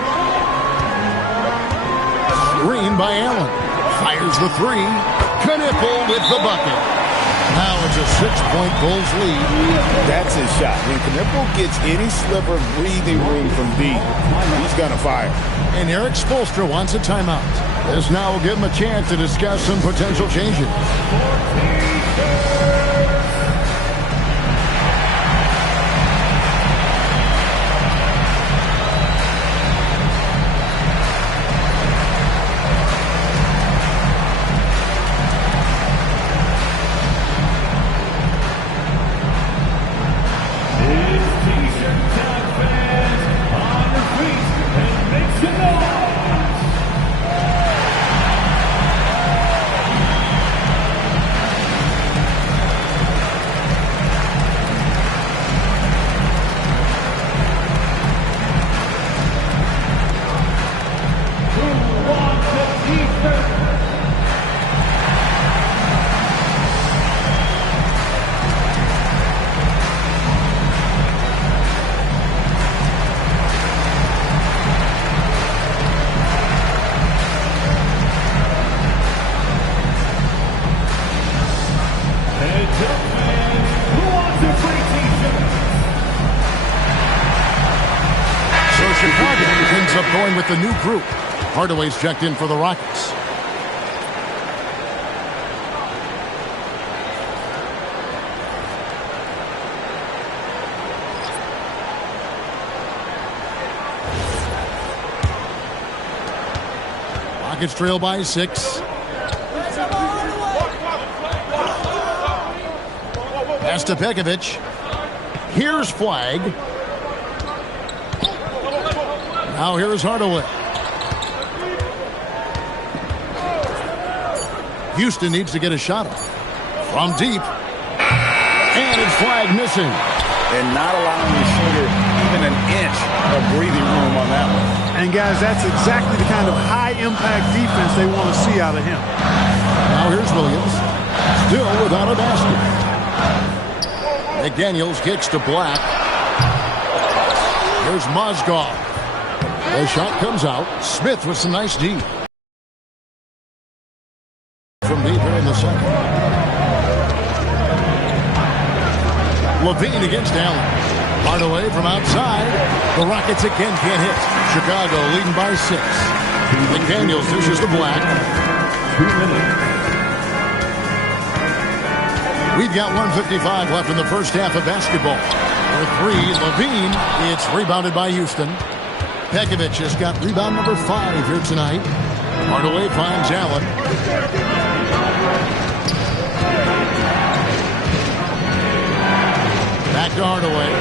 Screen by Allen. Fires the 3. Knippel with the bucket. Now it's a 6-point Bulls lead. That's his shot. When Knippel gets any sliver of breathing room from deep, he's going to fire. And Eric Spoelstra wants a timeout. This now will give him a chance to discuss some potential changes. With the new group. Hardaway's checked in for the Rockets. Rockets trail by 6. Pass to Pekovic. Here's flag. Now here's Hardaway. Houston needs to get a shot off. From deep. And it's flag missing. And not allowing the shooter even an inch of breathing room on that one. And, guys, that's exactly the kind of high-impact defense they want to see out of him. Now here's Williams. Still without a basket. McDaniels kicks to Black. Here's Mozgov. The shot comes out. Smith with some nice D. From deep here in the second. Levine against Allen. Hardaway from outside. The Rockets again can't hit. Chicago leading by 6. McDaniels dishes to Black. 2 minutes. We've got 1:55 left in the first half of basketball. For 3, Levine. It's rebounded by Houston. Pekovic has got rebound number 5 here tonight. Hardaway finds Allen. Back to Hardaway.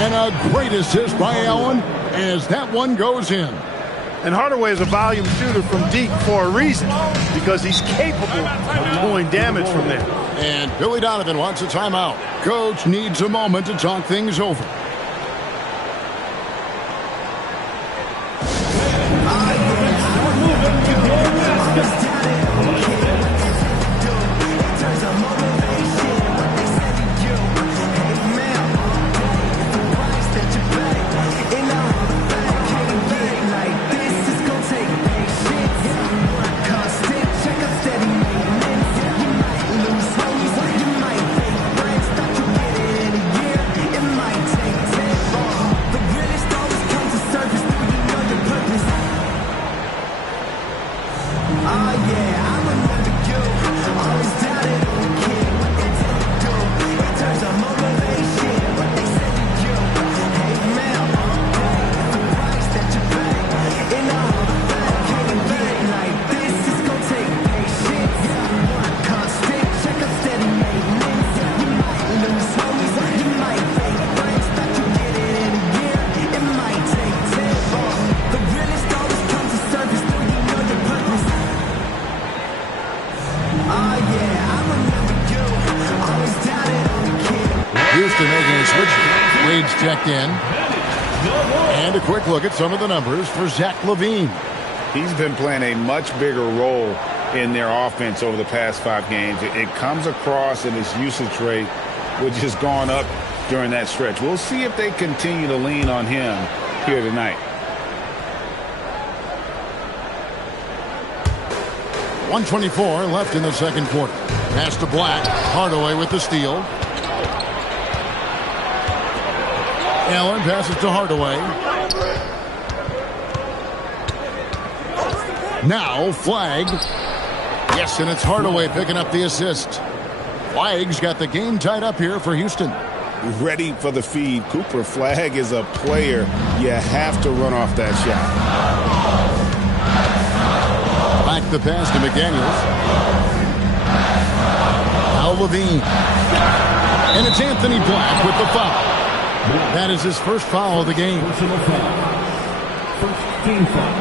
And a great assist by Allen as that one goes in. And Hardaway is a volume shooter from deep for a reason, because he's capable of doing damage from there. And Billy Donovan wants a timeout. Coach needs a moment to talk things over. Checked in. And a quick look at some of the numbers for Zach LaVine. He's been playing a much bigger role in their offense over the past 5 games. It comes across in his usage rate, which has gone up during that stretch. We'll see if they continue to lean on him here tonight. .124 left in the second quarter. Pass to Black. Hardaway with the steal. Allen passes to Hardaway. Now Flag. Yes, and it's Hardaway picking up the assist. Flag's got the game tied up here for Houston. Ready for the feed. Cooper Flag is a player. You have to run off that shot. Back the pass to McDaniels. Now Levine. And it's Anthony Black with the foul. That is his first foul of the game. Personal foul. First team foul.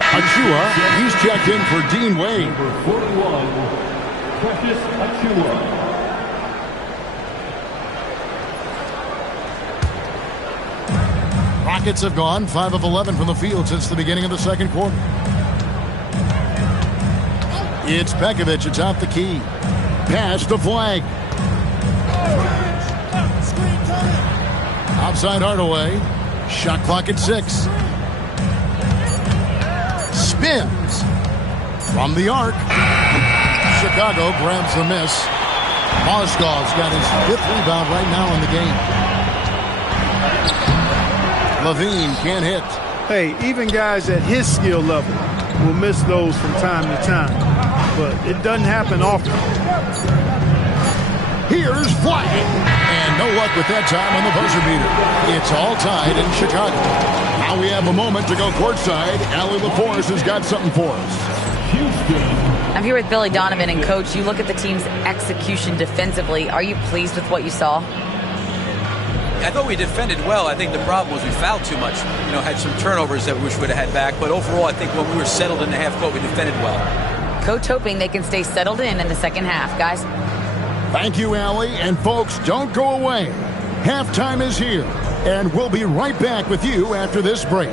Achua, he's checked in for Dean Wade. Number 41, Precious Achua. Rockets have gone 5 of 11 from the field since the beginning of the second quarter. It's Pekovic. It's out the key. Pass to Flag. Outside Hardaway. Shot clock at 6. Spins. From the arc. Chicago grabs the miss. Mozgov's got his 5th rebound right now in the game. Levine can't hit. Hey, even guys at his skill level will miss those from time to time. But it doesn't happen often. Here's Flag. And no luck with that time on the buzzer beater. It's all tied in Chicago. Now we have a moment to go courtside. Allie LaForce has got something for us. I'm here with Billy Donovan, and Coach, you look at the team's execution defensively. Are you pleased with what you saw? I thought we defended well. I think the problem was we fouled too much. You know, had some turnovers that we wish we'd have had back. But overall, I think when we were settled in the half court, we defended well. Coach hoping they can stay settled in the second half, guys. Thank you, Allie. And folks, don't go away. Halftime is here, and we'll be right back with you after this break.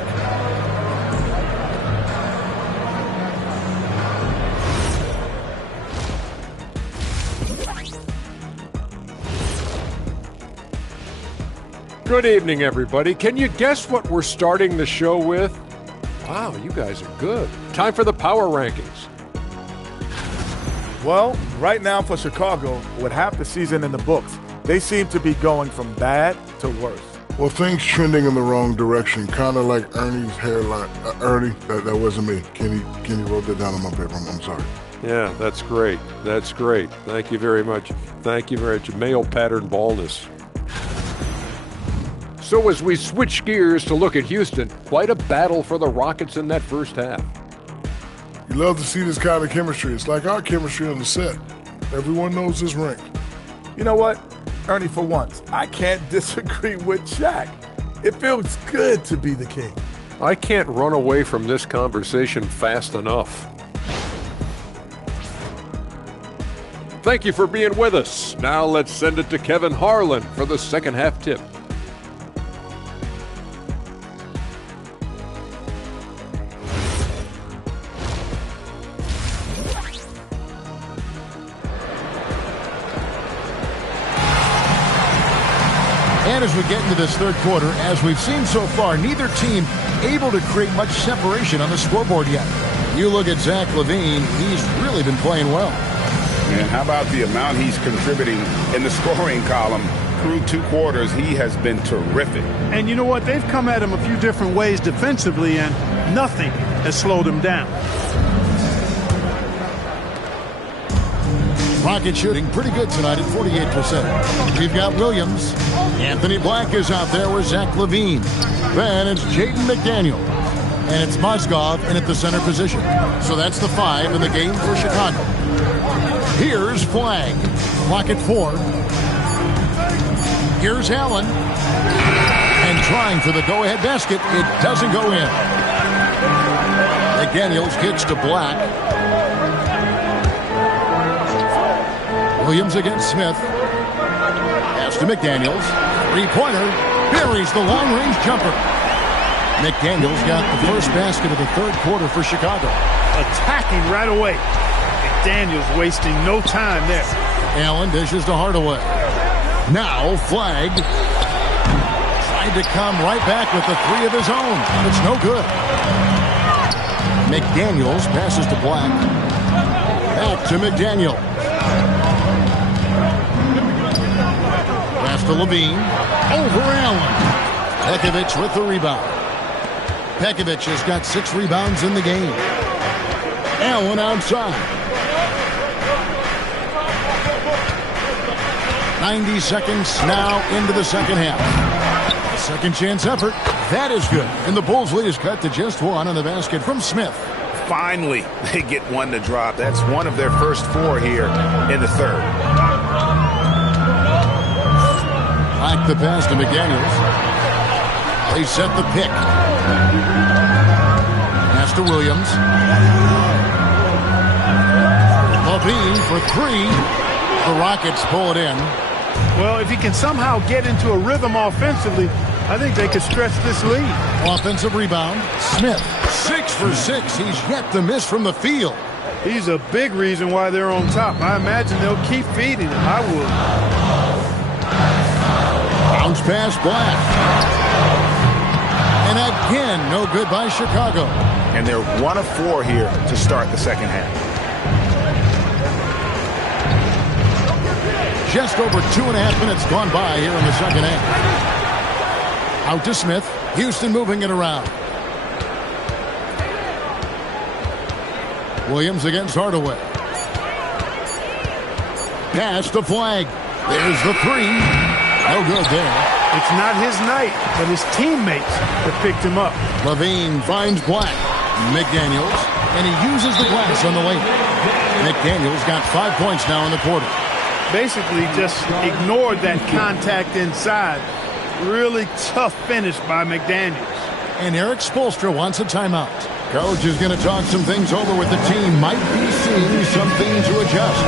Good evening, everybody. Can you guess what we're starting the show with? Wow, you guys are good. Time for the power rankings. Well, right now for Chicago, with half the season in the books, they seem to be going from bad to worse. Well, things trending in the wrong direction, kind of like Ernie's hairline. Ernie, that wasn't me. Can you wrote that down on my paper? I'm sorry. Yeah, that's great. That's great. Thank you very much. Thank you very much. Male pattern baldness. So as we switch gears to look at Houston, quite a battle for the Rockets in that first half. You love to see this kind of chemistry. It's like our chemistry on the set. Everyone knows this rink. You know what, Ernie, for once, I can't disagree with Shaq. It feels good to be the king. I can't run away from this conversation fast enough. Thank you for being with us. Now let's send it to Kevin Harlan for the second half tip. And as we get into this third quarter, as we've seen so far, neither team able to create much separation on the scoreboard yet. You look at Zach LaVine, he's really been playing well. And how about the amount he's contributing in the scoring column? Through 2 quarters, he has been terrific. And you know what? They've come at him a few different ways defensively, and nothing has slowed him down. Rocket shooting pretty good tonight at 48%. We've got Williams. Anthony Black is out there with Zach LaVine. Then it's Jaden McDaniel. And it's Mozgov in at the center position. So that's the 5 in the game for Chicago. Here's Flagg. Rocket 4. Here's Allen. And trying for the go-ahead basket. It doesn't go in. McDaniels kicks to Black. Williams against Smith. Pass to McDaniels. 3-pointer. Buries the long-range jumper. McDaniels got the first basket of the third quarter for Chicago. Attacking right away. McDaniels wasting no time there. Allen dishes to Hardaway. Now Flagg. Tried to come right back with the 3 of his own. It's no good. McDaniels passes to Black. Back to McDaniel. Pass to LaVine. Over Allen. Pekovic with the rebound. Pekovic has got 6 rebounds in the game. Allen outside. 90 seconds now into the second half. Second chance effort. That is good. And the Bulls lead is cut to just 1 on the basket from Smith. Finally, they get one to drop. That's one of their first 4 here in the third. Like the pass to McDaniels. They set the pick. Pass to Williams. LaVine for 3. The Rockets pull it in. Well, if he can somehow get into a rhythm offensively, I think they could stretch this lead. Offensive rebound. Smith, 6 for 6. He's yet to miss from the field. He's a big reason why they're on top. I imagine they'll keep feeding him. I would. Bounce pass Black. And again, no good by Chicago. And they're 1 of 4 here to start the second half. Just over 2.5 minutes gone by here in the second half. Out to Smith. Houston moving it around. Williams against Hardaway. Pass to Flagg. There's the 3. No good there. It's not his night, but his teammates have picked him up. LaVine finds Black. McDaniels. And he uses the glass on the lane. McDaniels got 5 points now in the quarter. Basically just ignored that contact inside Really tough finish by McDaniels. And Eric Spoelstra wants a timeout. Coach is going to talk some things over with the team. Might be seeing something to adjust.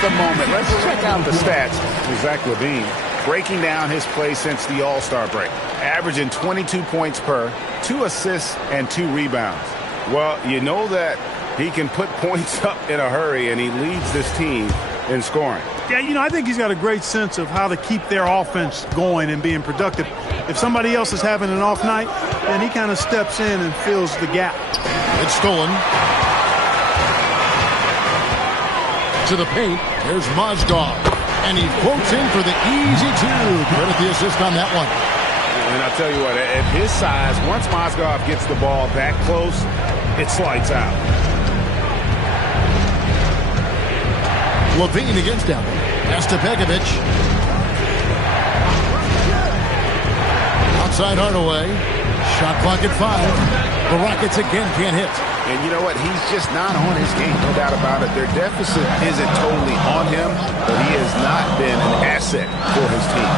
The moment. Let's check out the stats for Zach LaVine, breaking down his play since the All-Star break. Averaging 22 points per, 2 assists, and 2 rebounds. Well, you know that he can put points up in a hurry, and he leads this team in scoring. Yeah, I think he's got a great sense of how to keep their offense going and being productive. If somebody else is having an off night, then he kind of steps in and fills the gap. It's stolen. To the paint, there's Mozgov, and he floats in for the easy two. Credit the assist on that one. And I'll tell you what, at his size, once Mozgov gets the ball that close, it slides out. LaVine against him. Pass to Begovic. Outside Hardaway. Shot clock at 5. The Rockets again can't hit. And you know what? He's just not on his game, no doubt about it. Their deficit isn't totally on him, but he has not been an asset for his team.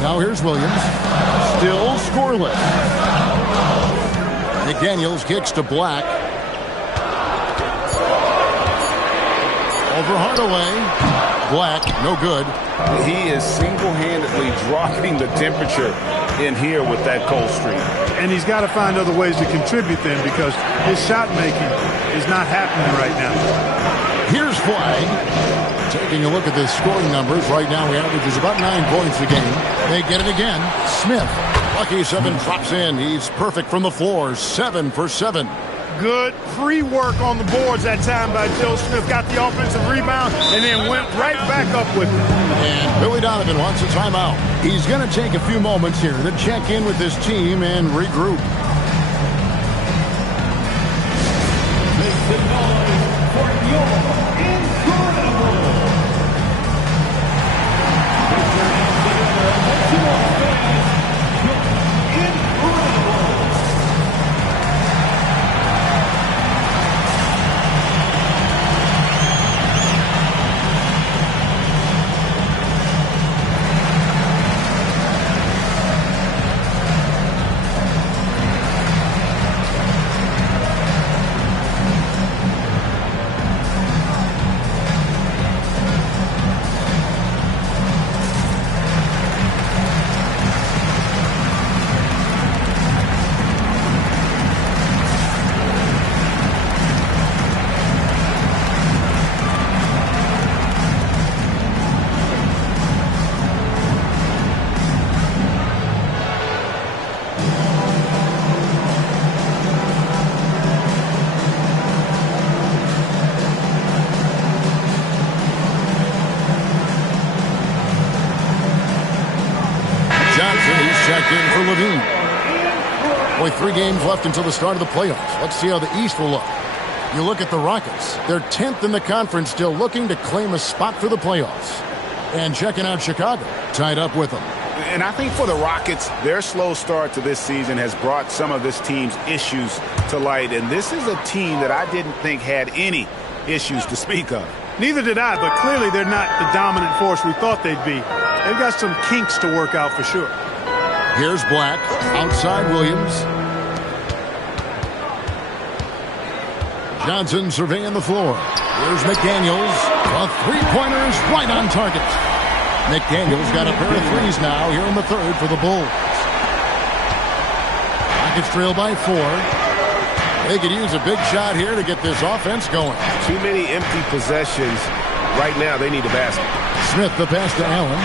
Now here's Williams. Still scoreless. McDaniels kicks to Black. Over Hardaway. Black, no good. He is single-handedly dropping the temperature in here with that cold streak. And he's got to find other ways to contribute then, because his shot making is not happening right now. Here's Flag. Taking a look at the scoring numbers. Right now he averages about 9 points a game. They get it again. Smith. Lucky 7 drops in. He's perfect from the floor. 7 for 7. Good free work on the boards that time by Joe Smith. Got the offensive rebound and then went right back up with it. And Billy Donovan wants a timeout. He's going to take a few moments here to check in with his team and regroup. Make the noise for your incredible. Checked in for LaVine. Boy, 3 games left until the start of the playoffs. Let's see how the East will look. You look at the Rockets. They're 10th in the conference, still looking to claim a spot for the playoffs. And checking out Chicago, tied up with them. And I think for the Rockets, their slow start to this season has brought some of this team's issues to light. And this is a team that I didn't think had any issues to speak of. Neither did I, but clearly they're not the dominant force we thought they'd be. They've got some kinks to work out for sure. Here's Black, outside Williams. Johnson surveying the floor. Here's McDaniels. A three-pointer is right on target. McDaniels got a pair of threes now here in the third for the Bulls. Rockets trail by 4. They could use a big shot here to get this offense going. Too many empty possessions. Right now, they need a basket. Smith the pass to Allen.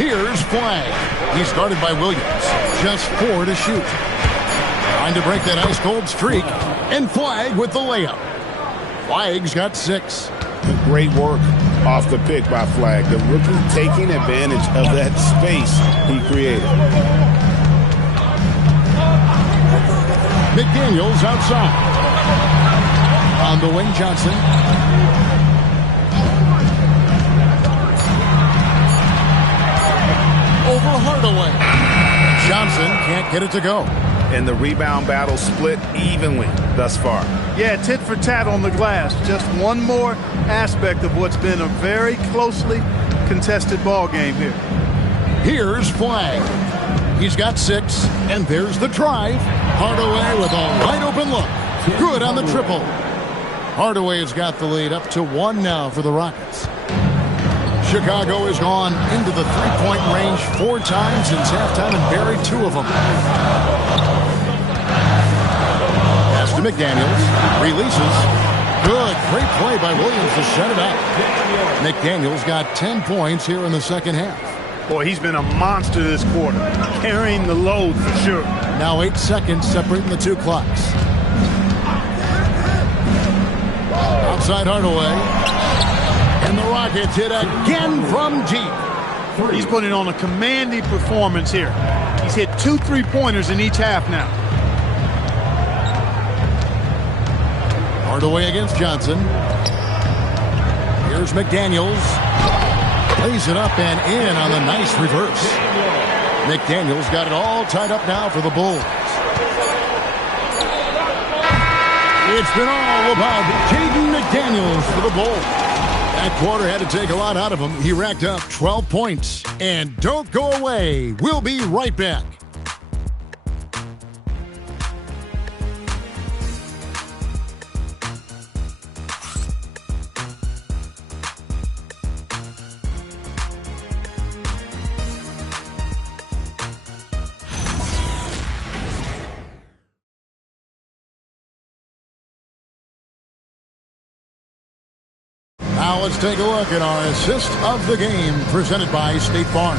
Here's Flagg. He's guarded by Williams. Just 4 to shoot. Trying to break that ice-cold streak. And Flagg with the layup. Flagg's got 6. Great work off the pick by Flagg. The rookie taking advantage of that space he created. McDaniels outside. On the wing, Johnson. Over Hardaway. Johnson can't get it to go. And the rebound battle split evenly thus far. Yeah, tit for tat on the glass. Just one more aspect of what's been a very closely contested ball game here. Here's Flagg. He's got 6, and there's the drive. Hardaway with a wide open look. Good on the triple. Hardaway has got the lead up to 1 now for the Rockets. Chicago has gone into the three-point range 4 times since halftime and buried 2 of them. Pass to McDaniels. Releases. Good. Great play by Williams to set it up. McDaniels got 10 points here in the second half. Boy, he's been a monster this quarter. Carrying the load for sure. Now 8 seconds separating the 2 clocks. Outside Hardaway. And the Rockets hit again from deep. He's putting on a commanding performance here. He's hit 2 3-pointers in each half now. Hardaway against Johnson. Here's McDaniels. Plays it up and in on the nice reverse. McDaniels got it all tied up now for the Bulls. It's been all about Jaden McDaniels for the Bulls. That quarter had to take a lot out of him. He racked up 12 points. And don't go away. We'll be right back. Now let's take a look at our assist of the game presented by State Farm.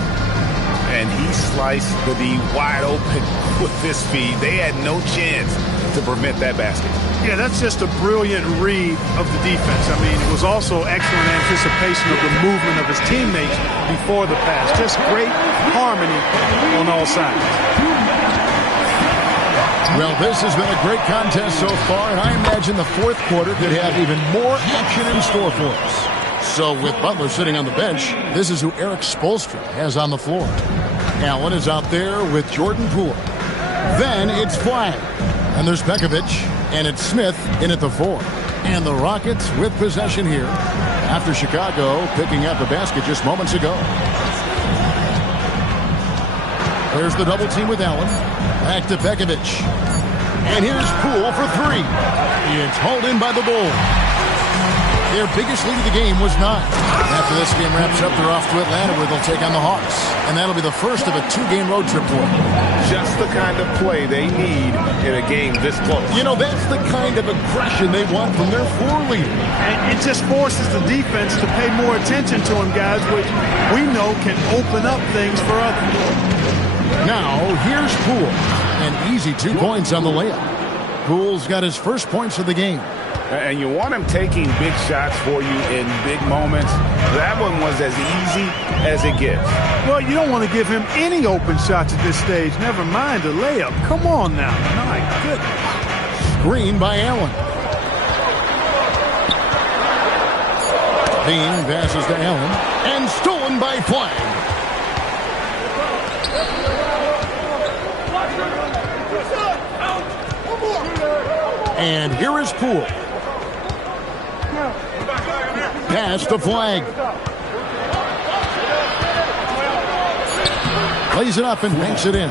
And he sliced the D wide open with this feed. They had no chance to prevent that basket. Yeah, that's just a brilliant read of the defense. I mean, it was also excellent anticipation of the movement of his teammates before the pass. Just great harmony on all sides. Well, this has been a great contest so far, and I imagine the fourth quarter could have even more action in store for us. So with Butler sitting on the bench, this is who Eric Spoelstra has on the floor. Allen is out there with Jordan Poole. Then it's Flagg, and there's Pekovic, and it's Smith in at the 4. And the Rockets with possession here after Chicago picking up the basket just moments ago. There's the double team with Allen. Back to Pekovic. And here's Poole for 3. It's hauled in by the Bulls. Their biggest lead of the game was 9. After this game wraps up, they're off to Atlanta where they'll take on the Hawks. And that'll be the first of a 2-game road trip for them. Just the kind of play they need in a game this close. You know, that's the kind of aggression they want from their floor leader. And it just forces the defense to pay more attention to him, guys, which we know can open up things for others. Now, here's Poole. An easy 2 points on the layup. Poole's got his first points of the game. And you want him taking big shots for you in big moments. That one was as easy as it gets. Well, you don't want to give him any open shots at this stage. Never mind a layup. Come on now. My goodness. Screen by Allen. Bean passes to Allen. And stolen by Flagg. And here is Poole. Pass to Flagg. Plays it up and banks it in.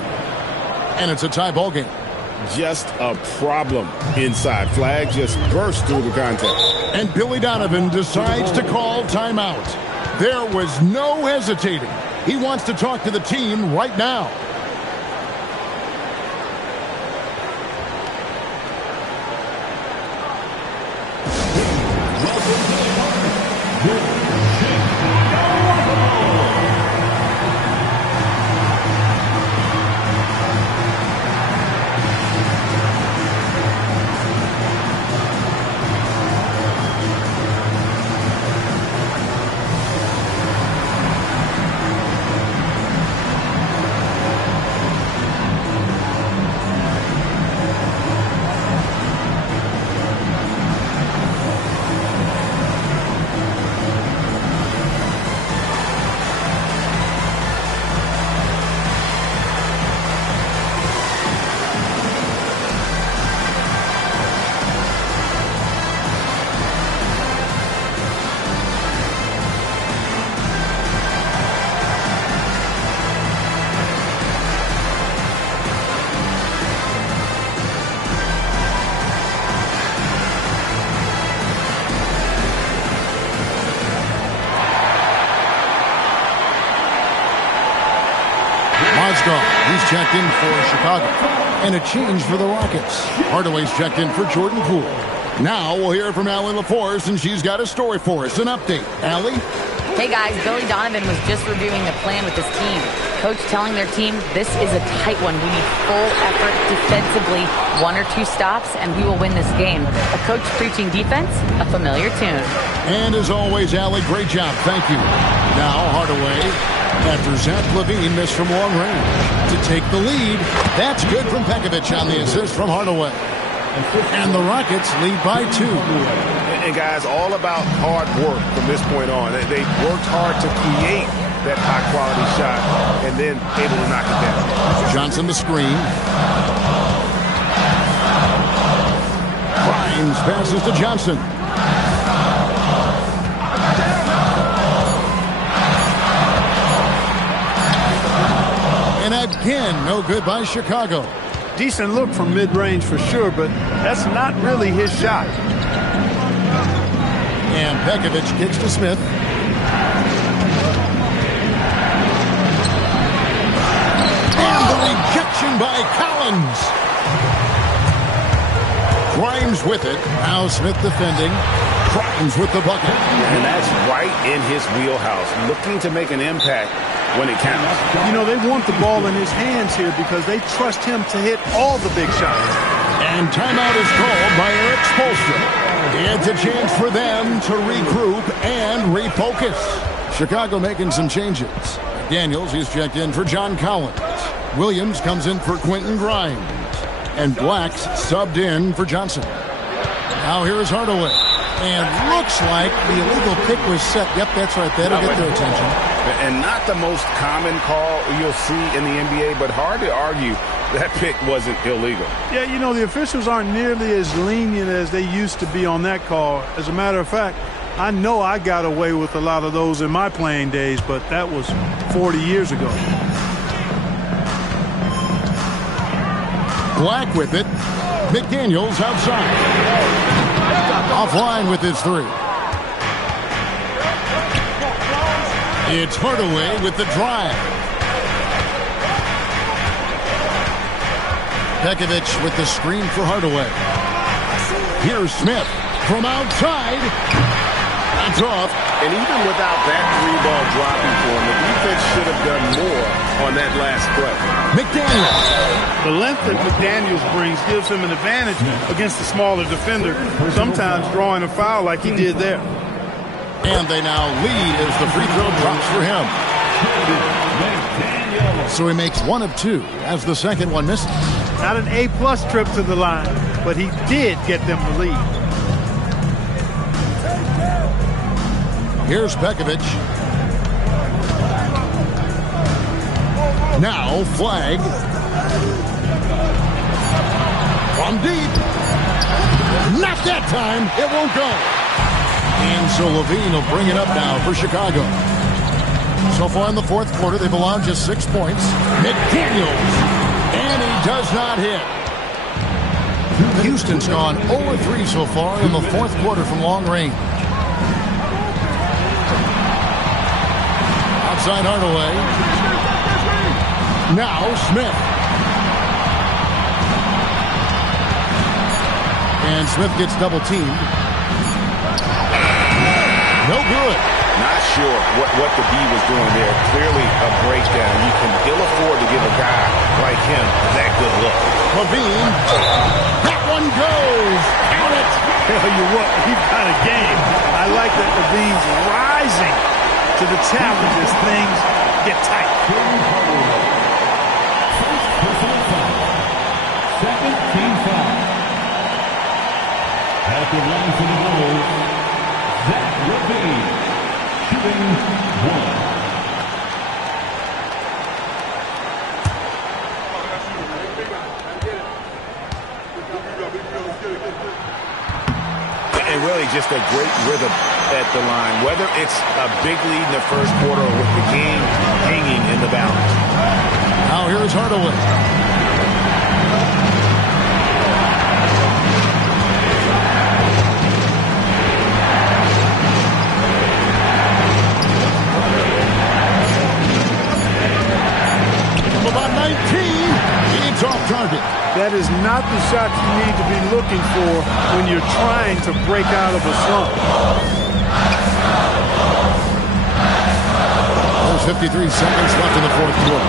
And it's a tie ball game. just a problem inside. Flag just burst through the contact. And Billy Donovan decides to call timeout. There was no hesitating. He wants to talk to the team right now. He's checked in for Chicago. And a change for the Rockets. Hardaway's checked in for Jordan Poole. Now we'll hear from Allie LaForce, and she's got a story for us. An update. Allie? Hey guys, Billy Donovan was just reviewing the plan with his team. Coach telling their team, this is a tight one. We need full effort defensively, 1 or 2 stops, and we will win this game. A coach preaching defense, a familiar tune. And as always, Allie, great job. Thank you. Now Hardaway, after Zach LaVine missed from long range, to take the lead. That's good from Pekovic on the assist from Hardaway. And the Rockets lead by 2. And guys, all about hard work from this point on. They worked hard to create that high-quality shot and then able to knock it down. Johnson the screen. Grimes passes to Johnson. And again, no good by Chicago. Decent look from mid-range for sure, but that's not really his shot. And Pekovic kicks to Smith. And the rejection by Collins. Grimes with it. Now Smith defending. Grimes with the bucket. And that's right in his wheelhouse. Looking to make an impact when it counts. You know, they want the ball in his hands here because they trust him to hit all the big shots. And timeout is called by Eric Spoelstra. It's a chance for them to regroup and refocus. Chicago making some changes. Daniels, he's checked in for John Collins. Williams comes in for Quentin Grimes. And Black's subbed in for Johnson. Now here's Hardaway. And looks like the illegal pick was set. Yep, that's right. That'll get their attention. And not the most common call you'll see in the NBA, but hard to argue that pick wasn't illegal. Yeah, you know, the officials aren't nearly as lenient as they used to be on that call. As a matter of fact, I know I got away with a lot of those in my playing days, but that was 40 years ago. Black with it. McDaniels outside. Offline with his 3. It's Hardaway with the drive. Pekovic with the screen for Hardaway. Here's Smith from outside. That's off. And even without that 3-ball dropping for him, the defense should have done more on that last play. McDaniels. The length that McDaniels brings gives him an advantage against the smaller defender, sometimes drawing a foul like he did there. And they now lead as the free throw drops for him. So he makes 1 of 2 as the second one misses. Not an A-plus trip to the line, but he did get them the lead. Here's Pekovic. Now Flag. From deep. Not that time. It won't go. And so LaVine will bring it up now for Chicago. So far in the fourth quarter, they've allowed just 6 points. McDaniels. And he does not hit. Houston's gone 0-3 so far in the fourth quarter from long range. Outside Hardaway. Now Smith. And Smith gets double teamed. No good. Not sure what the D was doing there. Clearly a breakdown. You can ill afford to give a guy like him that good look. Levine. That one goes. Count it. Tell you what, we've got a game. I like that Levine's rising to the challenge as things get tight. Second team foul. At the line for the Bulls, Zach Levine, shooting one. And really just a great rhythm at the line, whether it's a big lead in the first quarter or with the game hanging in the balance. Now here's Hardaway. About 19, it's off target. That is not the shot you need to be looking for when you're trying to break out of a slump. There's 53 seconds left in the fourth quarter.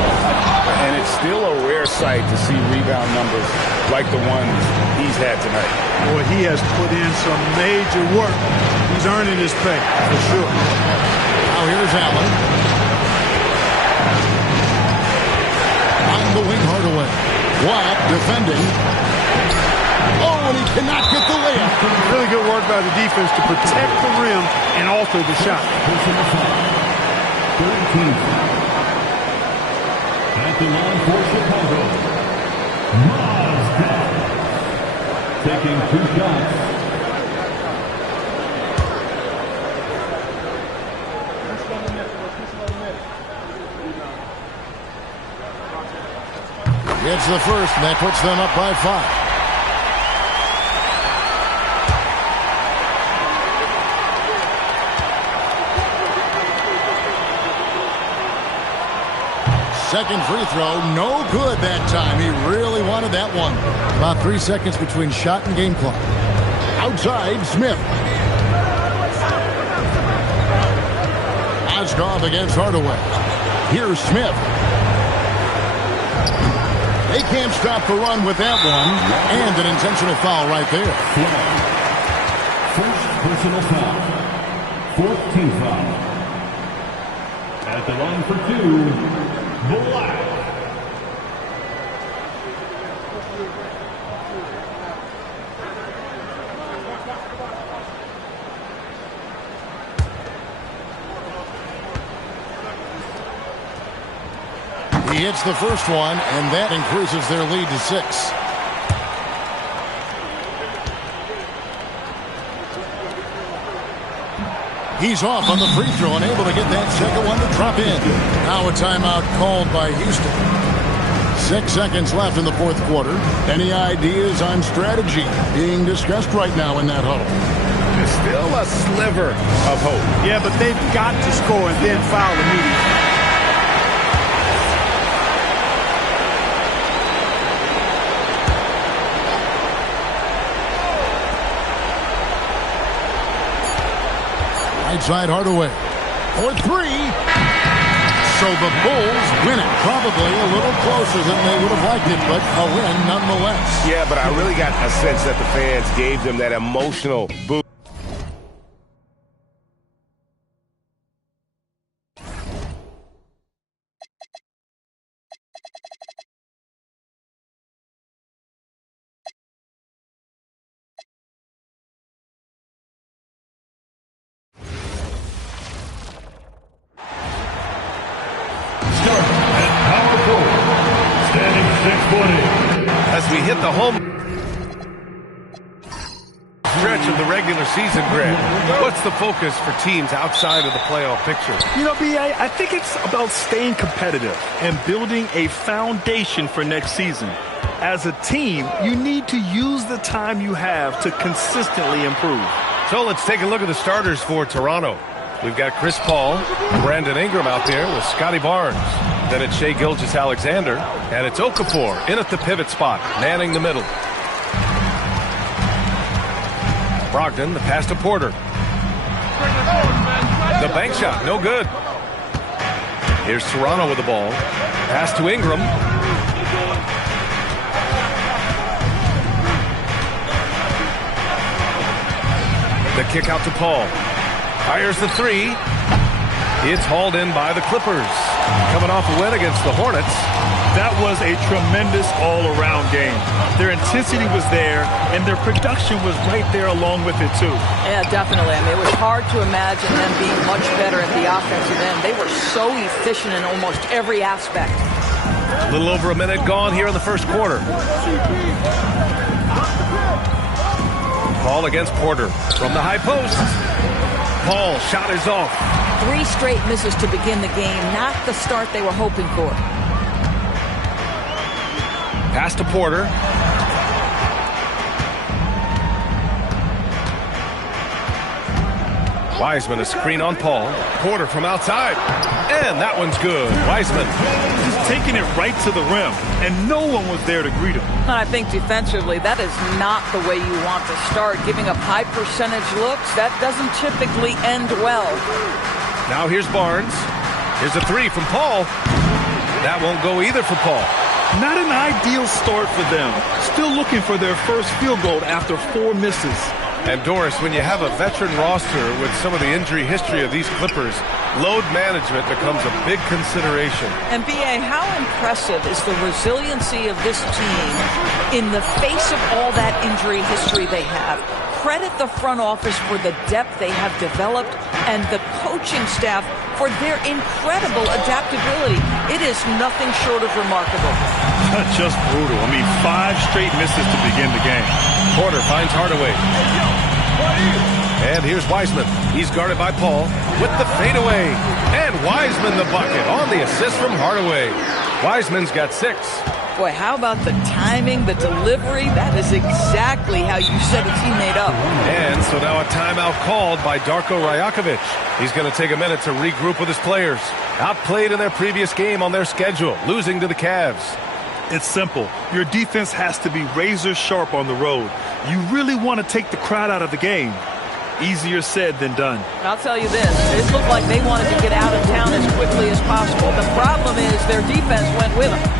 And it's still a rare sight to see rebound numbers like the ones he's had tonight. Boy, he has put in some major work. He's earning his pay, for sure. Now here's Allen. On the wing, Hardaway. Watt defending. Oh, and he cannot get the layup. Really good work by the defense to protect the rim and alter the shot. 13. At the line for Chicago, Miles taking 2 shots. It's the first, and that puts them up by 5. Second free throw, no good that time. He really wanted that one. About 3 seconds between shot and game clock. Outside, Smith. Oshkov against Hardaway. Here's Smith. They can't stop the run with that one, and an intentional foul right there. First personal foul. 4th team foul. At the line for 2, Black. He hits the first one, and that increases their lead to 6. He's off on the free throw and able to get that second one to drop in. Now a timeout called by Houston. 6 seconds left in the fourth quarter. Any ideas on strategy being discussed right now in that huddle? There's still a sliver of hope. Yeah, but they've got to score and then foul immediately. Right side Hardaway. For 3. So the Bulls win it. Probably a little closer than they would have liked it, but a win nonetheless. Yeah, but I really got a sense that the fans gave them that emotional boost. As we hit the home stretch of the regular season, Greg. What's the focus for teams outside of the playoff picture? You know, B.A., I think it's about staying competitive and building a foundation for next season. As a team, you need to use the time you have to consistently improve. So let's take a look at the starters for Toronto. We've got Chris Paul, Brandon Ingram out there with Scotty Barnes. Then it's Shai Gilgeous-Alexander, and it's Okafor in at the pivot spot, manning the middle. Brogdon, the pass to Porter. The bank shot, no good. Here's Toronto with the ball. Pass to Ingram. The kick out to Paul. Fires the three. It's hauled in by the Clippers. Coming off a win against the Hornets. That was a tremendous all-around game. Their intensity was there, and their production was right there along with it, too. Yeah, definitely. I mean, it was hard to imagine them being much better at the offensive end. They were so efficient in almost every aspect. A little over a minute gone here in the first quarter. Paul against Porter from the high post. Paul, shot is off. 3 straight misses to begin the game. Not the start they were hoping for. Pass to Porter. Wiseman, a screen on Paul. Porter from outside. And that one's good. Wiseman. Just taking it right to the rim, and no one was there to greet him. And I think defensively, that is not the way you want to start. Giving up high percentage looks, that doesn't typically end well. Now here's Barnes. Here's a three from Paul. That won't go either for Paul. Not an ideal start for them. Still looking for their first field goal after 4 misses. And Doris, when you have a veteran roster with some of the injury history of these Clippers, load management becomes a big consideration. And B.A., how impressive is the resiliency of this team in the face of all that injury history they have? Credit the front office for the depth they have developed and the coaching staff for their incredible adaptability. It is nothing short of remarkable. Just brutal. I mean, 5 straight misses to begin the game. Porter finds Hardaway. And here's Wiseman. He's guarded by Paul with the fadeaway. And Wiseman the bucket on the assist from Hardaway. Wiseman's got 6. Boy, how about the timing, the delivery? That is exactly how you set a teammate up. And so now a timeout called by Darko Rajakovic. He's going to take a minute to regroup with his players. Outplayed in their previous game on their schedule, losing to the Cavs. It's simple. Your defense has to be razor sharp on the road. You really want to take the crowd out of the game. Easier said than done. I'll tell you this. It looked like they wanted to get out of town as quickly as possible. The problem is their defense went with them.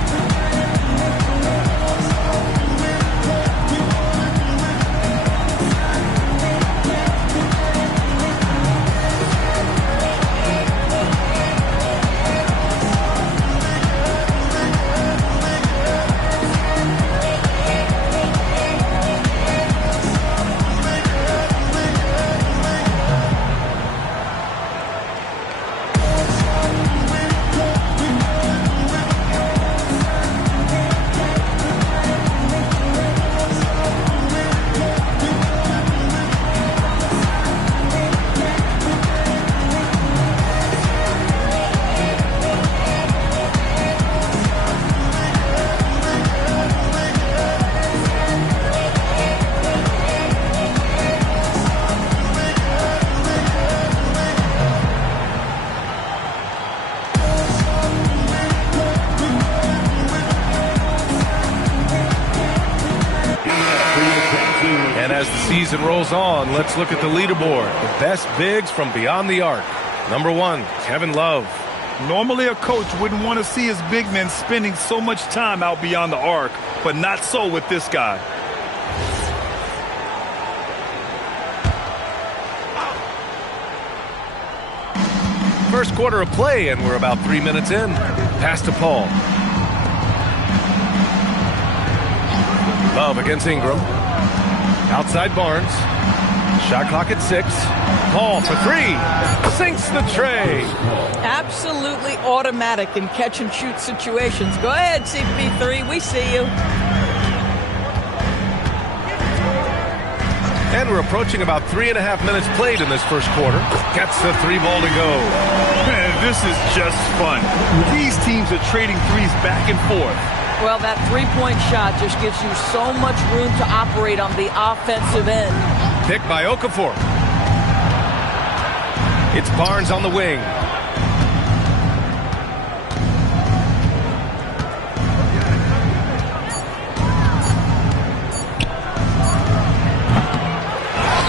Season rolls on. Let's look at the leaderboard. The best bigs from beyond the arc. Number 1, Kevin Love. Normally a coach wouldn't want to see his big men spending so much time out beyond the arc, but not so with this guy. First quarter of play, and we're about 3 minutes in. Pass to Paul. Love against Ingram. Outside Barnes. Shot clock at 6. Paul for 3. Sinks the tray. Absolutely automatic in catch-and-shoot situations. Go ahead, CP3. We see you. And we're approaching about 3.5 minutes played in this first quarter. Gets the three ball to go. Man, this is just fun. These teams are trading threes back and forth. Well, that three-point shot just gives you so much room to operate on the offensive end. Pick by Okafor. It's Barnes on the wing.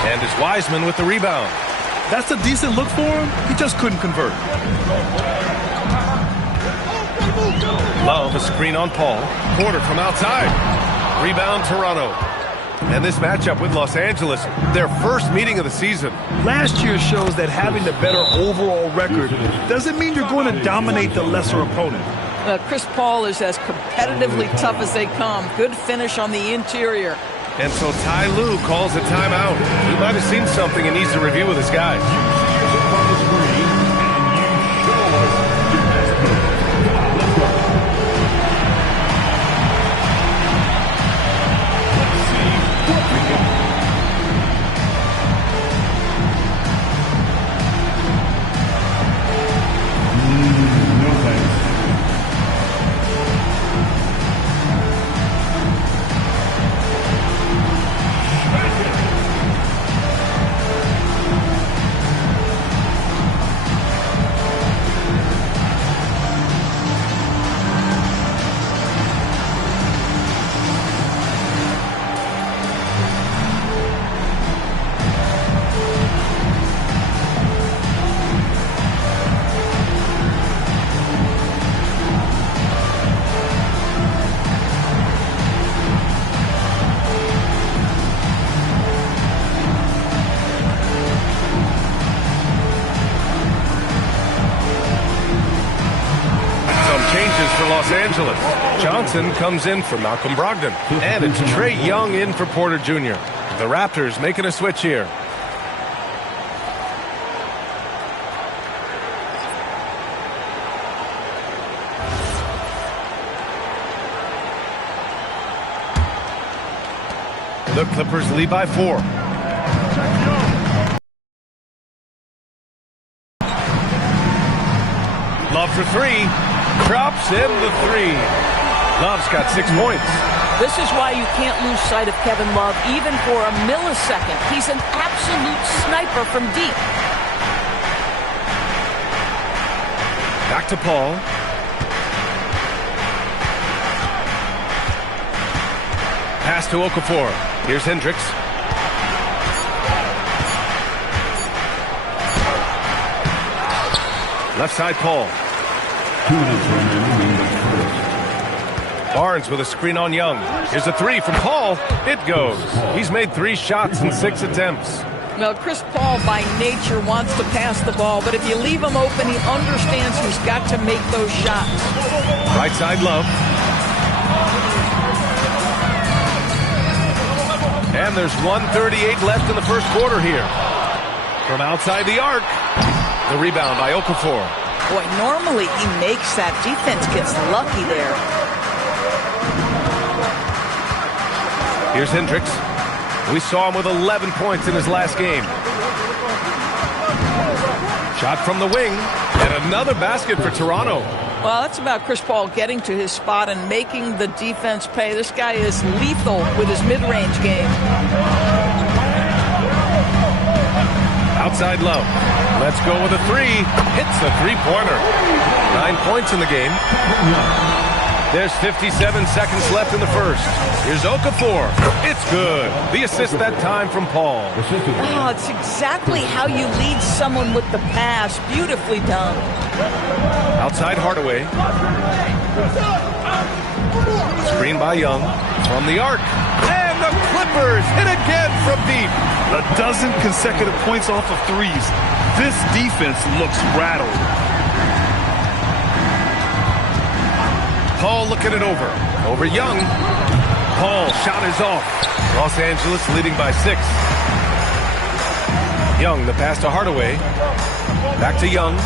And it's Wiseman with the rebound. That's a decent look for him. He just couldn't convert. Love, a screen on Paul. Porter from outside. Rebound, Toronto. And this matchup with Los Angeles, their first meeting of the season. Last year shows that having the better overall record doesn't mean you're going to dominate the lesser opponent. Chris Paul is as competitively tough as they come. Good finish on the interior. And so Ty Lue calls a timeout. He might have seen something and needs to review with his guys. Los Angeles. Johnson comes in for Malcolm Brogdon. And it's Trae Young in for Porter Jr. The Raptors making a switch here. The Clippers lead by 4. Love for 3. Drops in the 3. Love's got 6 points. This is why you can't lose sight of Kevin Love even for a millisecond. He's an absolute sniper from deep. Back to Paul. Pass to Okafor. Here's Hendricks. Left side Paul. Barnes with a screen on Young. Here's a 3 from Paul. It goes. He's made 3 shots in 6 attempts. Well, Chris Paul by nature wants to pass the ball, but if you leave him open, he understands he's got to make those shots. Right side Love. And there's 1:38 left in the first quarter here. From outside the arc. The rebound by Okafor. Boy, normally he makes that. Defense gets lucky there. Here's Hendricks. We saw him with 11 points in his last game. Shot from the wing. And another basket for Toronto. Well, that's about Chris Paul getting to his spot and making the defense pay. This guy is lethal with his mid-range game. Outside Love. Let's go with a 3. Hits the three-pointer. 9 points in the game. There's 57 seconds left in the first. Here's Okafor. It's good. The assist that time from Paul. Oh, it's exactly how you lead someone with the pass. Beautifully done. Outside Hardaway. Screen by Young. From the arc. And the Clippers hit again from deep. A dozen consecutive points off of threes. This defense looks rattled. Paul looking it over. Over Young. Paul shot is off. Los Angeles leading by 6. Young, the pass to Hardaway. Back to Young.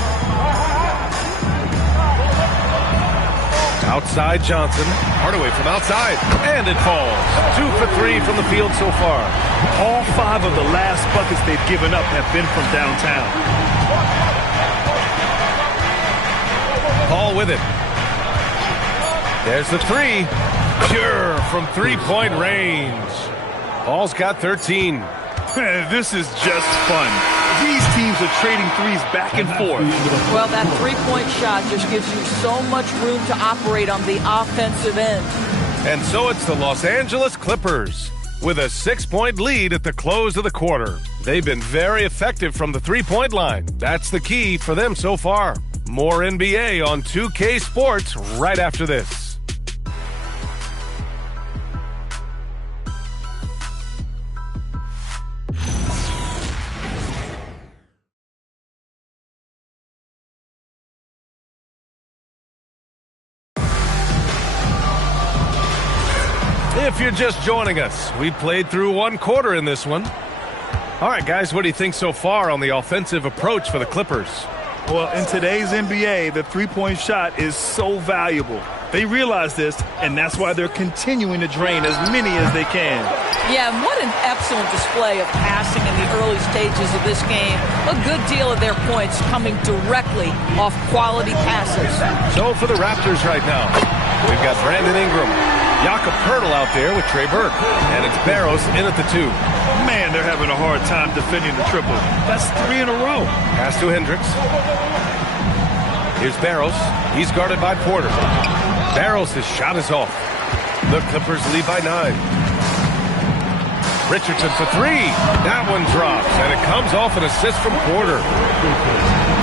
Outside Johnson. Hardaway from outside. And it falls. 2 for 3 from the field so far. All 5 of the last buckets they've given up have been from downtown. Paul with it. There's the 3. Pure from three-point range. Paul's got 13. This is just fun. These teams are trading threes back and forth. Well, that three-point shot just gives you so much room to operate on the offensive end. And so it's the Los Angeles Clippers with a 6-point lead at the close of the quarter. They've been very effective from the three-point line. That's the key for them so far. More NBA on 2K Sports right after this. If you're just joining us, we played through one quarter in this one. All right, guys, what do you think so far on the offensive approach for the Clippers? Well, in today's NBA, the three-point shot is so valuable. They realize this, and that's why they're continuing to drain as many as they can. Yeah, and what an excellent display of passing in the early stages of this game. A good deal of their points coming directly off quality passes. So for the Raptors right now, we've got Brandon Ingram, Jakob Poeltl out there with Trey Burke, and it's Barros in at the 2. Man, they're having a hard time defending the triple. That's 3 in a row. Pass to Hendricks. Here's Barros. He's guarded by Porter. Barros' shot is off. The Clippers lead by 9. Richardson for 3. That one drops, and it comes off an assist from Porter.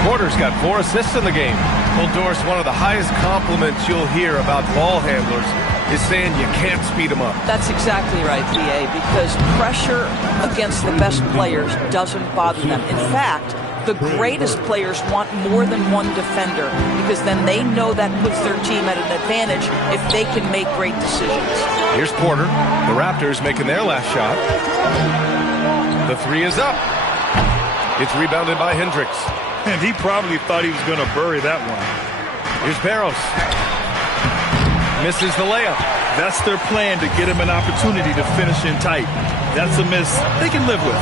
Porter's got 4 assists in the game. Well, Doris, one of the highest compliments you'll hear about ball handlers is saying you can't speed them up. That's exactly right, PA, because pressure against the best players doesn't bother them. In fact, the greatest players want more than one defender because then they know that puts their team at an advantage if they can make great decisions. Here's Porter. The Raptors making their last shot. The 3 is up. It's rebounded by Hendricks. And he probably thought he was going to bury that one. Here's Barros. Misses the layup. That's their plan to get him an opportunity to finish in tight. That's a miss they can live with.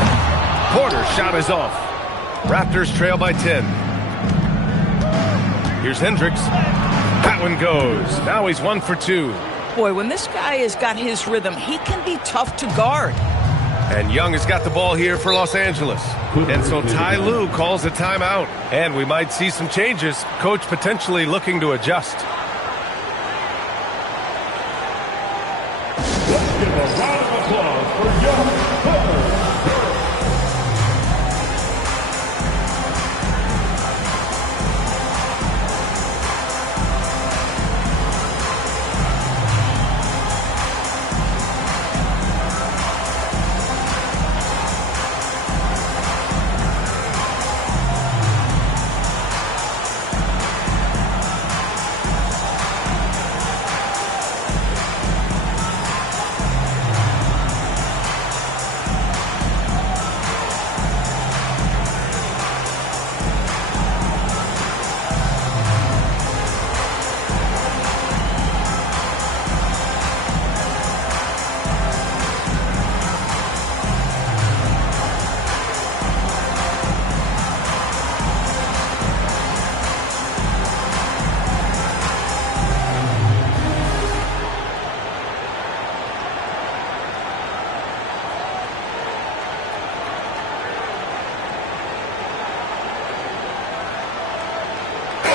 Porter's shot is off. Raptors trail by 10. Here's Hendricks. That one goes. Now he's 1 for 2. Boy, when this guy has got his rhythm, he can be tough to guard. And Young has got the ball here for Los Angeles. And so Ty Lue calls a timeout. And we might see some changes. Coach potentially looking to adjust. Let's give a round of applause for Young.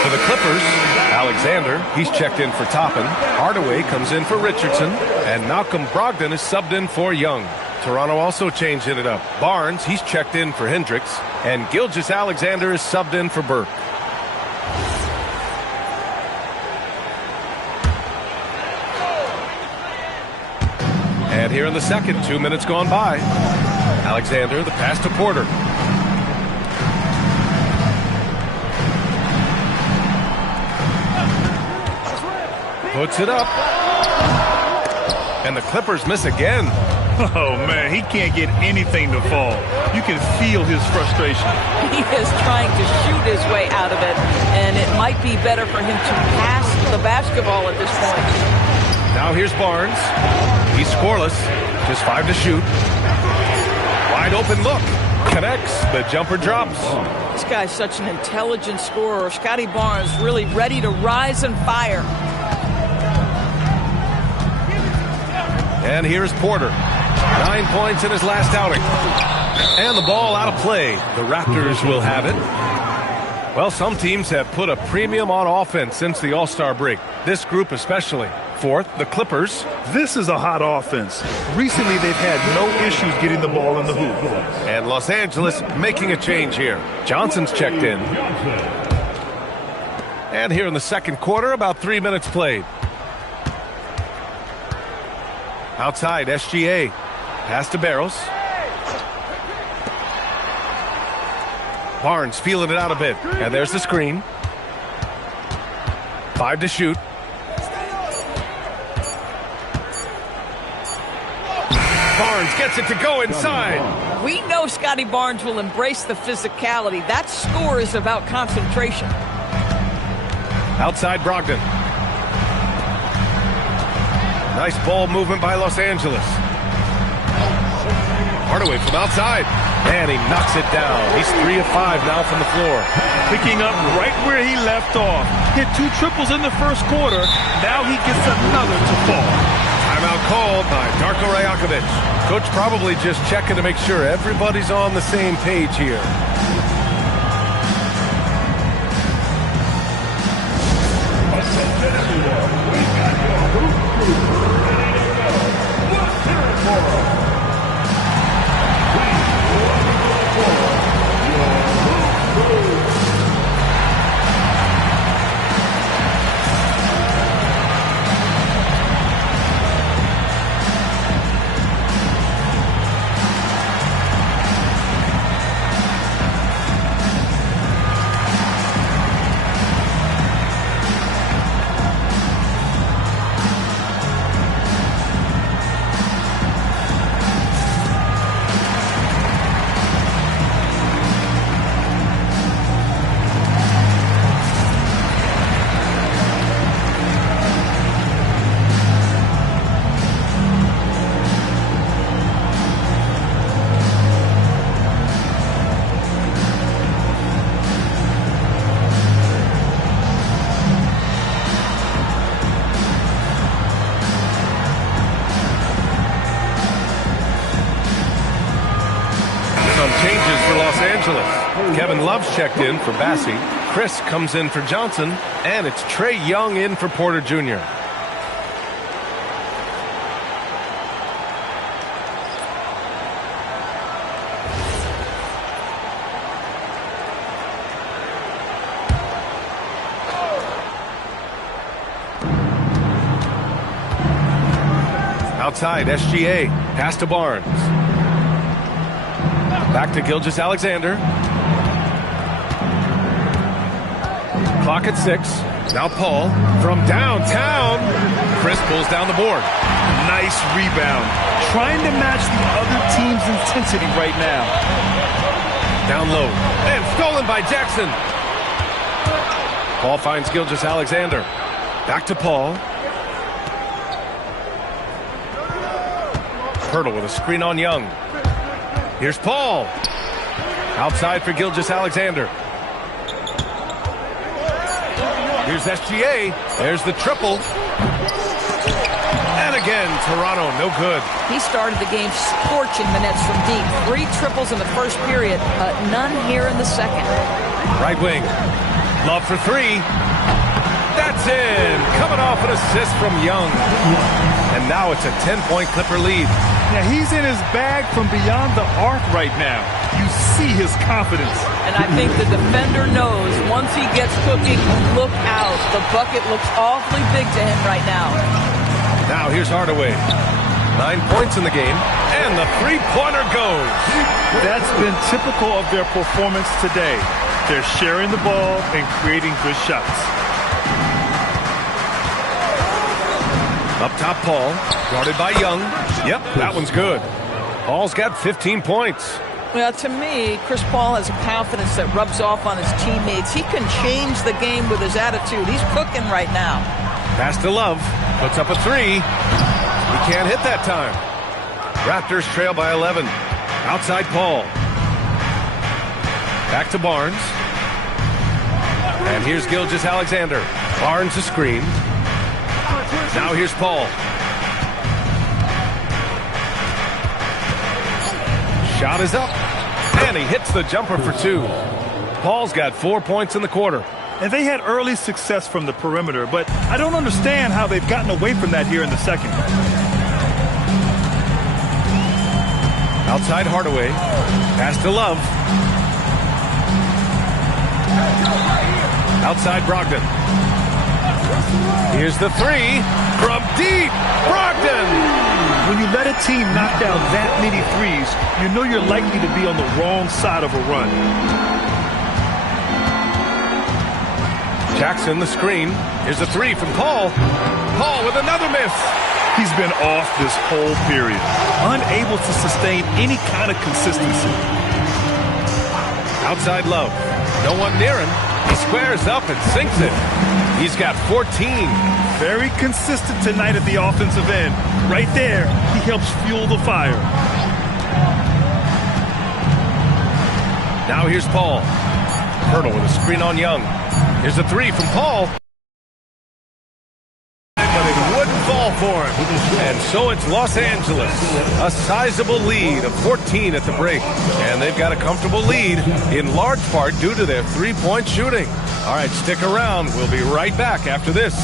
For the Clippers, Alexander, he's checked in for Toppin. Hardaway comes in for Richardson. And Malcolm Brogdon is subbed in for Young. Toronto also changing it up. Barnes, he's checked in for Hendricks. And Gilgeous-Alexander is subbed in for Burke. And here in the second, 2 minutes gone by. Alexander, the pass to Porter. Puts it up. And the Clippers miss again. Oh, man, he can't get anything to fall. You can feel his frustration. He is trying to shoot his way out of it, and it might be better for him to pass the basketball at this point. Now here's Barnes. He's scoreless. Just 5 to shoot. Wide open look. Connects. The jumper drops. This guy's such an intelligent scorer. Scotty Barnes really ready to rise and fire. And here's Porter. 9 points in his last outing. And the ball out of play. The Raptors will have it. Well, some teams have put a premium on offense since the All-Star break. This group especially. Fourth, the Clippers. This is a hot offense. Recently, they've had no issues getting the ball in the hoop. And Los Angeles making a change here. Johnson's checked in. And here in the second quarter, about 3 minutes played. Outside, SGA. Pass to Barros. Barnes feeling it out a bit. And there's the screen. 5 to shoot. Barnes gets it to go inside. We know Scotty Barnes will embrace the physicality. That score is about concentration. Outside Brogdon. Nice ball movement by Los Angeles. Hardaway from outside. And he knocks it down. He's 3 of 5 now from the floor. Picking up right where he left off. Hit 2 triples in the first quarter. Now he gets another to fall. Timeout called by Darko Rajakovic. Coach probably just checking to make sure everybody's on the same page here. Kevin Love's checked in for Bassie. Chris comes in for Johnson. And it's Trae Young in for Porter Jr. Outside, SGA. Pass to Barnes. Back to Gilgeous-Alexander. Clock at 6. Now Paul from downtown. Chris pulls down the board. Nice rebound. Trying to match the other team's intensity right now. Down low. And stolen by Jackson. Paul finds Gilgeous-Alexander. Back to Paul. Hurdle with a screen on Young. Here's Paul. Outside for Gilgeous-Alexander. Here's SGA. There's the triple. And again, Toronto, no good. He started the game scorching the Nets from deep. 3 triples in the first period, none here in the second. Right wing. Love for 3. That's in. Coming off an assist from Young. And now it's a 10-point Clipper lead. Now he's in his bag from beyond the arc right now. You see his confidence. And I think the defender knows once he gets cooking, look out. The bucket looks awfully big to him right now. Now here's Hardaway. 9 points in the game. And the three-pointer goes. That's been typical of their performance today. They're sharing the ball and creating good shots. Up top, Paul. Guarded by Young. Yep, that one's good. Paul's got 15 points. Well, to me, Chris Paul has a confidence that rubs off on his teammates. He can change the game with his attitude. He's cooking right now. Pass to Love. Puts up a three. He can't hit that time. Raptors trail by 11. Outside Paul. Back to Barnes. And here's Gilgeous-Alexander. Barnes a screen. Now here's Paul. Shot is up. And he hits the jumper for two. Paul's got 4 points in the quarter. And they had early success from the perimeter, but I don't understand how they've gotten away from that here in the second. Outside Hardaway. Pass to Love. Outside Brogdon. Here's the three. From deep. Brogdon! When you let a team knock down that many threes, you know you're likely to be on the wrong side of a run. Jackson the screen. Here's a three from Paul. Paul with another miss. He's been off this whole period, unable to sustain any kind of consistency. Outside Love. No one near him. He squares up and sinks it. He's got 14. Very consistent tonight at the offensive end. Right there, he helps fuel the fire. Now here's Paul. Hurdle with a screen on Young. Here's a three from Paul. But it wouldn't fall for him. And so it's Los Angeles. A sizable lead of 14 at the break. And they've got a comfortable lead in large part due to their three-point shooting. All right, stick around. We'll be right back after this.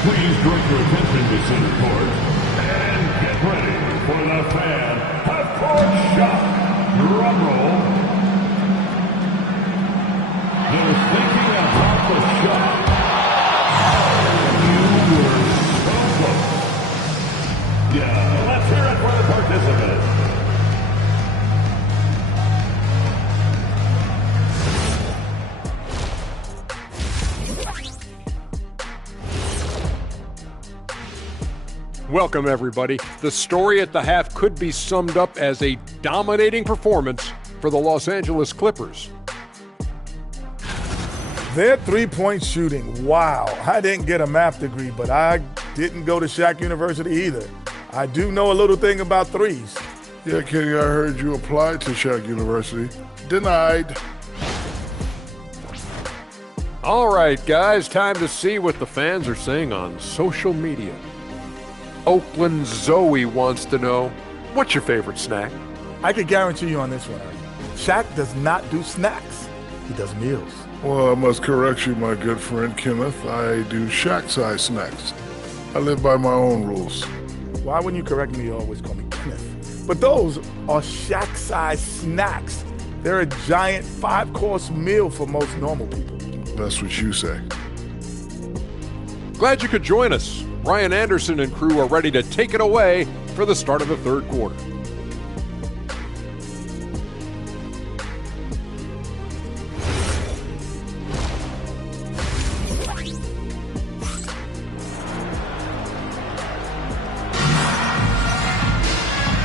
Please direct your attention to center court and get ready for the fan half-court shot. Drum roll. They're thinking about the shot. You were so close. Yeah, let's hear it for the participants. Welcome, everybody. The story at the half could be summed up as a dominating performance for the Los Angeles Clippers. Their three-point shooting, wow. I didn't get a math degree, but I didn't go to Shaq University either. I do know a little thing about threes. Yeah, Kenny, I heard you applied to Shaq University. Denied. All right, guys, time to see what the fans are saying on social media. Oakland Zoe wants to know, what's your favorite snack? I could guarantee you on this one, Shaq does not do snacks. He does meals. Well, I must correct you, my good friend Kenneth. I do Shaq-size snacks. I live by my own rules. Why wouldn't you correct me? You always call me Kenneth. But those are Shaq-size snacks. They're a giant 5-course meal for most normal people. That's what you say. Glad you could join us. Ryan Anderson and crew are ready to take it away for the start of the third quarter.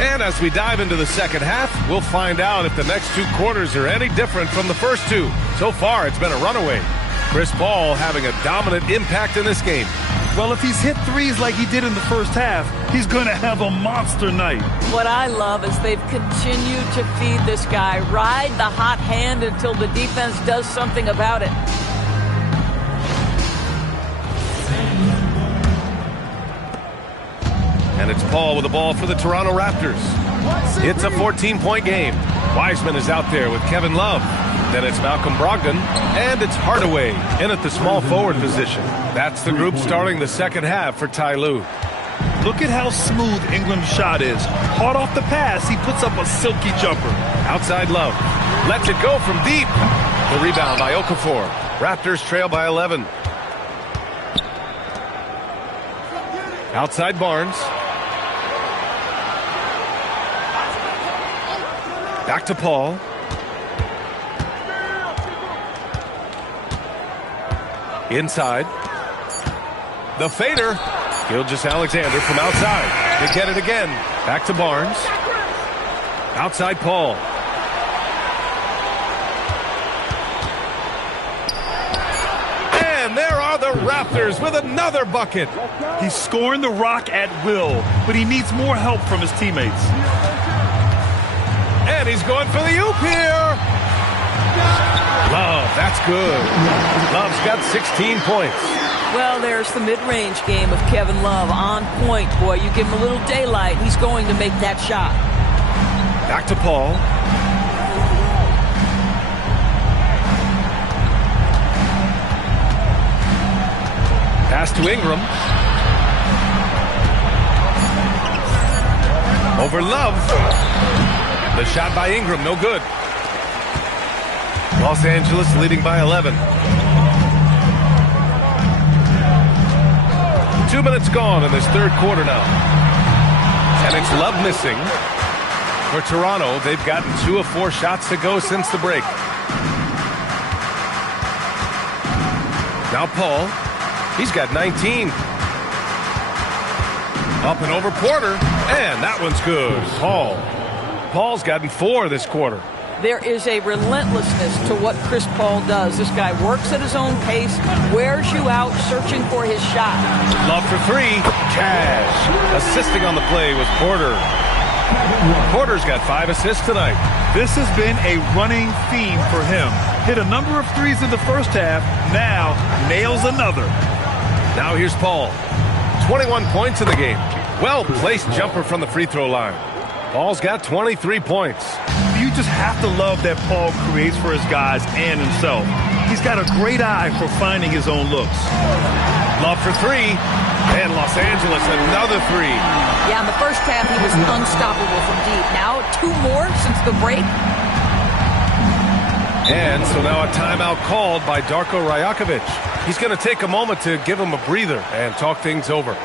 And as we dive into the second half, we'll find out if the next two quarters are any different from the first two. So far, it's been a runaway. Chris Paul having a dominant impact in this game. Well, if he's hit threes like he did in the first half, he's going to have a monster night. What I love is they've continued to feed this guy. Ride the hot hand until the defense does something about it. And it's Paul with the ball for the Toronto Raptors. It's a 14-point game. Wiseman is out there with Kevin Love. Then it's Malcolm Brogdon, and it's Hardaway in at the small forward position. That's the group starting the second half for Ty Lue. Look at how smooth Ingram's shot is. Hard off the pass, he puts up a silky jumper. Outside Love. Lets it go from deep. The rebound by Okafor. Raptors trail by 11. Outside Barnes. Back to Paul. Inside. The fader Gilgeous-Alexander from outside. They get it again. Back to Barnes. Outside Paul. And there are the Raptors with another bucket. He's scoring the rock at will, but he needs more help from his teammates. And he's going for the oop here. Love, that's good. Love's got 16 points. Well, there's the mid-range game of Kevin Love on point. Boy, you give him a little daylight, he's going to make that shot. Back to Paul. Pass to Ingram. Over Love. The shot by Ingram, no good. Los Angeles leading by 11. 2 minutes gone in this third quarter now. And it's Love missing. For Toronto, they've gotten 2 of 4 shots to go since the break. Now Paul. He's got 19. Up and over Porter. And that one's good. Paul's gotten 4 this quarter. There is a relentlessness to what Chris Paul does. This guy works at his own pace, wears you out, searching for his shot. Love for 3. Cash. Assisting on the play was Porter. Porter's got 5 assists tonight. This has been a running theme for him. Hit a number of threes in the first half. Now nails another. Now here's Paul. 21 points in the game. Well-placed jumper from the free throw line. Paul's got 23 points. You just have to love that Paul creates for his guys and himself. He's got a great eye for finding his own looks. Love for 3. And Los Angeles another 3. Yeah, in the first half he was unstoppable from deep. Now 2 more since the break. And so now a timeout called by Darko Rajakovic. He's going to take a moment to give him a breather and talk things over.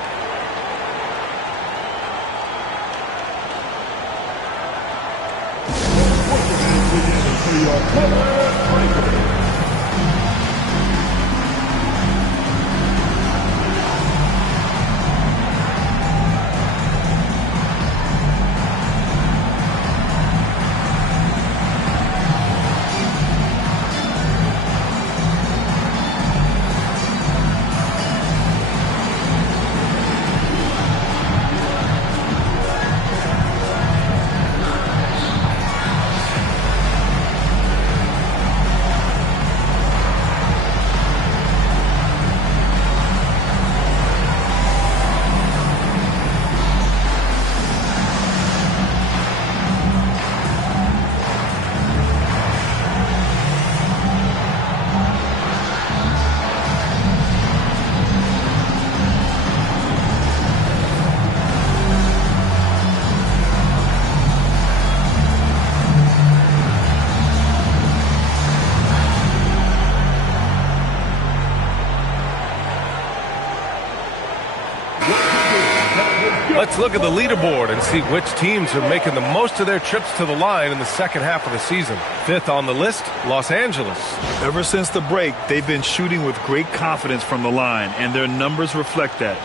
Let's look at the leaderboard and see which teams are making the most of their trips to the line in the second half of the season. 5th on the list, Los Angeles. Ever since the break, they've been shooting with great confidence from the line, and their numbers reflect that.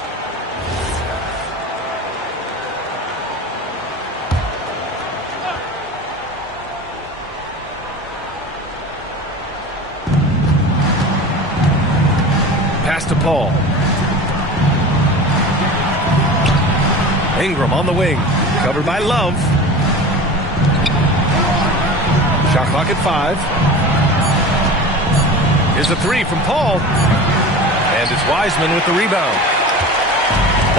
Pass to Paul. Ingram on the wing, covered by Love. Shot clock at 5. Here's a 3 from Paul. And it's Wiseman with the rebound.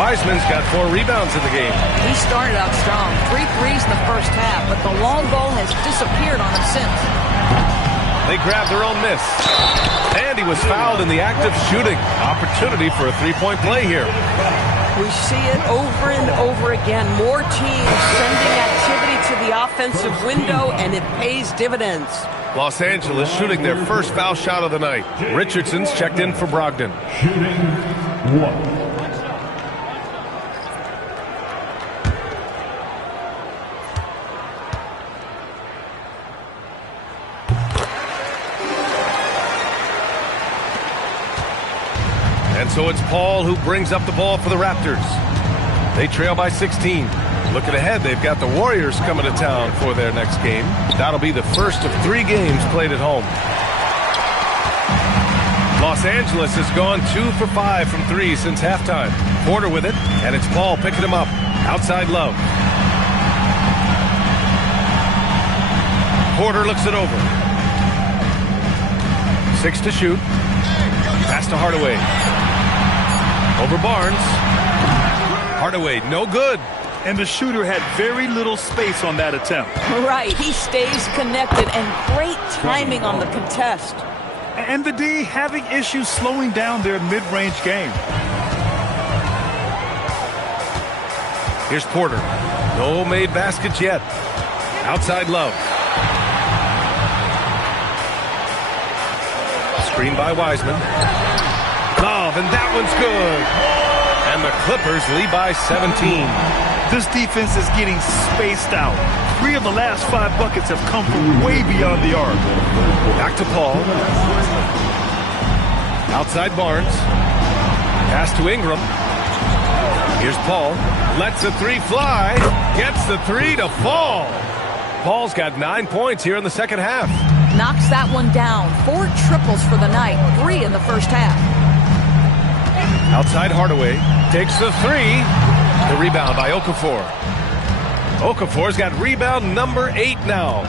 Wiseman's got 4 rebounds in the game. He started out strong. 3 threes in the first half, but the long ball has disappeared on him since. They grabbed their own miss. And he was fouled in the act of shooting. Opportunity for a 3-point play here. We see it over and over again. More teams sending activity to the offensive window, and it pays dividends. Los Angeles shooting their first foul shot of the night. Richardson's checked in for Brogdon. Shooting 1. And so it's Paul who brings up the ball for the Raptors. They trail by 16. Looking ahead, they've got the Warriors coming to town for their next game. That'll be the first of 3 games played at home. Los Angeles has gone 2 for 5 from 3 since halftime. Porter with it, and it's Paul picking him up. Outside Love. Porter looks it over. 6 to shoot. Pass to Hardaway. Over Barnes. Hardaway, no good. And the shooter had very little space on that attempt. Right, he stays connected, and great timing on the contest. And the D having issues slowing down their mid-range game. Here's Porter. No made baskets yet. Outside Love. Screen by Wiseman. Love, and that one's good. And the Clippers lead by 17. This defense is getting spaced out. 3 of the last 5 buckets have come from way beyond the arc. Back to Paul. Outside Barnes. Pass to Ingram. Here's Paul. Lets the 3 fly. Gets the 3 to fall. Paul's got 9 points here in the second half. Knocks that one down. 4 triples for the night. 3 in the first half. Outside Hardaway. Takes the 3. The rebound by Okafor. Okafor's got rebound number 8 now.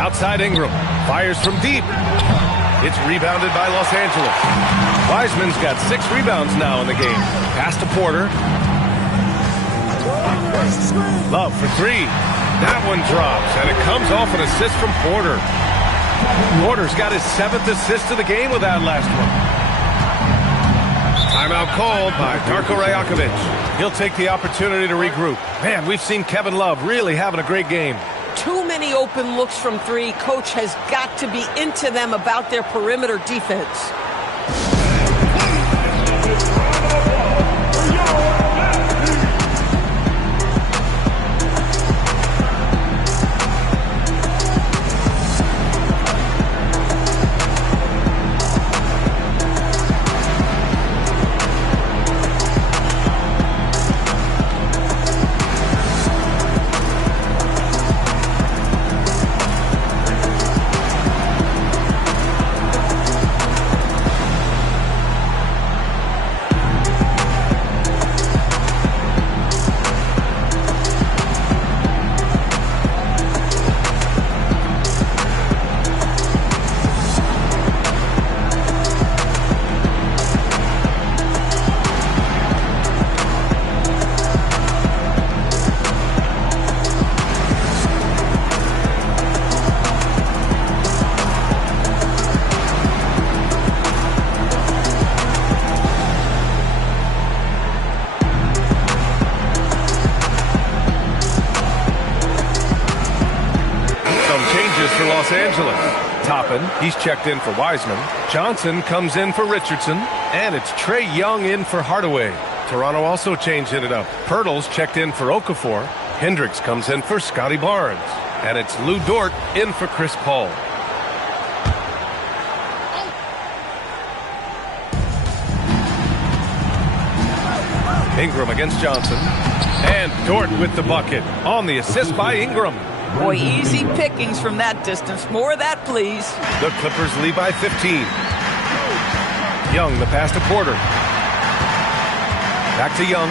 Outside Ingram. Fires from deep. It's rebounded by Los Angeles. Wiseman's got 6 rebounds now in the game. Pass to Porter. Love for 3. That one drops, and it comes off an assist from Porter. Porter's got his 7th assist of the game with that last one. Timeout called by Darko Rajakovic. He'll take the opportunity to regroup. Man, we've seen Kevin Love really having a great game. Too many open looks from 3. Coach has got to be into them about their perimeter defense. Los Angeles. Toppin, he's checked in for Wiseman. Johnson comes in for Richardson. And it's Trae Young in for Hardaway. Toronto also changing it up. Pirtle's checked in for Okafor. Hendricks comes in for Scotty Barnes. And it's Lou Dort in for Chris Paul. Ingram against Johnson. And Dort with the bucket. On the assist by Ingram. Boy, easy pickings from that distance. More of that, please. The Clippers lead by 15. Young, the pass to Porter. Back to Young.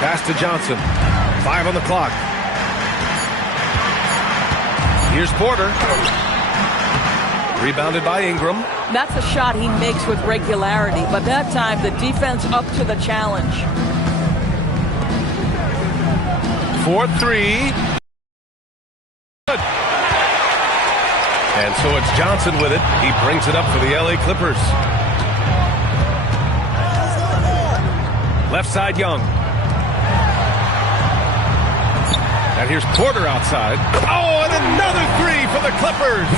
Pass to Johnson. 5 on the clock. Here's Porter. Rebounded by Ingram. That's a shot he makes with regularity, but that time the defense up to the challenge. 4-3. Good. And so it's Johnson with it. He brings it up for the LA Clippers. Left side Young. And here's Porter outside. Oh, and another three for the Clippers.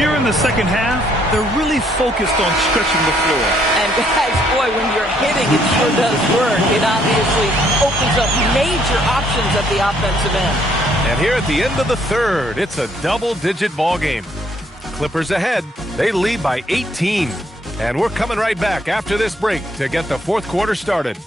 Here in the second half, they're really focused on stretching the floor. And guys, boy, when you're hitting, it sure does work. It obviously opens up major options at the offensive end. And here at the end of the third, it's a double-digit ball game. Clippers ahead. They lead by 18. And we're coming right back after this break to get the fourth quarter started.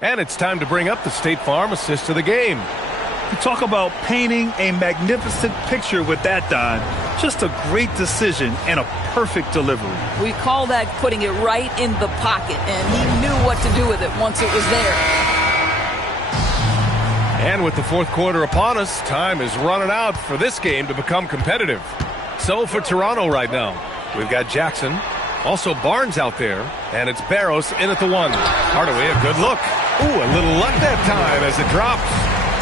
And it's time to bring up the State Farm assist of the game. You talk about painting a magnificent picture with that, Don. Just a great decision and a perfect delivery. We call that putting it right in the pocket, and he knew what to do with it once it was there. And with the fourth quarter upon us, time is running out for this game to become competitive. So for Toronto right now, we've got Jackson, also Barnes out there, and it's Barros in at the one. Hardaway, a good look. Ooh, a little luck that time as it drops.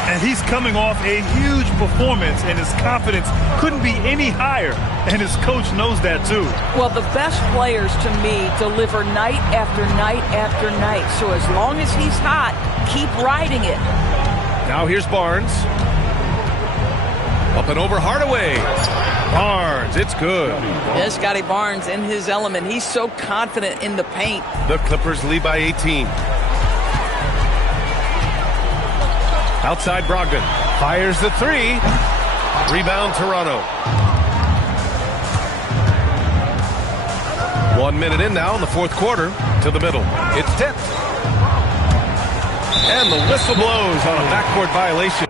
And he's coming off a huge performance, and his confidence couldn't be any higher. And his coach knows that, too. Well, the best players, to me, deliver night after night after night. So as long as he's hot, keep riding it. Now here's Barnes. Up and over Hardaway. Barnes, it's good. Yeah, Scotty Barnes in his element. He's so confident in the paint. The Clippers lead by 18. Outside Brogdon. Fires the three. Rebound Toronto. 1 minute in now in the fourth quarter. To the middle. It's tipped. And the whistle blows on a backcourt violation.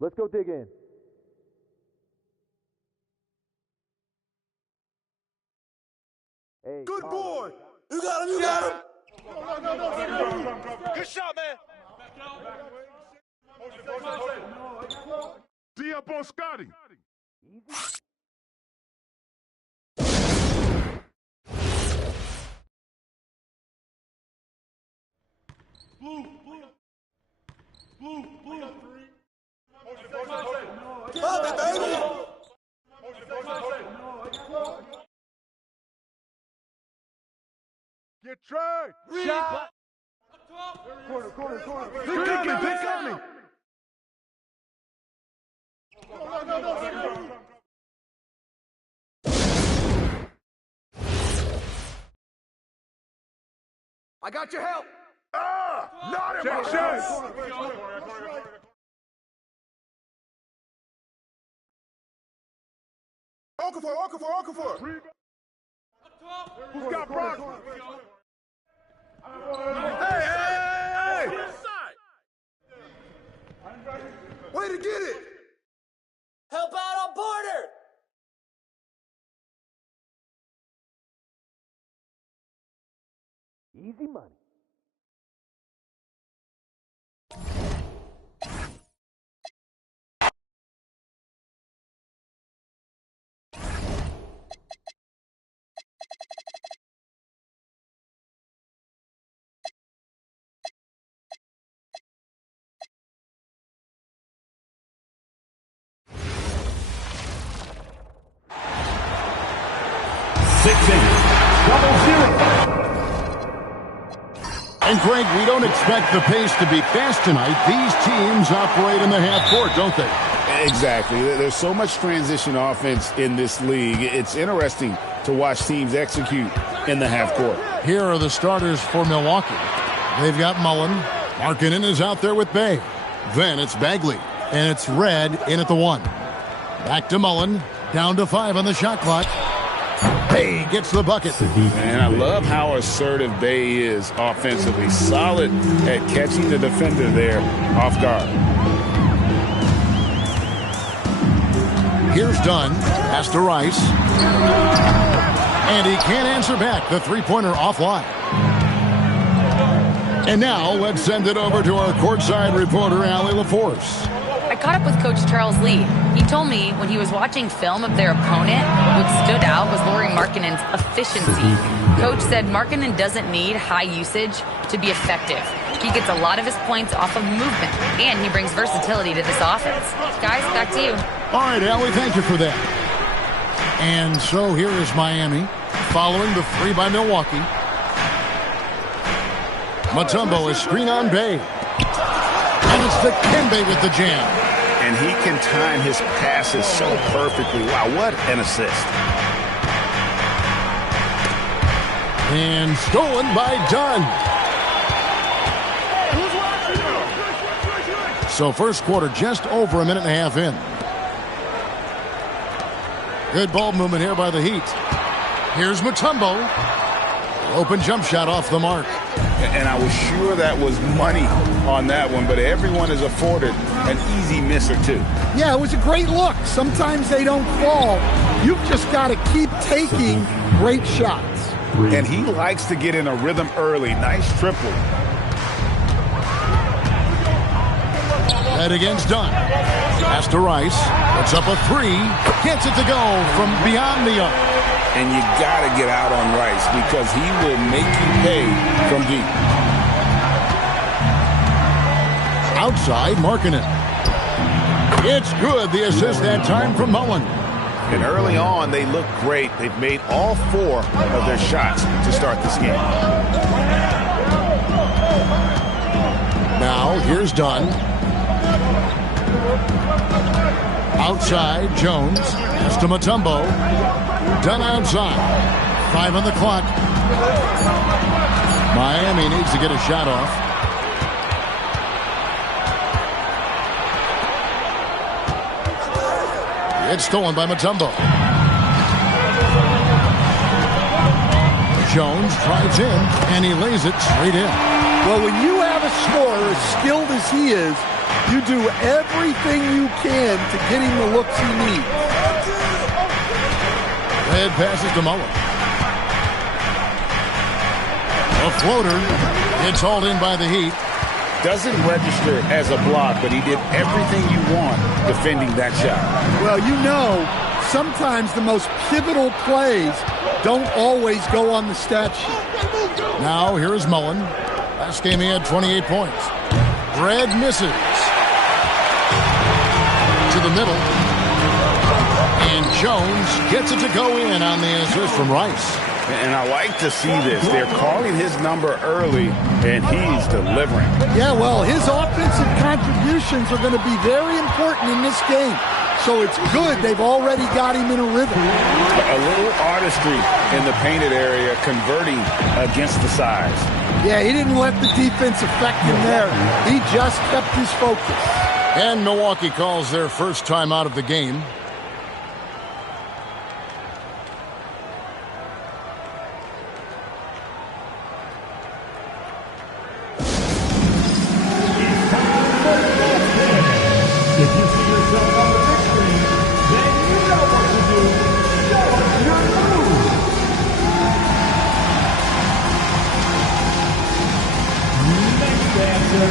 Let's go dig in. Hey, good boy. You got him. You got him. Good shot, man. D up on Scotty. Blue. Love it, baby. Get tracked. Shot. Corner. Pick on me. I got your help. Not in my chest. Okafor. Who's got Brock? Hey! Way to get it. Help out on Porter. Easy money. And Greg, we don't expect the pace to be fast tonight. These teams operate in the half court, don't they? Exactly. There's so much transition offense in this league. It's interesting to watch teams execute in the half court. Here are the starters for Milwaukee. They've got Mullen. Markkanen is out there with Bay. Then it's Bagley. And it's Red in at the one. Back to Mullen. Down to 5 on the shot clock. Bay gets the bucket. And I love how assertive Bay is offensively. Solid at catching the defender there off guard. Here's Dunn. Pass to Rice. And he can't answer back. The three-pointer offline. And now let's send it over to our courtside reporter, Allie LaForce. I caught up with Coach Charles Lee. He told me when he was watching film of their opponent, what stood out was Lauri Markkanen's efficiency. Coach said Markkanen doesn't need high usage to be effective. He gets a lot of his points off of movement, and he brings versatility to this offense. Guys, back to you. All right, Allie, thank you for that. And so here is Miami, following the 3 by Milwaukee. Mutombo is screen on Bay. And it's the Kembe with the jam. And he can time his passes so perfectly. Wow, what an assist. And stolen by Dunn. So first quarter just over a minute and a half in. Good ball movement here by the Heat. Here's Mutombo. Open jump shot off the mark. And I was sure that was money on that one, but everyone is afforded an easy miss or two. Yeah, it was a great look. Sometimes they don't fall. You've just got to keep taking great shots. And he likes to get in a rhythm early. Nice triple. Head against Dunn. Pass to Rice. Puts up a 3. Gets it to go from beyond the arc. And you got to get out on Rice because he will make you pay from deep. Outside, Markkanen. It's good. The assist that time from Mullen. And early on, they look great. They've made all 4 of their shots to start this game. Now, here's Dunn. Outside, Jones. Pass to Mutombo. Dunn outside. 5 on the clock. Miami needs to get a shot off. It's stolen by Mutombo. Jones drives in, and he lays it straight in. Well, when you have a scorer as skilled as he is, you do everything you can to get him the looks he needs. Red passes to Mullen. A floater. It's hauled in by the Heat. Doesn't register as a block, but he did everything you want defending that shot. Well, you know, sometimes the most pivotal plays don't always go on the stat sheet. Now, here is Mullen. Last game he had 28 points. Red misses. To the middle. And Jones gets it to go in on the assist from Rice. And I like to see this. They're calling his number early, and he's delivering. Yeah, well, his offensive contributions are going to be very important in this game. So it's good they've already got him in a rhythm. A little artistry in the painted area, converting against the size. Yeah, he didn't let the defense affect him there. He just kept his focus. And Milwaukee calls their first time out of the game. If you see yourself on the big screen, then you know what to do. Show us your move. Next answer.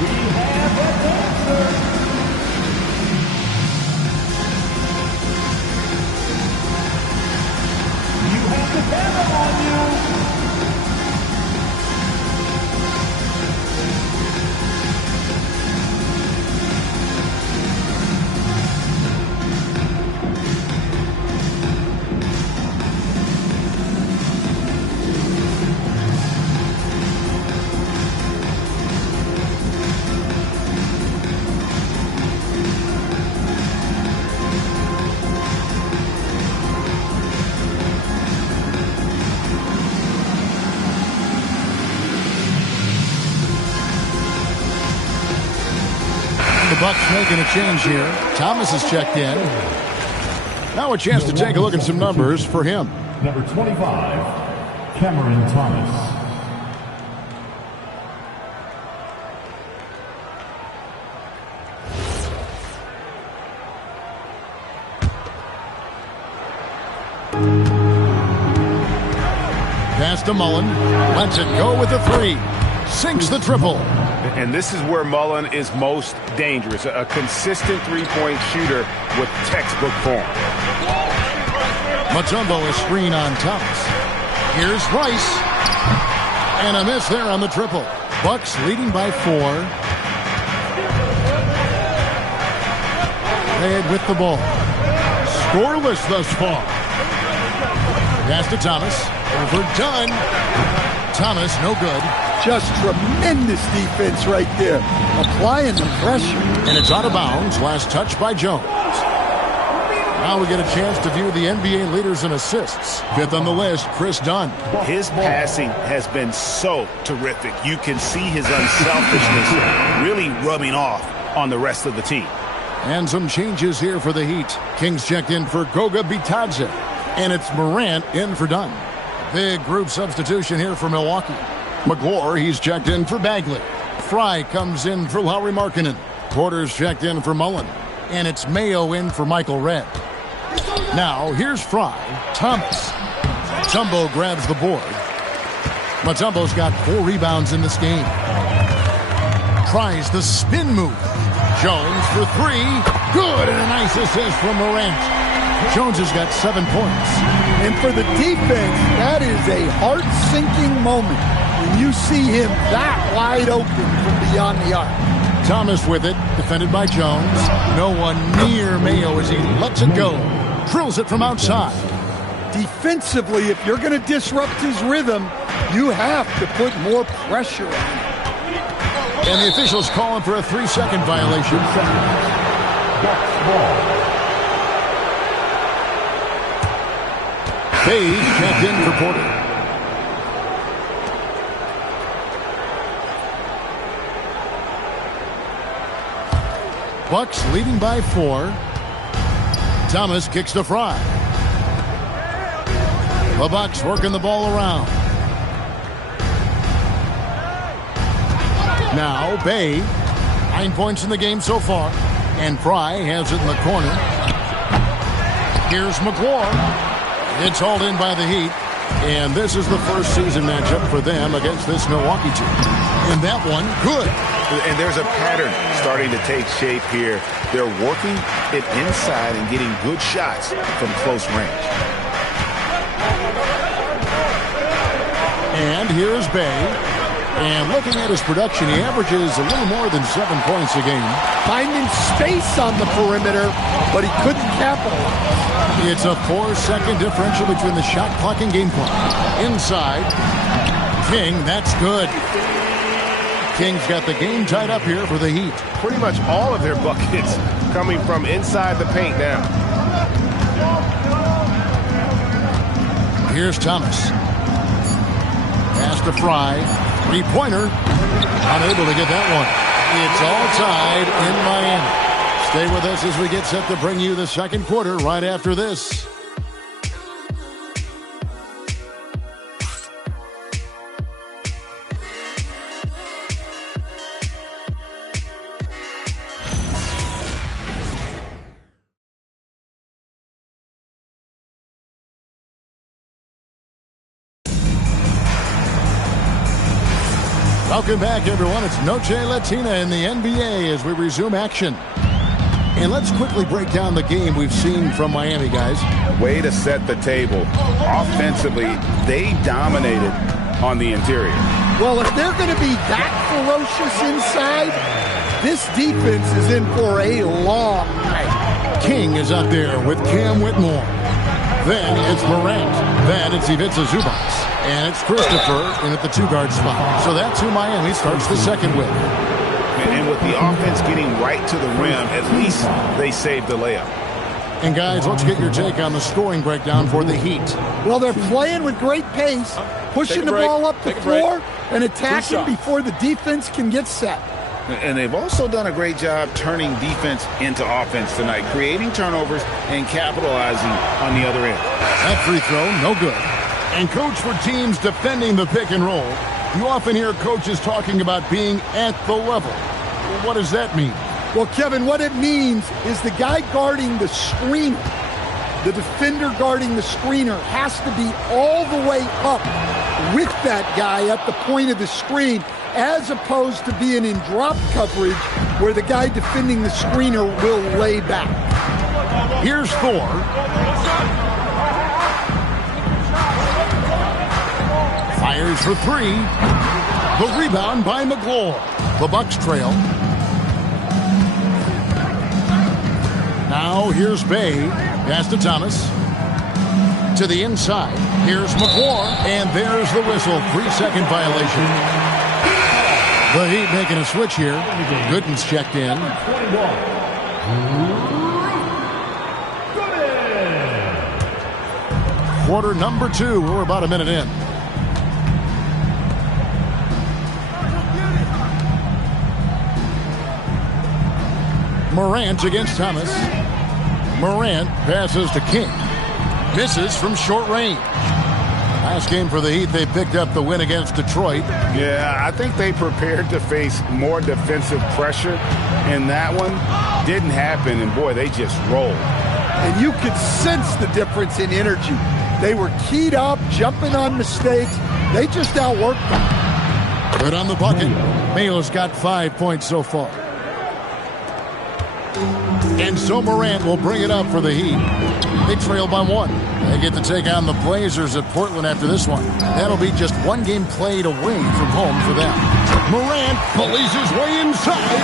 We have a dancer. You have the camera on you. Bucks making a change here. Thomas has checked in. Now a chance to take a look at some numbers for him. Number 25, Cameron Thomas. Pass to Mullen. Lets it go with the 3. Sinks the triple. And this is where Mullen is most dangerous. A consistent three-point shooter with textbook form. Mutombo a screen on Thomas. Here's Rice. And a miss there on the triple. Bucks leading by 4. Red with the ball. Scoreless thus far. Pass to Thomas. Overdone. Thomas, no good. Just tremendous defense right there. Applying the pressure. And it's out of bounds. Last touch by Jones. Now we get a chance to view the NBA leaders in assists. 5th on the list, Chris Dunn. His passing has been so terrific. You can see his unselfishness really rubbing off on the rest of the team. And some changes here for the Heat. Kings checked in for Goga Bitadze. And it's Morant in for Dunn. Big group substitution here for Milwaukee. McGlure, he's checked in for Bagley. Fry comes in for Lauri Markkanen. Porter's checked in for Mullen. And it's Mayo in for Michael Redd. Now, here's Fry. Thomas. Mutombo grabs the board. Mutombo's got 4 rebounds in this game. Tries the spin move. Jones for 3. Good, and a nice assist from Morant. Jones has got 7 points. And for the defense, that is a heart-sinking moment when you see him that wide open from beyond the arc. Thomas with it, defended by Jones. No one near Mayo as he lets it go. Drills it from outside. Defensively, if you're going to disrupt his rhythm, you have to put more pressure on him. And the officials calling for a 3-second violation. Page checked in for Porter. Bucks leading by 4. Thomas kicks to Fry. The Bucks working the ball around. Now Bay, 9 points in the game so far, and Fry has it in the corner. Here's McGlure. It's hauled in by the Heat, and this is the first season matchup for them against this Milwaukee team. And that one, good. And there's a pattern starting to take shape here. They're working it inside and getting good shots from close range. And here's Bay. And looking at his production, he averages a little more than 7 points a game. Finding space on the perimeter, but he couldn't capitalize. It's a 4-second differential between the shot clock and game clock. Inside. King, that's good. King's got the game tied up here for the Heat. Pretty much all of their buckets coming from inside the paint now. Here's Thomas. Pass to Fry. 3-pointer. Unable to get that one. It's all tied in Miami. Stay with us as we get set to bring you the second quarter right after this. Welcome back, everyone. It's Noche Latina in the NBA as we resume action. And let's quickly break down the game we've seen from Miami, guys. Way to set the table. Offensively, they dominated on the interior. Well, if they're going to be that ferocious inside, this defense is in for a long night. King is out there with Cam Whitmore. Then it's Morant. Then it's Ivica Zubac. And it's Christopher in at the 2-guard spot. So that's who Miami starts the second with. And with the offense getting right to the rim, at least they saved the layup. And guys, let's get your take on the scoring breakdown for the Heat. Well, they're playing with great pace, pushing the ball up the floor and attacking before the defense can get set. And they've also done a great job turning defense into offense tonight, creating turnovers and capitalizing on the other end. That free throw, no good. And coach, for teams defending the pick and roll, you often hear coaches talking about being at the level. Well, what does that mean? Well, Kevin, what it means is the guy guarding the screener, the defender guarding the screener, has to be all the way up with that guy at the point of the screen, as opposed to being in drop coverage where the guy defending the screener will lay back. Here's Thor. Fires for three. The rebound by McGlure. The Bucks trail. Now here's Bay. Pass to Thomas. To the inside. Here's McGlure. And there's the whistle. 3-second violation. The Heat making a switch here. Gooden's checked in. Quarter number 2. We're about a minute in. Morant against Thomas. Morant passes to King. Misses from short range. Last game for the Heat, they picked up the win against Detroit. Yeah, I think they prepared to face more defensive pressure, and that one didn't happen, and boy, they just rolled. And you could sense the difference in energy. They were keyed up, jumping on mistakes. They just outworked them. Good on the bucket. Mayo's got 5 points so far. And so Morant will bring it up for the Heat. They trail by 1. They get to take on the Blazers at Portland after this one. That'll be just 1 game played away from home for them. Morant pulleys his way inside.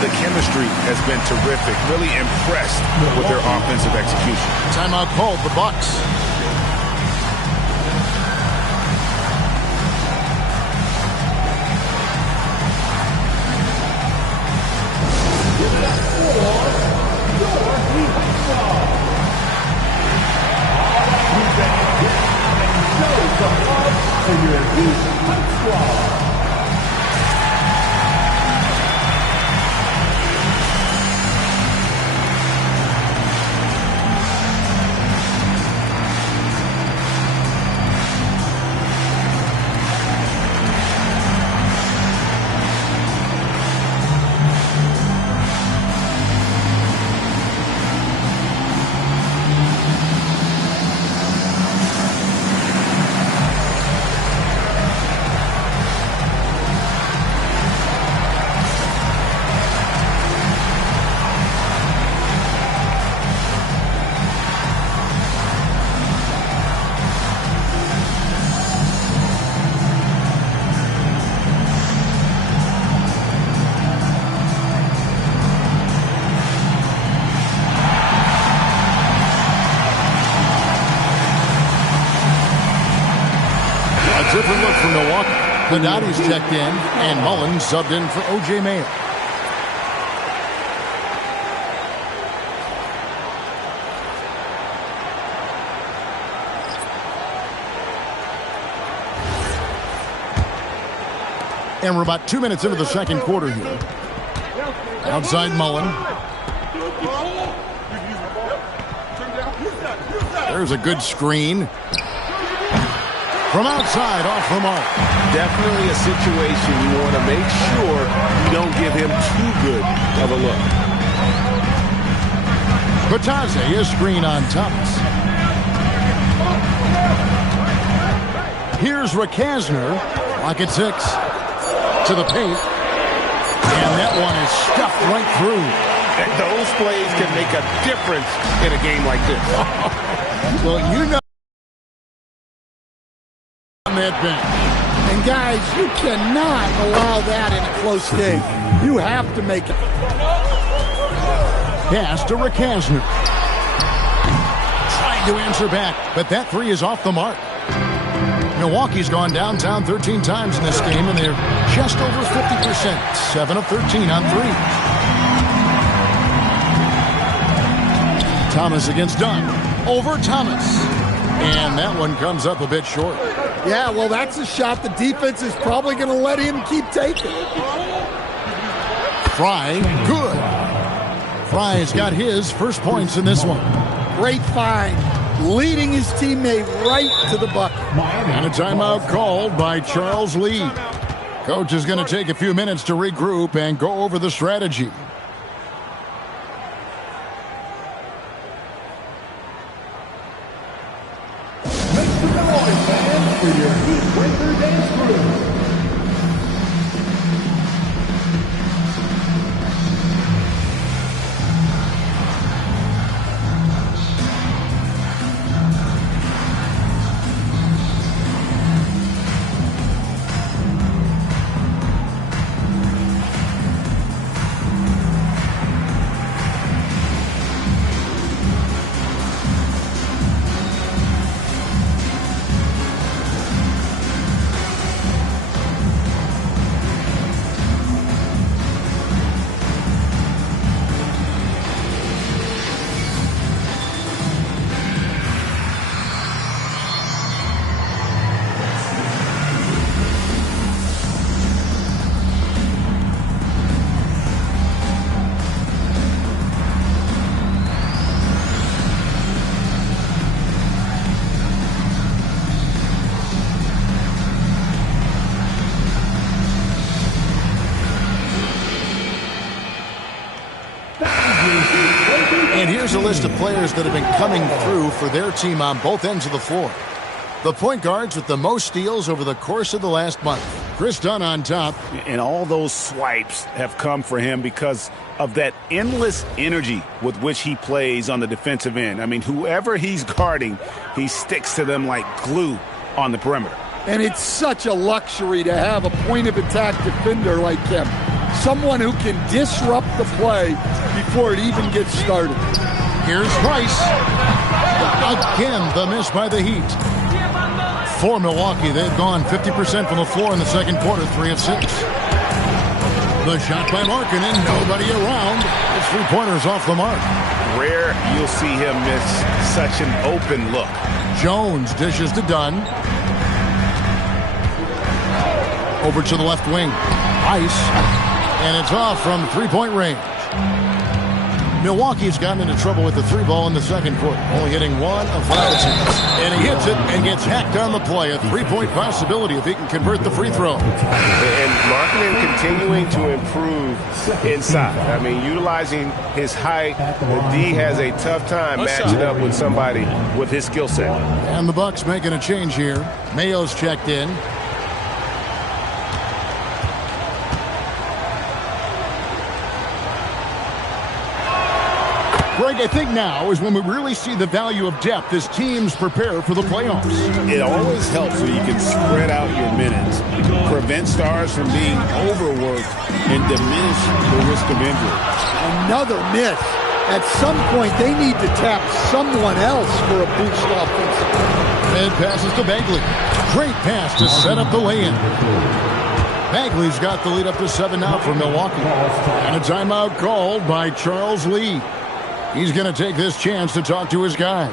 The chemistry has been terrific. Really impressed with their offensive execution. Timeout called the Bucks. Different look for Milwaukee. Donati's checked in, and Mullins subbed in for O.J. Mayo. And we're about 2 minutes into the second quarter here. Outside Mullen. There's a good screen. From outside, off the mark. Definitely a situation you want to make sure you don't give him too good of a look. Batadze is screen on Thomas. Here's Rakasner. Lock at 6. To the paint. And that one is stuffed right through. Those plays can make a difference in a game like this. Well, you know. That bench. And guys, you cannot allow that in a close game. You have to make it. Pass to Rakasner. Trying to answer back, but that 3 is off the mark. Milwaukee's gone downtown 13 times in this game, and they're just over 50%. 7 of 13 on 3. Thomas against Dunn. Over Thomas. And that one comes up a bit short. Yeah, well, that's a shot the defense is probably going to let him keep taking. Fry, good. Fry's got his first points in this one. Great find. Leading his teammate right to the bucket. And a timeout called by Charles Lee. Coach is going to take a few minutes to regroup and go over the strategy. noise, fans, for your Heat Breaker dance crew. And here's a list of players that have been coming through for their team on both ends of the floor. The point guards with the most steals over the course of the last month. Chris Dunn on top. And all those swipes have come for him because of that endless energy with which he plays on the defensive end. I mean, whoever he's guarding, he sticks to them like glue on the perimeter. And it's such a luxury to have a point-of-attack defender like him. Someone who can disrupt the play before it even gets started. Here's Price. Again, the miss by the Heat. For Milwaukee, they've gone 50% from the floor in the second quarter, 3 of 6. The shot by Markkanen, nobody around. It's 3-pointers off the mark. Rare you'll see him miss such an open look. Jones dishes to Dunn. Over to the left wing. Ice. And it's off from 3-point range. Milwaukee's gotten into trouble with the 3-ball in the second quarter, only hitting 1 of 5 attempts. And he hits it and gets hacked on the play. A 3-point possibility if he can convert the free throw. And Markkanen continuing to improve inside. I mean, utilizing his height. The D has a tough time matching up with somebody with his skill set. And the Bucks making a change here. Mayo's checked in. Greg, I think now is when we really see the value of depth as teams prepare for the playoffs. It always helps when you can spread out your minutes, prevent stars from being overworked, and diminish the risk of injury. Another miss. At some point, they need to tap someone else for a boost offensively. And passes to Bagley. Great pass to set up the lay-in. Bagley's got the lead up to 7 now for Milwaukee. And a timeout called by Charles Lee. He's going to take this chance to talk to his guys.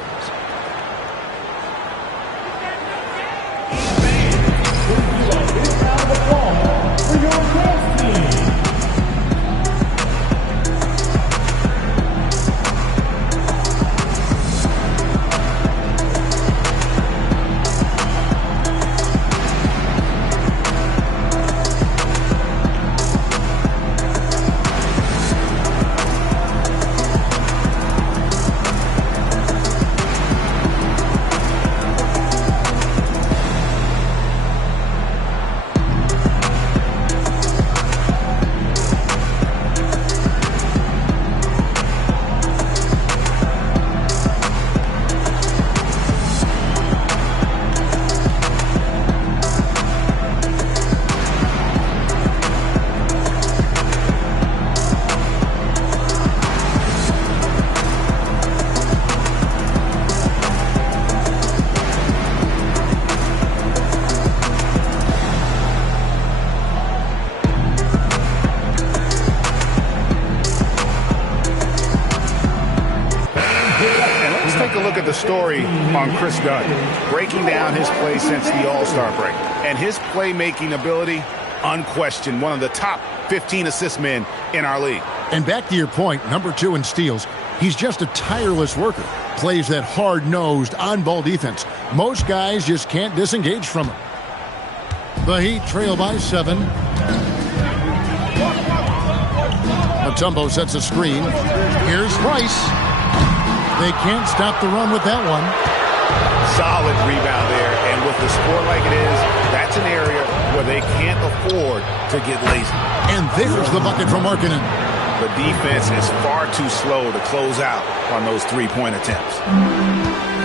Story on Chris Dunn, breaking down his play since the All-Star break. And his playmaking ability, unquestioned, one of the top 15 assist men in our league. And back to your point, number 2 in steals. He's just a tireless worker. Plays that hard-nosed, on-ball defense. Most guys just can't disengage from him. The Heat trail by 7. Mutombo sets a screen. Here's Price. They can't stop the run with that one. Solid rebound there, with the sport like it is, that's an area where they can't afford to get lazy. And there's the bucket from Markkanen. The defense is far too slow to close out on those three-point attempts.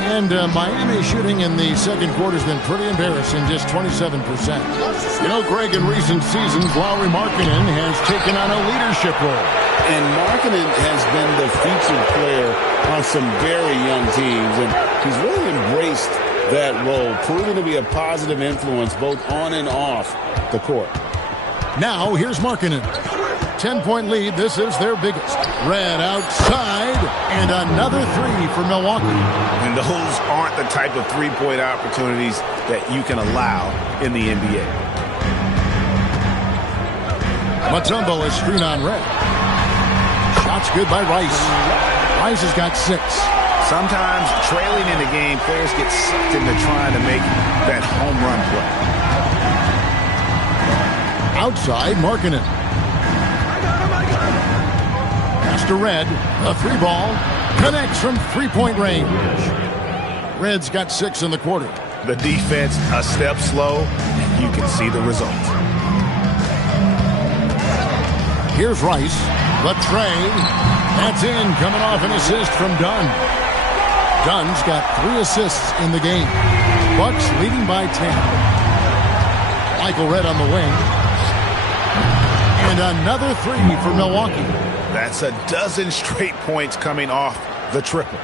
And Miami shooting in the second quarter has been pretty embarrassing, just 27%. You know, Greg, in recent seasons, Lauri Markkanen has taken on a leadership role. And Markkanen has been the featured player on some very young teams, and he's really embraced that role, proving to be a positive influence both on and off the court. Now, here's Markkanen. 10-point lead. This is their biggest. Red outside, and another three for Milwaukee. And those aren't the type of three-point opportunities that you can allow in the NBA. Mutombo is screen on Red. Shots good by Rice. Rice has got 6. Sometimes trailing in the game, players get sucked into trying to make that home run play. Outside, Markkanen. To Red, a 3-ball, connects from three-point range. Red's got 6 in the quarter. The defense a step slow, and you can see the result. Here's Rice, the tray. That's in, coming off an assist from Dunn. Dunn's got 3 assists in the game. Bucks leading by 10. Michael Red on the wing. And another 3 for Milwaukee. That's a dozen straight points coming off the triple.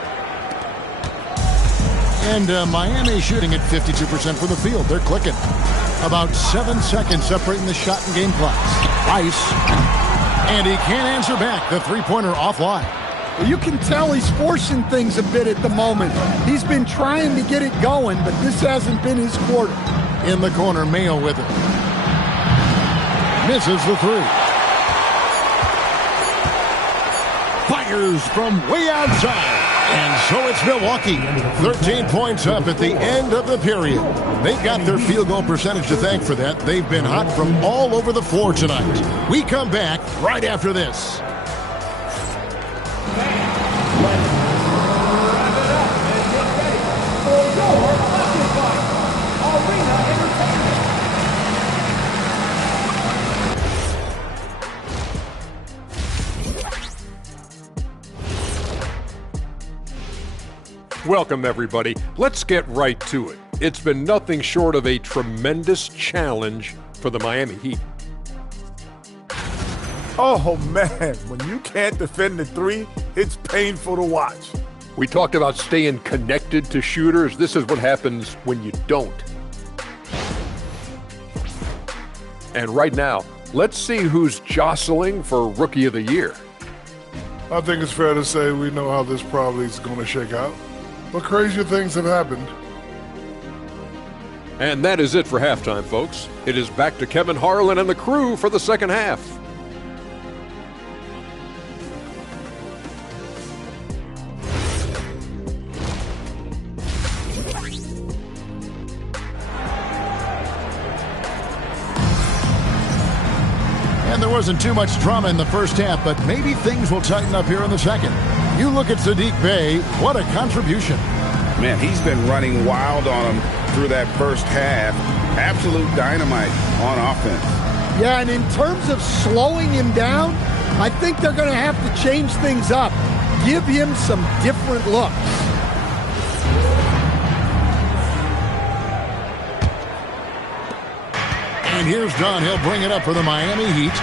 And Miami shooting at 52% from the field. They're clicking. About 7 seconds separating the shot and game clocks. Rice. And he can't answer back. The three-pointer offline. Well, you can tell he's forcing things a bit at the moment. He's been trying to get it going, but this hasn't been his quarter. In the corner, Mayo with it. Misses the 3. Fires from way outside. And so it's Milwaukee. 13 points up at the end of the period. They've got their field goal percentage to thank for that. They've been hot from all over the floor tonight. We come back right after this. Welcome, everybody. Let's get right to it. It's been nothing short of a tremendous challenge for the Miami Heat. Oh, man, when you can't defend the 3, it's painful to watch. We talked about staying connected to shooters. This is what happens when you don't. And right now, let's see who's jostling for Rookie of the Year. I think it's fair to say we know how this probably is going to shake out. But crazier things have happened. And that is it for halftime, folks. It is back to Kevin Harlan and the crew for the second half. And there wasn't too much drama in the first half, but maybe things will tighten up here in the second. You look at Saddiq Bey, what a contribution. Man, he's been running wild on him through that first half. Absolute dynamite on offense. Yeah, and in terms of slowing him down, I think they're going to have to change things up. Give him some different looks. And here's Dunn. He'll bring it up for the Miami Heat.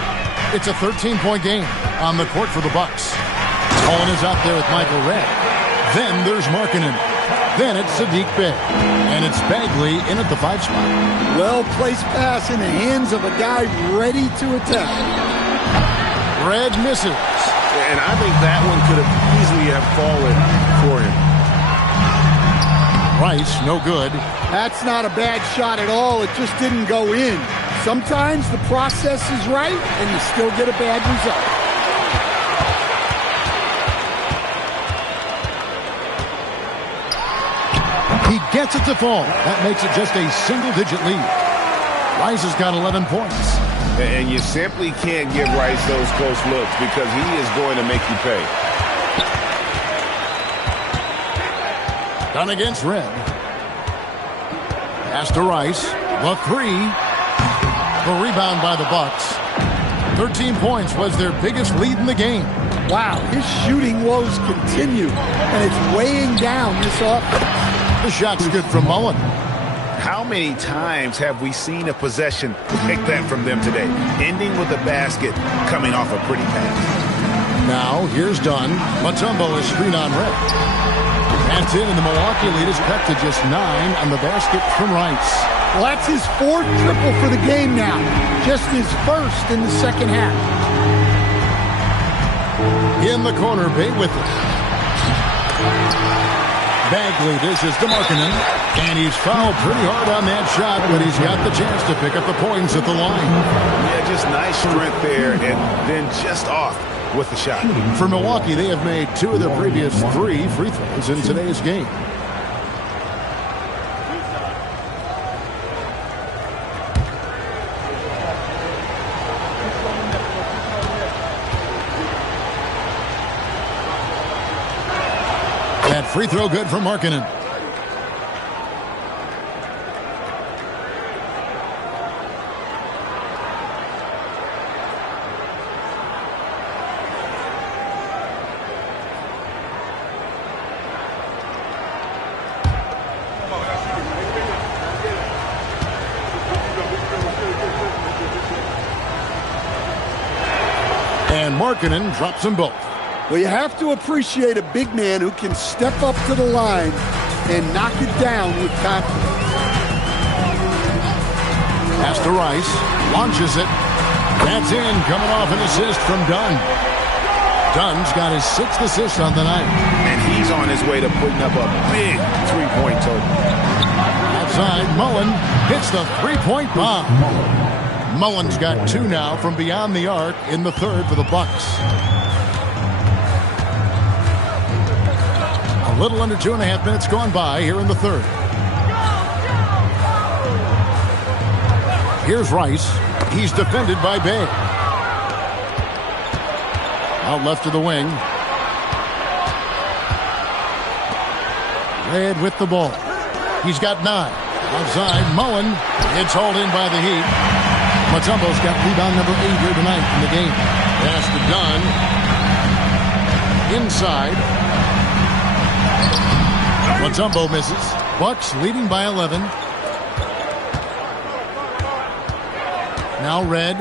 It's a 13-point game on the court for the Bucks. Cullen is out there with Michael Red. Then there's Markkanen. Then it's Saddiq Bey. And it's Bagley in at the 5 spot. Well-placed pass in the hands of a guy ready to attack. Red misses. And I think that one could have easily have fallen for him. Rice, no good. That's not a bad shot at all. It just didn't go in. Sometimes the process is right, and you still get a bad result. He gets it to fall. That makes it just a single-digit lead. Rice has got 11 points. And you simply can't give Rice those close looks because he is going to make you pay. Done against Red. Pass to Rice. The three. The rebound by the Bucks. 13 points was their biggest lead in the game. Wow, his shooting woes continue, and it's weighing down this offense. The shot's good from Mullen. How many times have we seen a possession like that from them today, ending with a basket coming off a pretty pass? Now, here's Dunn. Mutombo is screen on Red. That's it, and the Milwaukee lead is cut to just 9 on the basket from Rice. Well, that's his 4th triple for the game now. Just his 1st in the second half. In the corner, Bay with it. Bagley dishes to Markkanen, and he's fouled pretty hard on that shot, but he's got the chance to pick up the points at the line. Yeah, just nice strength there, and then just off with the shot. For Milwaukee, they have made 2 of their previous 3 free throws in today's game. That free throw good for Markkanen. And Markkanen drops them both. Well, you have to appreciate a big man who can step up to the line and knock it down with confidence. Pass to Rice. Launches it. That's in. Coming off an assist from Dunn. Dunn's got his 6th assist on the night. And he's on his way to putting up a big three-point total. Outside, Mullen hits the three-point bomb. Mullen's got 2 now from beyond the arc in the 3rd for the Bucks. A little under 2.5 minutes gone by here in the 3rd. Here's Rice. He's defended by Bay. Out left to the wing. Red with the ball. He's got 9. Outside, Mullen. It's hauled in by the Heat. Mutombo's got rebound number 8 here tonight in the game. Pass to Dunn. Inside. Mutombo misses. Bucks leading by 11. Now Red.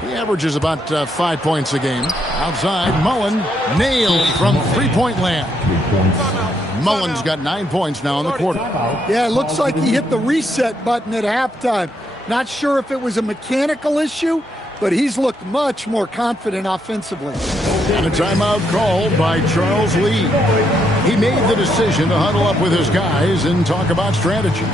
He averages about 5 points a game. Outside, Mullen nailed from three-point land. Mullen's got 9 points now in the quarter. Yeah, it looks like he hit the reset button at halftime. Not sure if it was a mechanical issue, but he's looked much more confident offensively. And a timeout called by Charles Lee. He made the decision to huddle up with his guys and talk about strategy.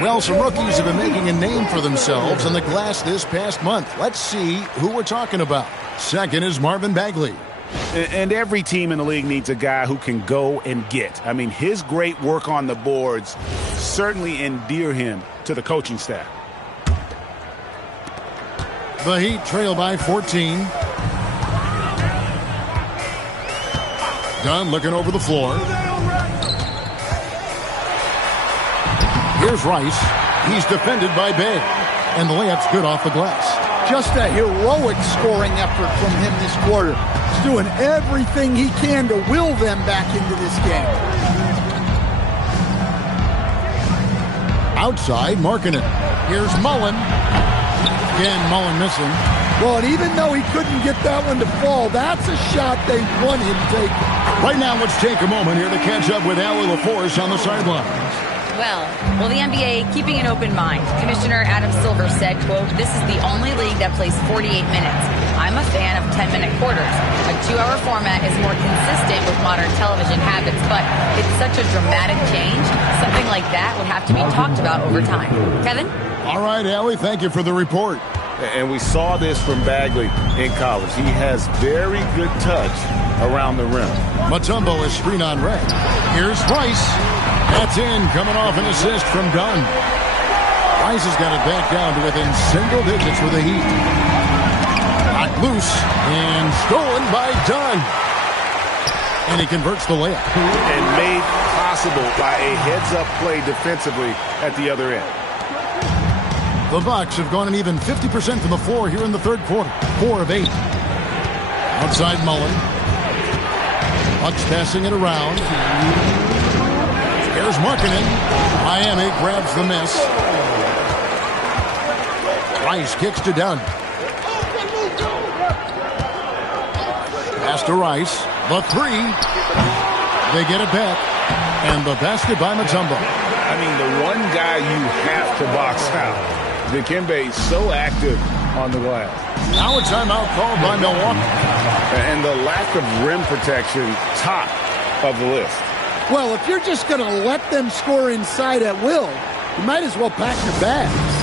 Well, some rookies have been making a name for themselves on the glass this past month. Let's see who we're talking about. Second is Marvin Bagley. And every team in the league needs a guy who can go and get. I mean, his great work on the boards certainly endear him to the coaching staff. The Heat trail by 14. Dunn looking over the floor. Here's Rice. He's defended by Bay. And the layup's good off the glass. Just a heroic scoring effort from him this quarter. He's doing everything he can to will them back into this game. outside, marking it. Here's Mullen. Again, Mullen missing. Well, and even though he couldn't get that one to fall, that's a shot they want him taking. Right now, let's take a moment here to catch up with Allie LaForce on the sidelines. Well, the NBA keeping an open mind. Commissioner Adam Silver said, quote, "This is the only league that plays 48 minutes. I'm a fan of 10-minute quarters. A 2-hour format is more consistent with modern television habits, but it's such a dramatic change. Something like that would have to be talked about over time." Kevin? All right, Allie, thank you for the report. And we saw this from Bagley in college. He has very good touch around the rim. Mutombo is screen on red. Here's Rice. That's in, coming off an assist from Dunn. Rice has got it back down to within single digits with the Heat. Knocked loose and stolen by Dunn. And he converts the layup. And made possible by a heads-up play defensively at the other end. The Bucks have gone an even 50% from the floor here in the third quarter. 4 of 8. Outside Mullen. Bucks passing it around. Here's Markkanen. Miami grabs the miss. Rice kicks to Dunn. Pass to Rice. The 3. They get it back. And the basket by Mutombo. I mean, the one guy you have to box out. Dikembe is so active on the glass. Now a timeout called by Milwaukee. And the lack of rim protection, top of the list. Well, if you're just going to let them score inside at will, you might as well pack your bags.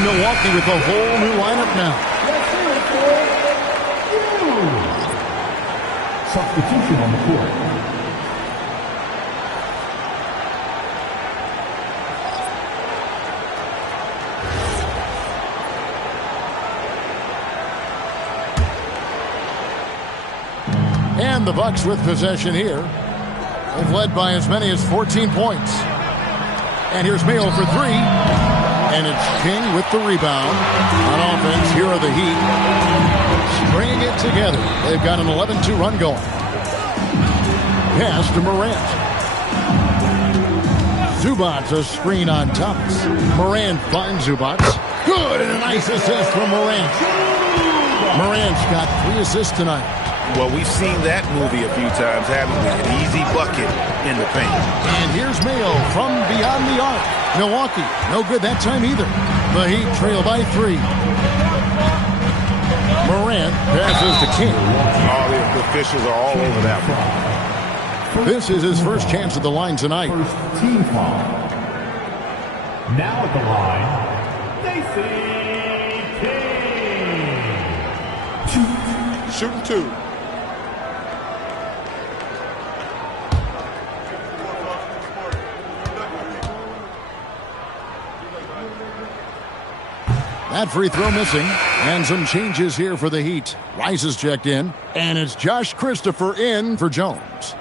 Milwaukee with a whole new lineup now. Substitution on the court. And the Bucks with possession here. They've led by as many as 14 points. And here's Mayo for 3. And it's King with the rebound. On offense, here are the Heat. Stringing it together. They've got an 11-2 run going. Pass to Morant. Zubac's a screen on Thomas. Morant finds Zubac. Good, and a nice assist from Morant. Morant's got 3 assists tonight. Well, we've seen that movie a few times, haven't we? An easy bucket in the paint. And here's Mayo from beyond the arc. Milwaukee, no good that time either. The Heat trail by 3. Morant passes to King. All the officials are all over that one. This is his first chance at the line tonight. First team foul. Now at the line, King. Shooting 2. That free throw missing. And some changes here for the Heat. Rice is checked in. And it's Josh Christopher in for Jones.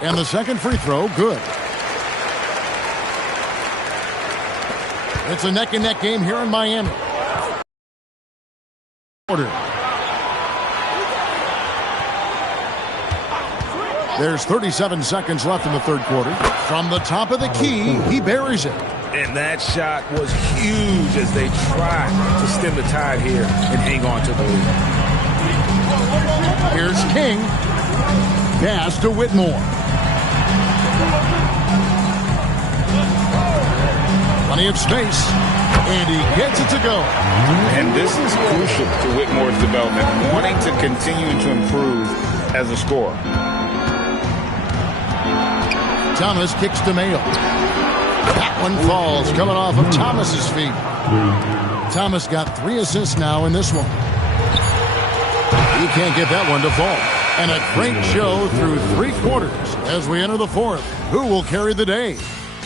And the second free throw, good. It's a neck-and-neck game here in Miami. There's 37 seconds left in the third quarter. From the top of the key, he buries it. And that shot was huge as they try to stem the tide here and hang on to the lead. Here's King. Pass to Whitmore. Plenty of space. And he gets it to go. And this is crucial to Whitmore's development, wanting to continue to improve as a scorer. Thomas kicks to Mayo. That one falls, coming off of Thomas's feet. Thomas got 3 assists now in this one. He can't get that one to fall. And a great show through 3 quarters as we enter the fourth. Who will carry the day?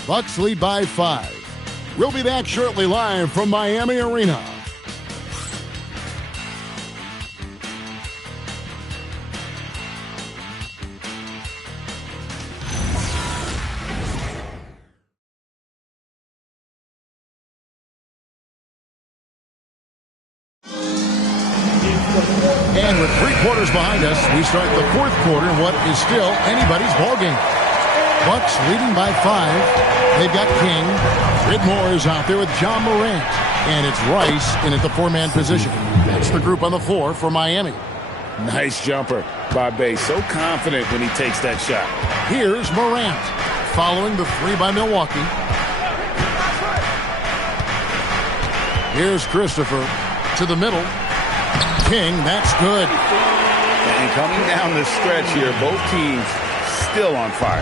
Bucks lead by 5. We'll be back shortly live from Miami Arena. And with 3 quarters behind us, we start the fourth quarter in what is still anybody's ballgame. Bucks leading by 5. They've got King. Whitmore is out there with John Morant. And it's Rice in at the 4-man position. That's the group on the floor for Miami. Nice jumper by Bay. So confident when he takes that shot. Here's Morant following the 3 by Milwaukee. Here's Christopher to the middle. King, that's good. And coming down the stretch here, both teams still on fire.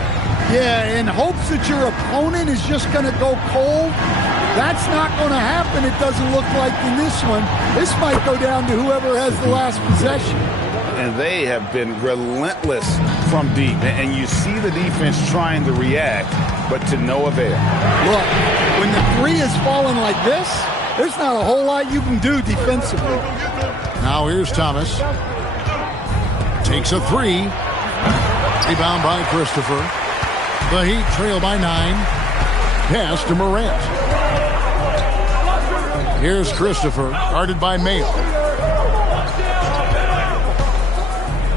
Yeah, in hopes that your opponent is just going to go cold. That's not going to happen, it doesn't look like in this one. This might go down to whoever has the last possession. And they have been relentless from deep. And you see the defense trying to react, but to no avail. Look, when the 3 is falling like this, there's not a whole lot you can do defensively. Now here's Thomas. Takes a 3. Rebound by Christopher. The Heat trail by 9. Pass to Morant. Here's Christopher, guarded by Mayo.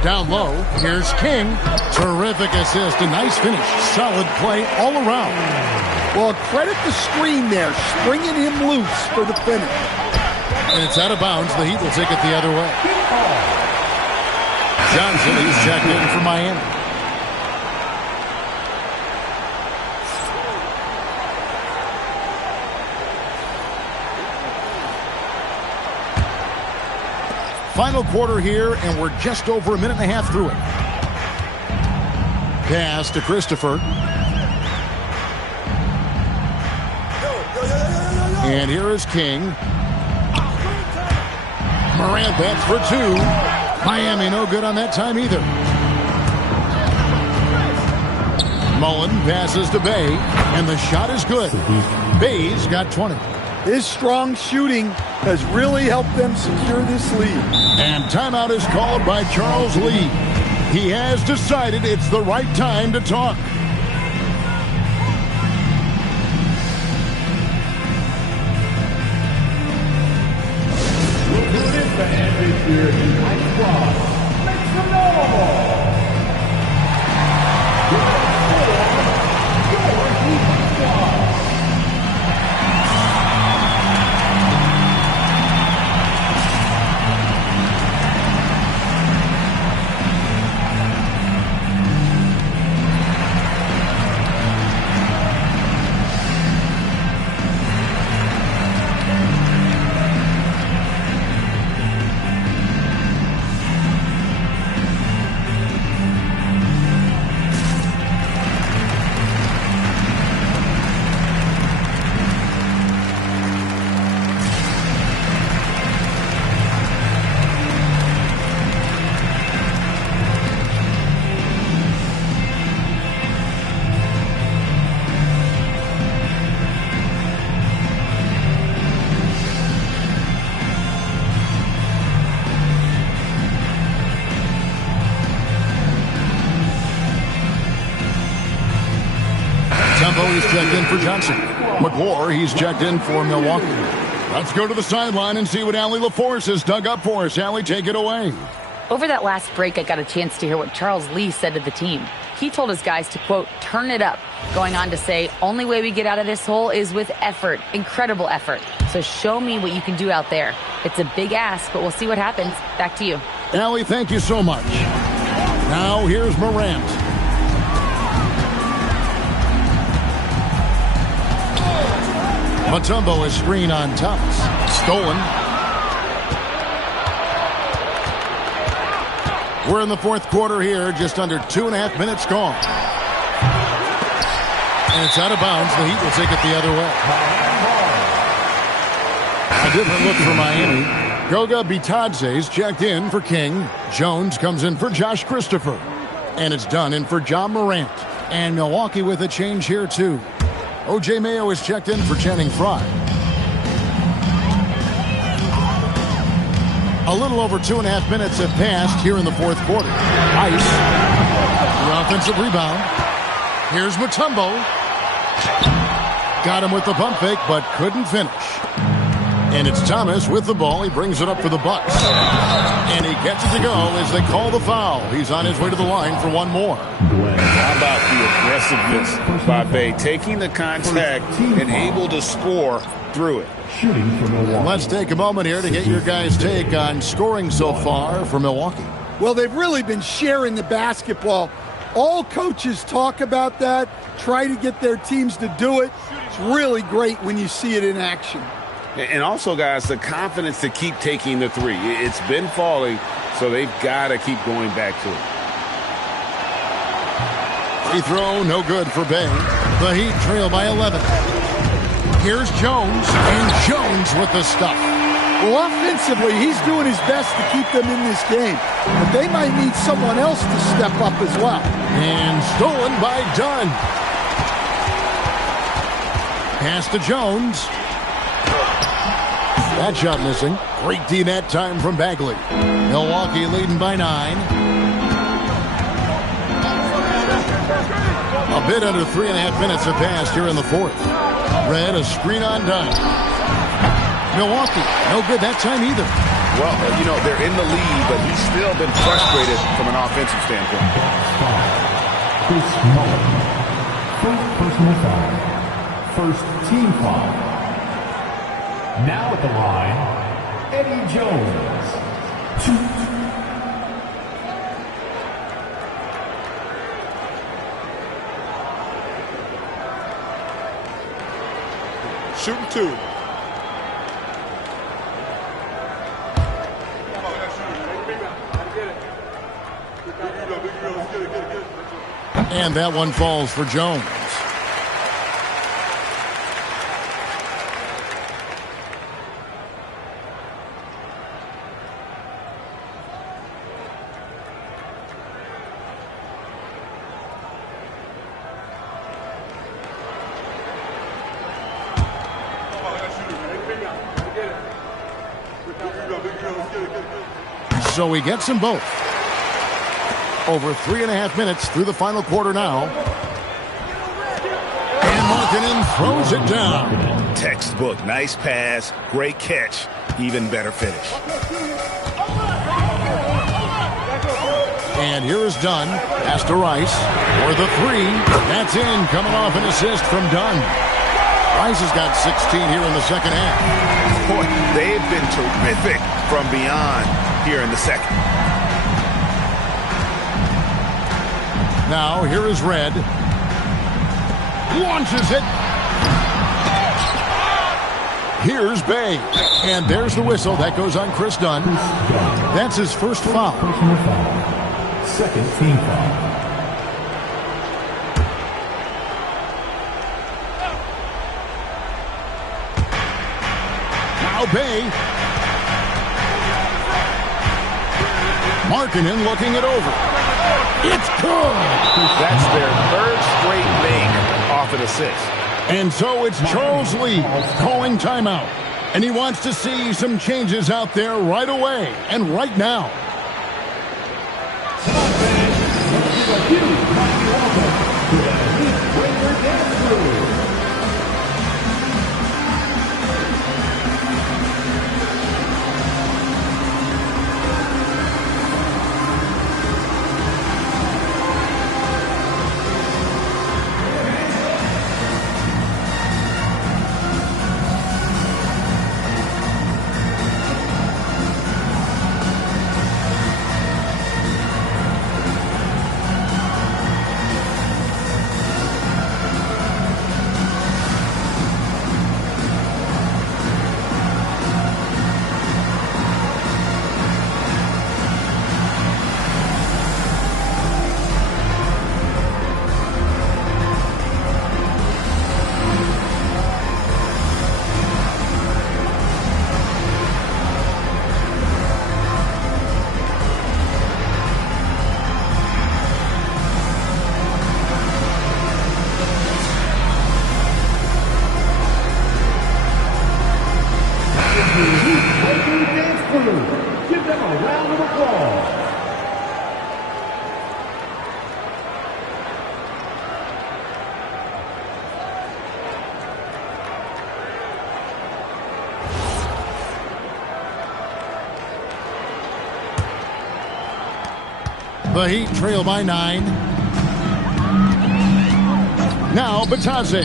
Down low, here's King. Terrific assist, a nice finish. Solid play all around. Well, credit the screen there, springing him loose for the finish. And it's out of bounds. The Heat will take it the other way. Johnson, he's checked in for Miami. Final quarter here, and we're just over a minute and a half through it. Pass to Christopher. And here is King. Morant, that's for 2. Miami no good on that time either. Mullen passes to Bay, and the shot is good. Bay's got 20. His strong shooting has really helped them secure this lead. And timeout is called by Charles Lee. He has decided it's the right time to talk. Here in White Cross, make some noise! He's checked in for Johnson. McClure, he's checked in for Milwaukee. Let's go to the sideline and see what Allie LaForce has dug up for us. Allie, take it away. Over that last break, I got a chance to hear what Charles Lee said to the team. He told his guys to, quote, turn it up, going on to say, only way we get out of this hole is with effort, incredible effort. So show me what you can do out there. It's a big ask, but we'll see what happens. Back to you. Allie, thank you so much. Now here's Morant. Mutombo is screen on Thomas. Stolen. We're in the fourth quarter here, just under 2.5 minutes gone. And it's out of bounds. The Heat will take it the other way. A different look for Miami. Goga Bitadze's checked in for King. Jones comes in for Josh Christopher. And it's done in for John Morant. And Milwaukee with a change here, too. O.J. Mayo is checked in for Channing Frye. A little over 2.5 minutes have passed here in the fourth quarter. Ice. The offensive rebound. Here's Mutombo. Got him with the pump fake, but couldn't finish. And it's Thomas with the ball. He brings it up for the Bucks. And he gets it to go as they call the foul. He's on his way to the line for one more. How about the aggressiveness by Bay, taking the contact and able to score through it. Let's take a moment here to get your guys' take on scoring so far for Milwaukee. Well, they've really been sharing the basketball. All coaches talk about that, try to get their teams to do it. It's really great when you see it in action. And also, guys, the confidence to keep taking the three. It's been falling, so they've got to keep going back to it. Free throw, no good for Bay. The Heat trail by 11. Here's Jones, and Jones with the stuff. Well, offensively, he's doing his best to keep them in this game. But they might need someone else to step up as well. And stolen by Dunn. Pass to Jones. That shot missing. Great D that time from Bagley. Milwaukee leading by 9. A bit under 3.5 minutes have passed here in the fourth. Red, a screen on Dunn. Milwaukee, no good that time either. Well, they're in the lead, but he's still been frustrated from an offensive standpoint. Chris Mullin. First personal foul. First team foul. Now at the line, Eddie Jones. 2. Shooting 2. And that one falls for Jones. So he gets them both. Over 3.5 minutes through the final quarter now. And Markkanen throws it down. Textbook. Nice pass. Great catch. Even better finish. And here is Dunn. Pass to Rice. For the three. That's in. Coming off an assist from Dunn. Rice has got 16 here in the second half. Boy, they've been terrific from beyond here in the second. Now, here is Red. Launches it. Here's Bay. And there's the whistle. That goes on Chris Dunn. That's his first foul. Personal foul. Second team foul. Now Bay. Markkanen looking it over. It's good. That's their third straight make off an assist. And so it's Charles Lee calling timeout. And he wants to see some changes out there right away and right now. The Heat trail by 9. Now Batadze.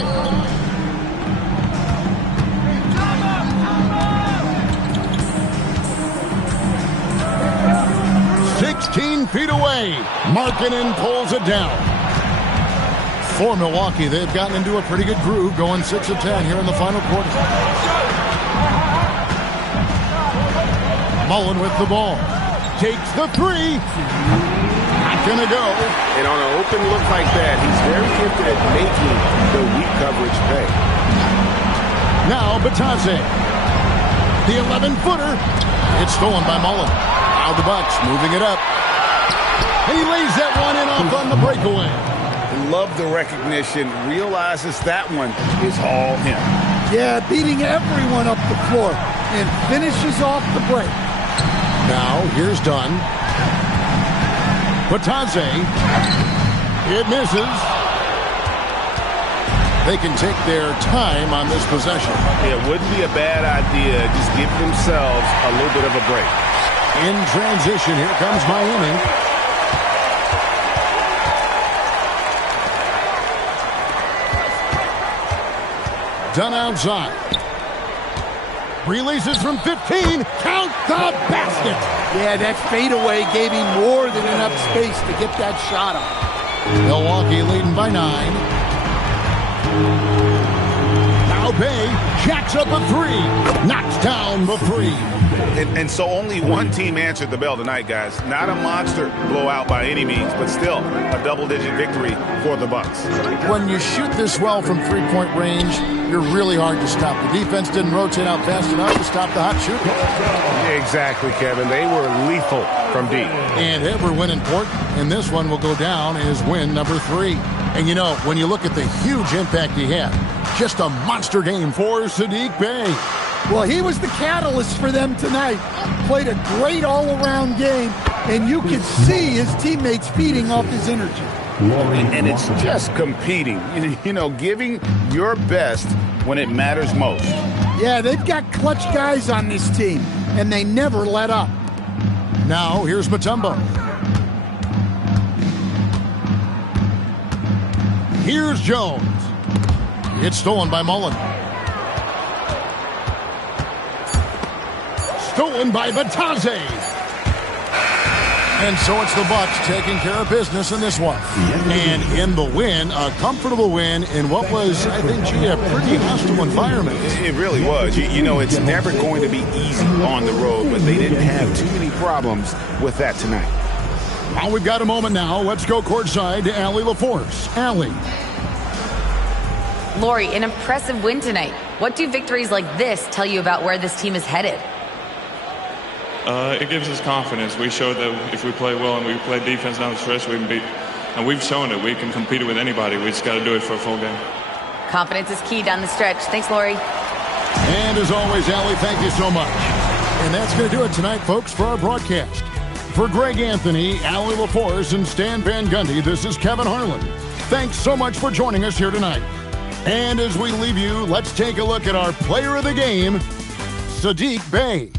16 feet away. Markkanen pulls it down. For Milwaukee, they've gotten into a pretty good groove, going 6 of 10 here in the final quarter. Mullen with the ball. Takes the 3. Not going to go. And on an open look like that, he's very gifted at making the weak coverage pay. Now Batadze. The 11-footer. It's stolen by Mullen. Now the Bucks moving it up. And he lays that one in off on the breakaway. Love the recognition. Realizes that one is all him. Yeah, beating everyone up the floor and finishes off the break. Now here's Dunn. Batadze. It misses. They can take their time on this possession. It wouldn't be a bad idea. Just give themselves a little bit of a break. In transition, here comes Miami. Dunn outside. Releases from 15. Count the basket. Yeah, that fadeaway gave him more than enough space to get that shot up. Milwaukee leading by 9. Now Bay jacks up a 3. Knocks down the 3. And so only one team answered the bell tonight, guys. Not a monster blowout by any means, but still a double-digit victory for the Bucks. When you shoot this well from three-point range, you're really hard to stop. The defense didn't rotate out fast enough to stop the hot shooting. Exactly, Kevin. They were lethal from deep. And every win important, and this one will go down as win number 3. And you know, when you look at the huge impact he had, just a monster game for Saddiq Bey. Well, he was the catalyst for them tonight. Played a great all-around game, and you could see his teammates feeding off his energy. And it's just competing, you know, giving your best when it matters most. Yeah, they've got clutch guys on this team, and they never let up. Now, here's Mutombo. Here's Jones. It's stolen by Mullen. Stolen by Batadze. And so it's the Bucks taking care of business in this one. And in the win, a comfortable win in what was, I think, a pretty hostile environment. It really was. You know, it's never going to be easy on the road, but they didn't have too many problems with that tonight. Well, we've got a moment now. Let's go courtside to Allie LaForce. Allie. Lori, an impressive win tonight. What do victories like this tell you about where this team is headed? It gives us confidence. We showed that if we play well and we play defense down the stretch, we can beat. And we've shown it. We can compete with anybody. We just got to do it for a full game. Confidence is key down the stretch. Thanks, Lori. And as always, Allie, thank you so much. And that's going to do it tonight, folks, for our broadcast. For Greg Anthony, Allie LaForce, and Stan Van Gundy, this is Kevin Harlan. Thanks so much for joining us here tonight. And as we leave you, let's take a look at our player of the game, Saddiq Bey.